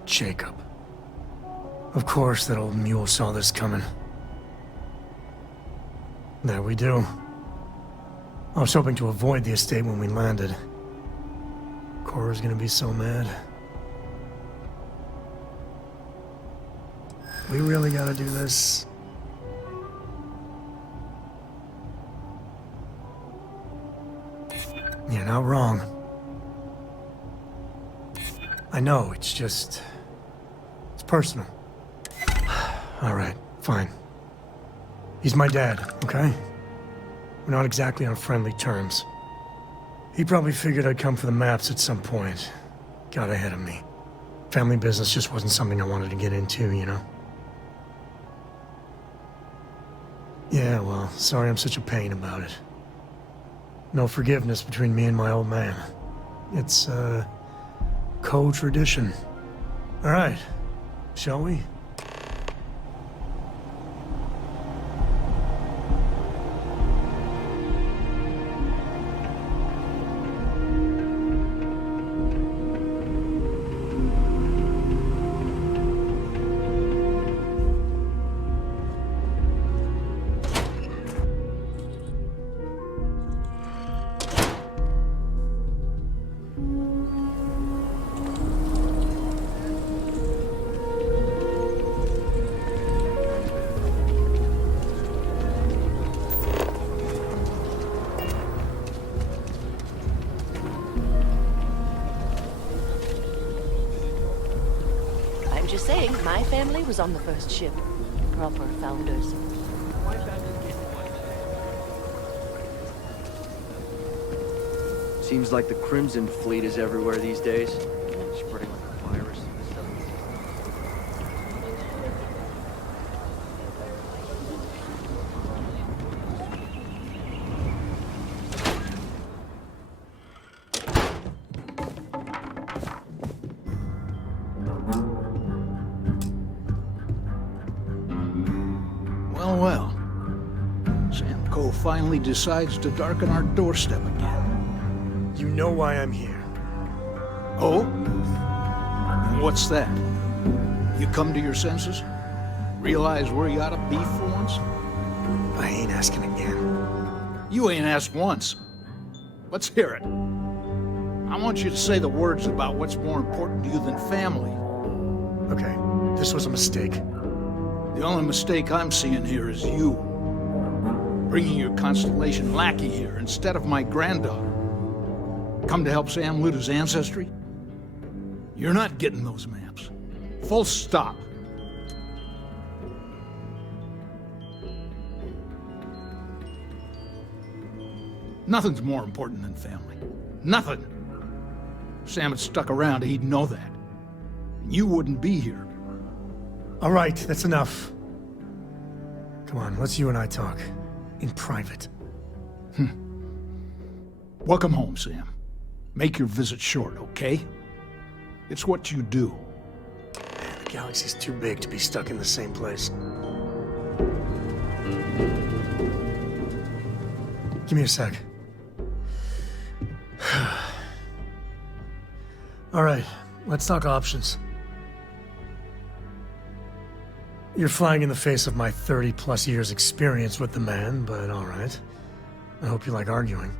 Jacob. Of course that old mule saw this coming. There we do. I was hoping to avoid the estate when we landed. Cora's gonna be so mad. We really gotta do this. You're not wrong. I know, it's just... it's personal. Alright, fine. He's my dad, okay? We're not exactly on friendly terms. He probably figured I'd come for the maps at some point. Got ahead of me. Family business just wasn't something I wanted to get into, you know? Yeah, well, sorry I'm such a pain about it. No forgiveness between me and my old man. It's, co-tradition. Alright, shall we? I'm just saying, my family was on the first ship. Proper founders. Seems like the Crimson Fleet is everywhere these days. Spreading like a virus. Well, well. Samco finally decides to darken our doorstep again. You know why I'm here. Oh? And what's that? You come to your senses? Realize where you ought to be for once? I ain't asking again. You ain't asked once. Let's hear it. I want you to say the words about what's more important to you than family. Okay, this was a mistake. The only mistake I'm seeing here is you. Bringing your Constellation lackey here instead of my granddaughter. Come to help Sam loot his ancestry? You're not getting those maps. Full stop. Nothing's more important than family. Nothing. If Sam had stuck around, he'd know that. You wouldn't be here. All right, that's enough. Come on, let's you and I talk. In private. Welcome home, Sam. Make your visit short, okay? It's what you do. Man, the galaxy's too big to be stuck in the same place. Give me a sec. All right, let's talk options. You're flying in the face of my 30-plus years experience with the man, but all right. I hope you like arguing.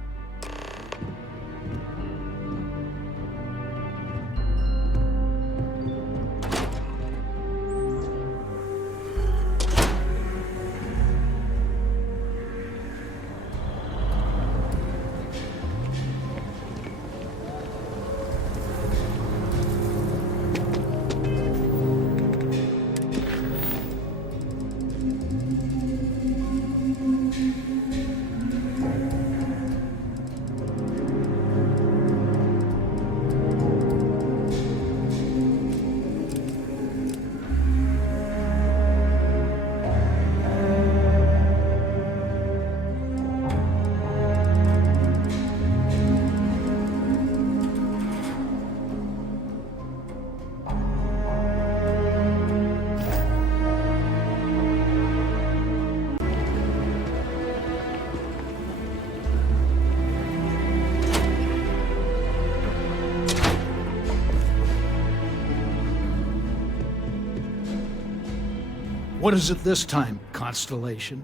What is it this time, Constellation?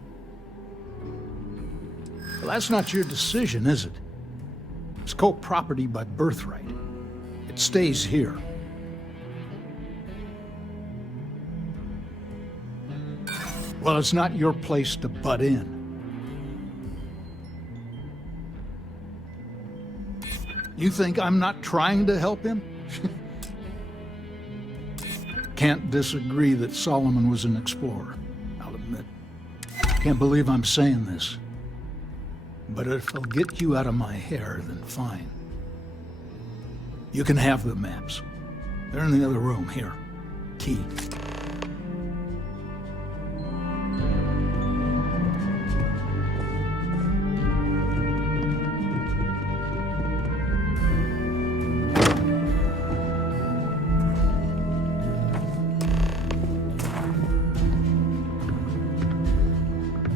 Well, that's not your decision, is it? It's co-property by birthright. It stays here. Well, it's not your place to butt in. You think I'm not trying to help him? Can't disagree that Solomon was an explorer, I'll admit. Can't believe I'm saying this. But if it'll get you out of my hair, then fine. You can have the maps. They're in the other room, here. Key.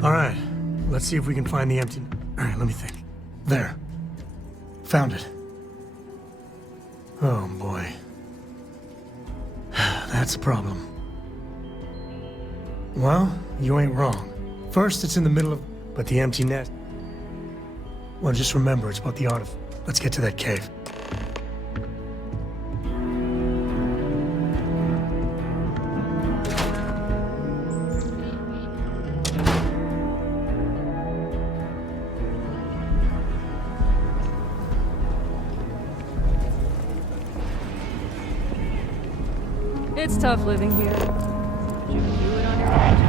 All right, let's see if we can find the empty... All right, let me think. There. Found it. Oh, boy. That's a problem. Well, you ain't wrong. First, it's in the middle of... But the empty nest... Well, just remember, it's about the art of... Let's get to that cave. It's tough living here. But you can do it on your own.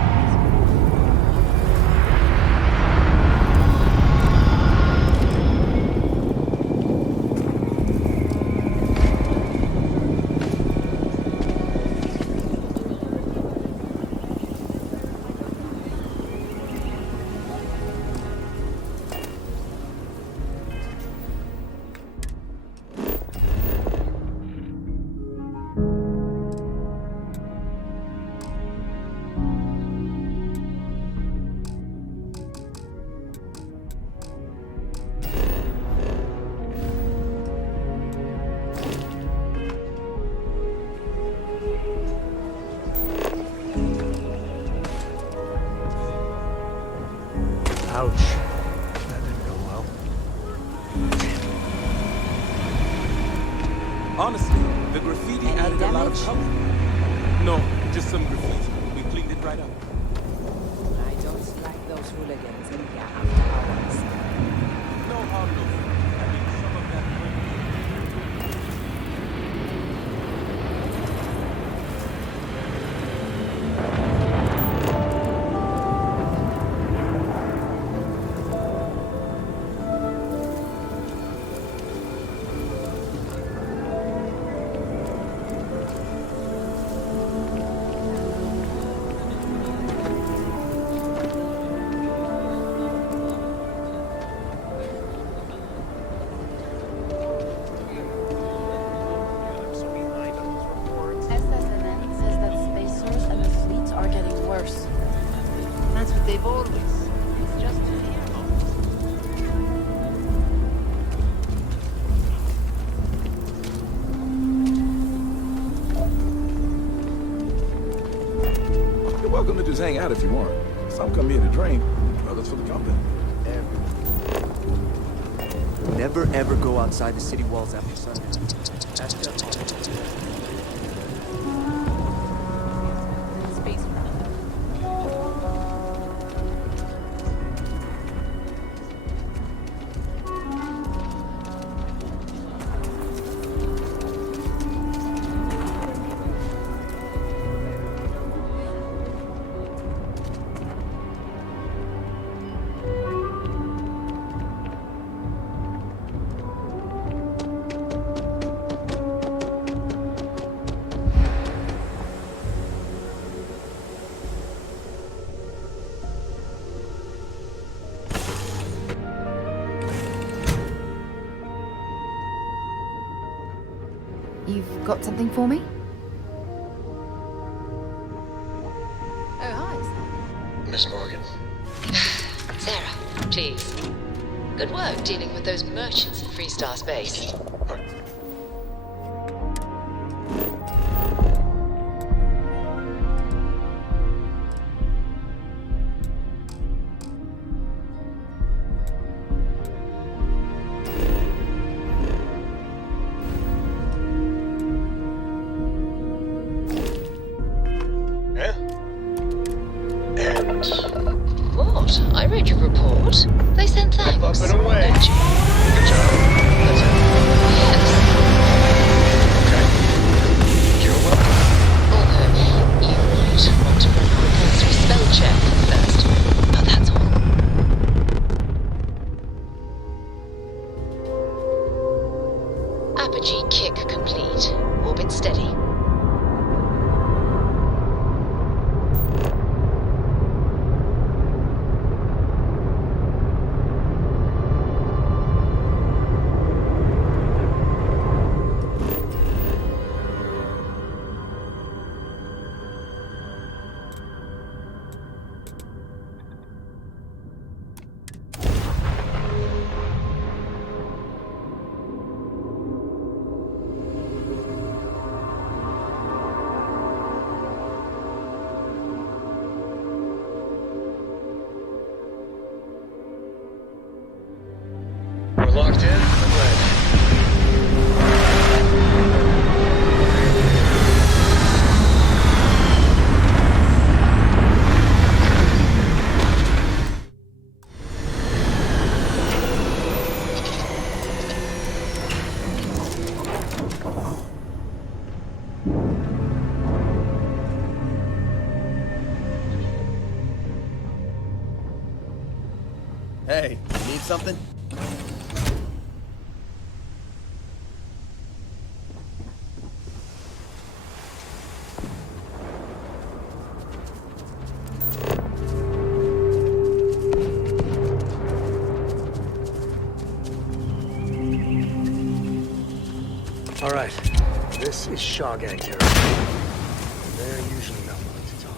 Ouch. That didn't go well. Honestly, the graffiti added a lot of color. No, just some graffiti. We cleaned it right up. I don't like those hooligans in here after hours. No harm, no foul. I mean, some of that... That's what they've always. It's just fear. You're welcome to just hang out if you want. Some come here to drink, others for the company. Never ever go outside the city walls after sundown. That's just You've got something for me? Oh, hi, Miss Morgan. Sarah, please. Good work dealing with those merchants at Freestar Space. What? I read your report. They sent thanks. Up and away. Don't you? Good job. That's it. Locked in and ready. Hey, need something? All right, this is Shaw Gang territory. They're usually not willing to talk.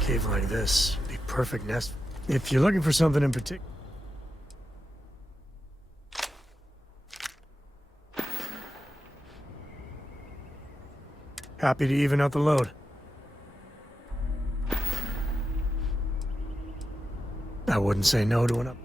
Cave like this, be perfect nest. If you're looking for something in particular. Happy to even out the load. I wouldn't say no to an up.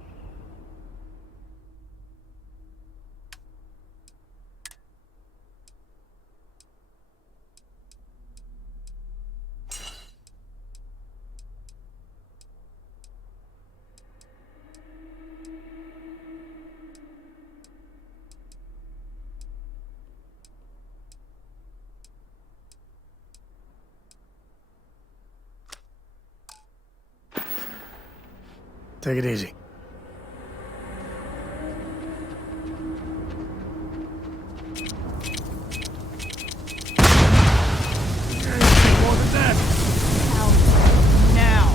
Take it easy. More than that. Out now.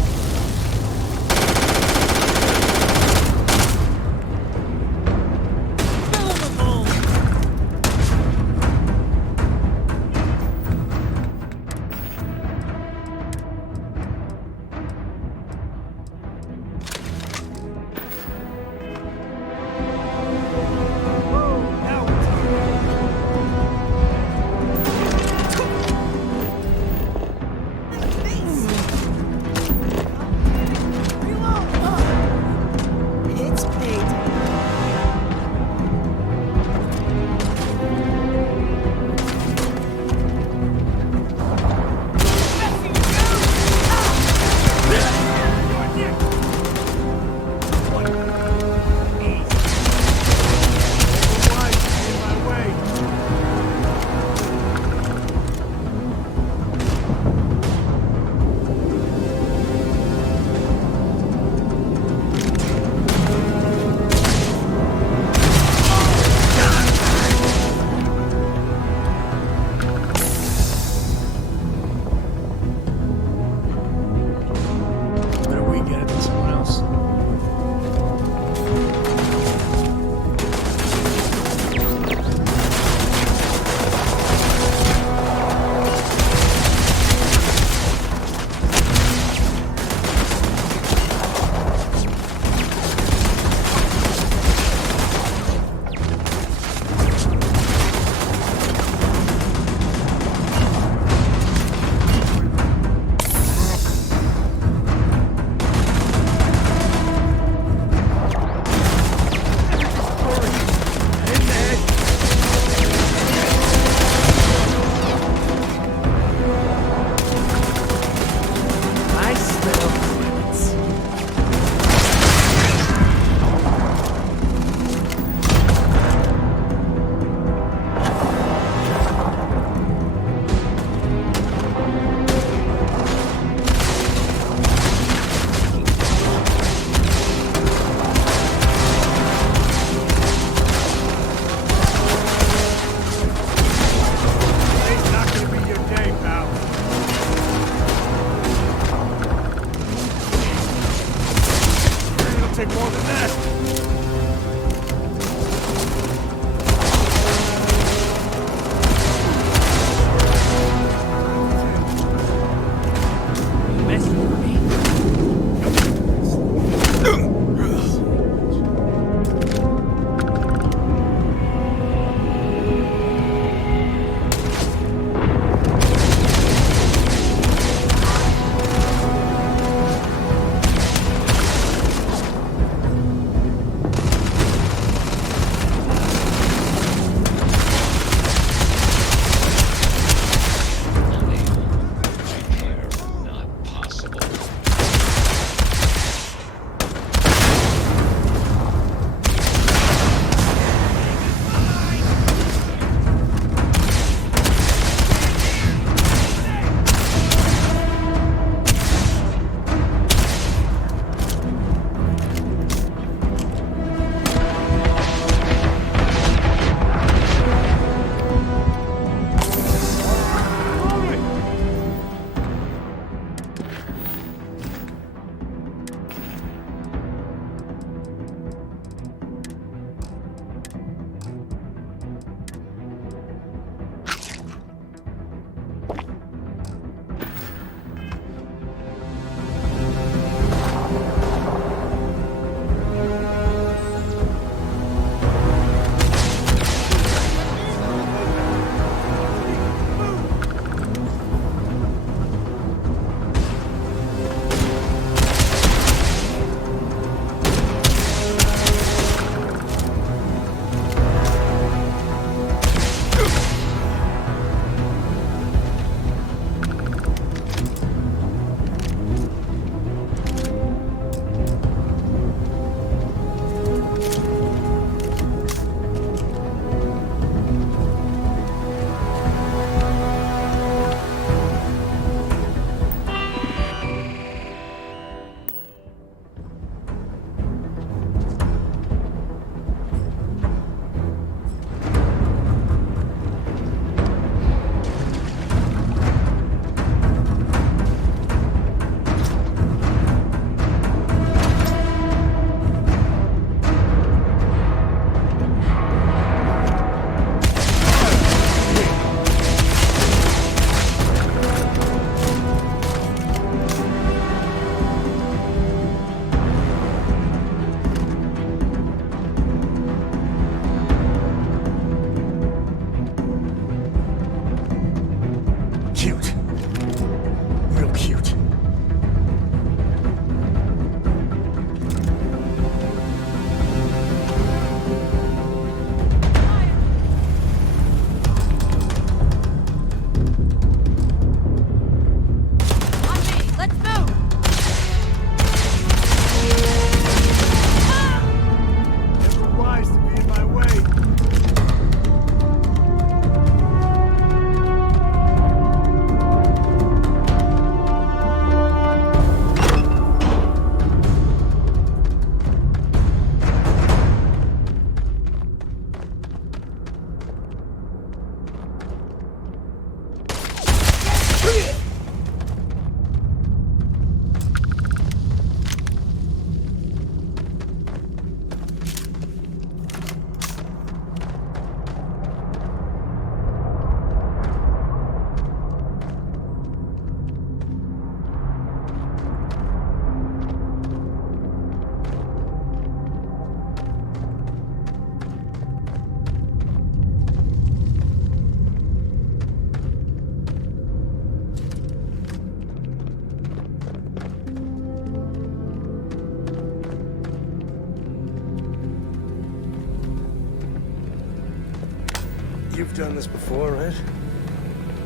You've done this before, right?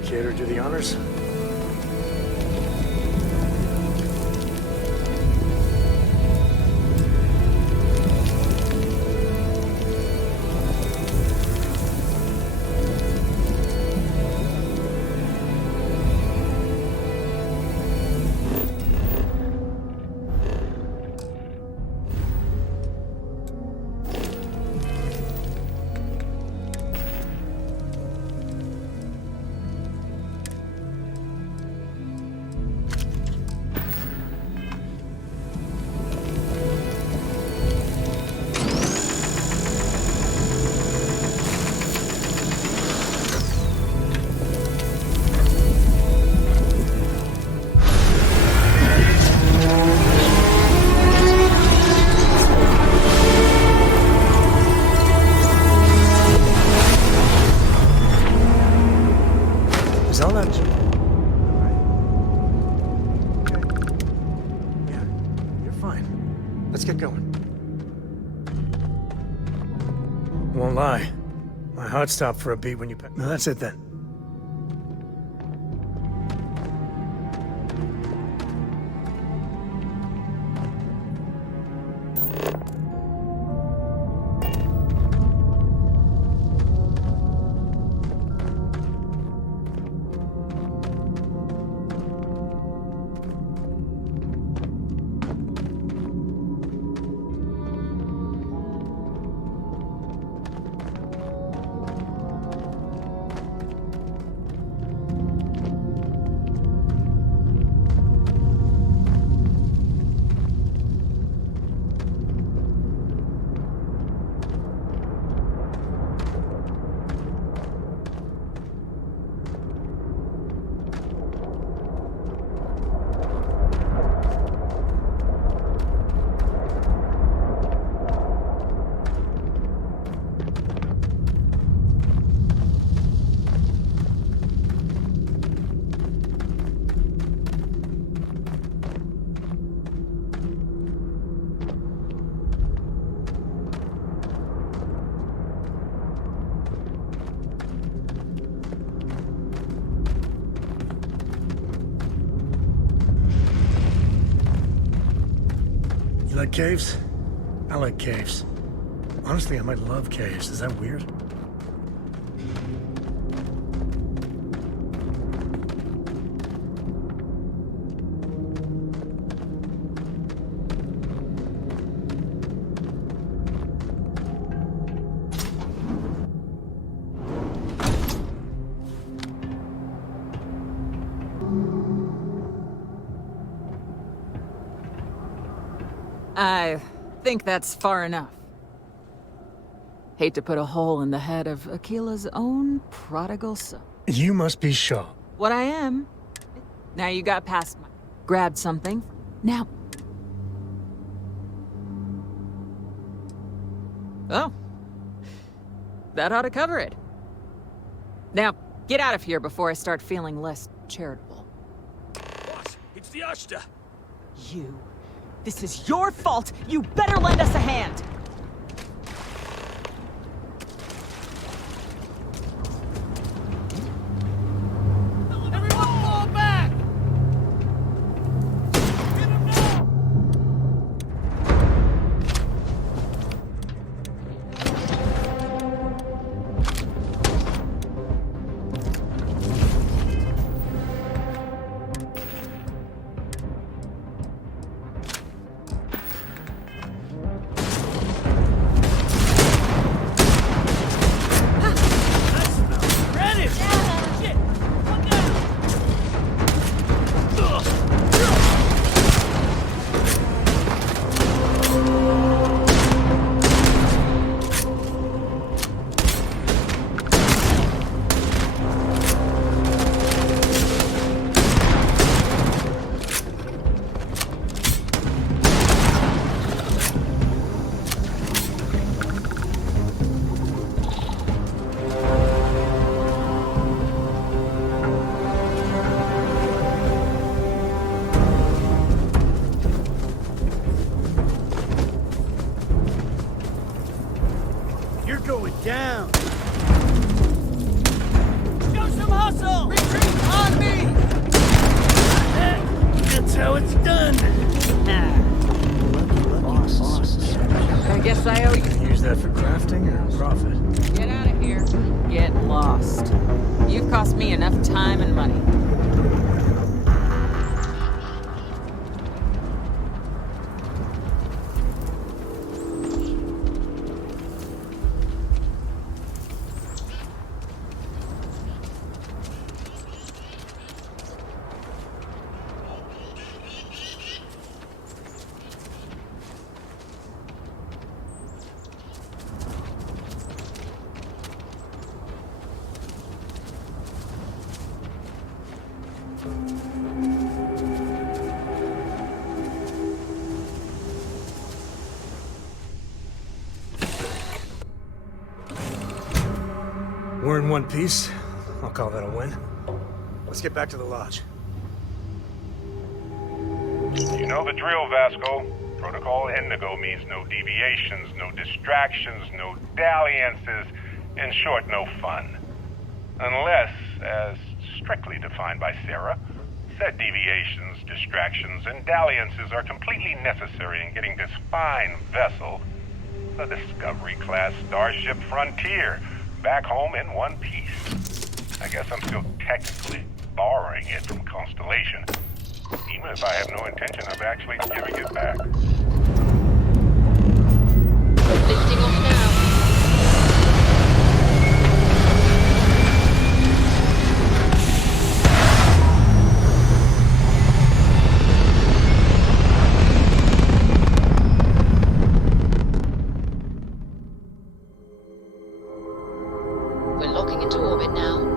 Care to do the honors? Let's get going. Won't lie. My heart stopped for a beat when you... No, that's it then. You like caves? I like caves. Honestly, I might love caves. Is that weird? I think that's far enough. Hate to put a hole in the head of Akila's own prodigal son. You must be Shaw. What I am. Now you got past my... Grabbed something. Now... Oh. That ought to cover it. Now, get out of here before I start feeling less charitable. Boss, it's the Ashta. You. This is your fault! You better lend us a hand! Everyone fall back! Get him now! how it's done. I guess I owe you. Use that for crafting or profit? Get out of here. Get lost. You've cost me enough time and money. We're in one piece. I'll call that a win. Let's get back to the lodge. You know the drill, Vasco. Protocol Indigo means no deviations, no distractions, no dalliances, in short, no fun. Unless, as strictly defined by Sarah, said deviations, distractions, and dalliances are completely necessary in getting this fine vessel, the Discovery-class Starship Frontier, back home in one piece. I guess I'm still technically borrowing it from Constellation, even if I have no intention of actually giving it back. Lifting off now. We're locking into orbit now.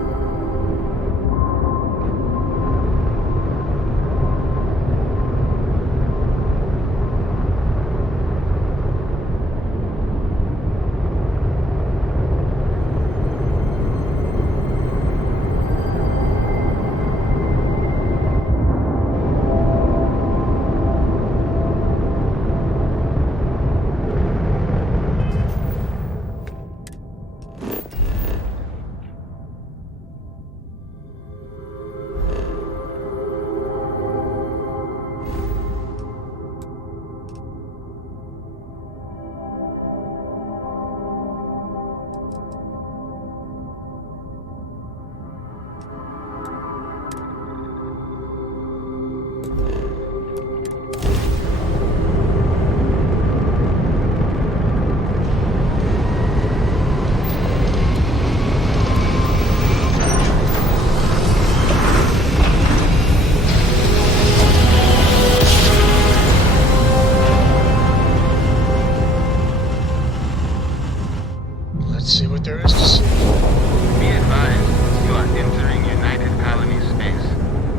Let's see what there is to see. Be advised, you are entering United Colony space.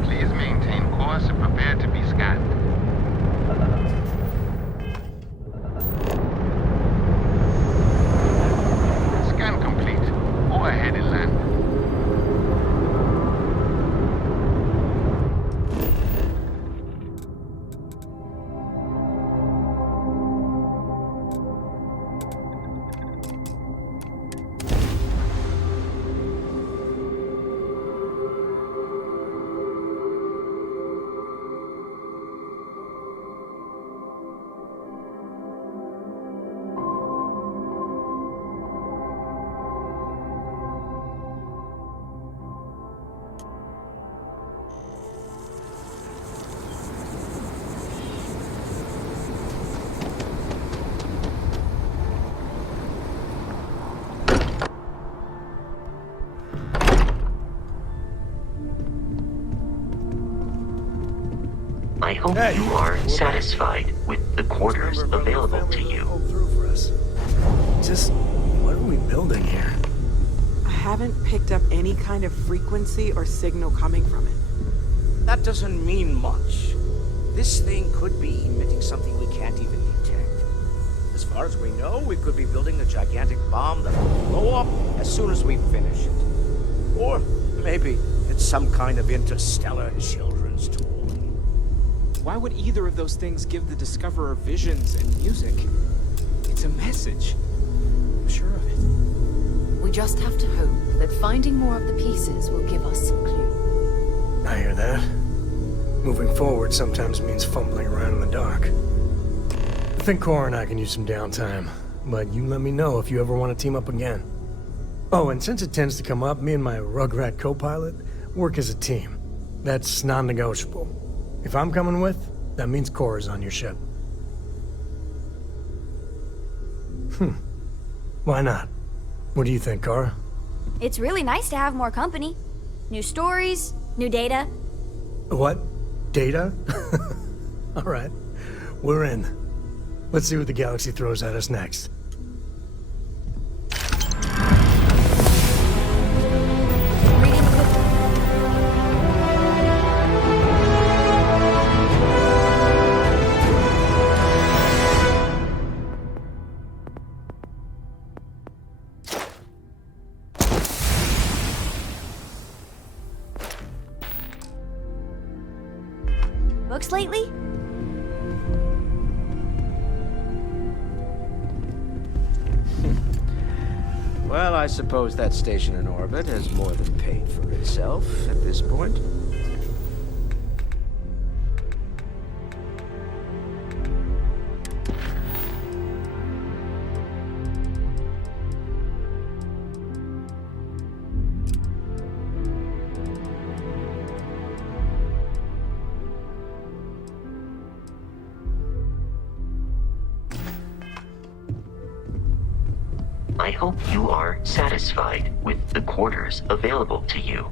Please maintain course and prepare to be scanned. Scan complete. Go ahead and land. I hope you are satisfied with the quarters available to you. Just, what are we building here? I haven't picked up any kind of frequency or signal coming from it. That doesn't mean much. This thing could be emitting something we can't even detect. As far as we know, we could be building a gigantic bomb that will blow up as soon as we finish it. Or maybe it's some kind of interstellar children's toy. Why would either of those things give the Discoverer visions and music? It's a message. I'm sure of it. We just have to hope that finding more of the pieces will give us some clue. I hear that. Moving forward sometimes means fumbling around in the dark. I think Cora and I can use some downtime, but you let me know if you ever want to team up again. Oh, and since it tends to come up, me and my Rugrat co-pilot work as a team. That's non-negotiable. If I'm coming with, that means Cora's on your ship. Why not? What do you think, Cora? It's really nice to have more company. New stories, new data. What? Data? All right. We're in. Let's see what the galaxy throws at us next. Books lately? Well, I suppose that station in orbit has more than paid for itself at this point. I hope you are satisfied with the quarters available to you.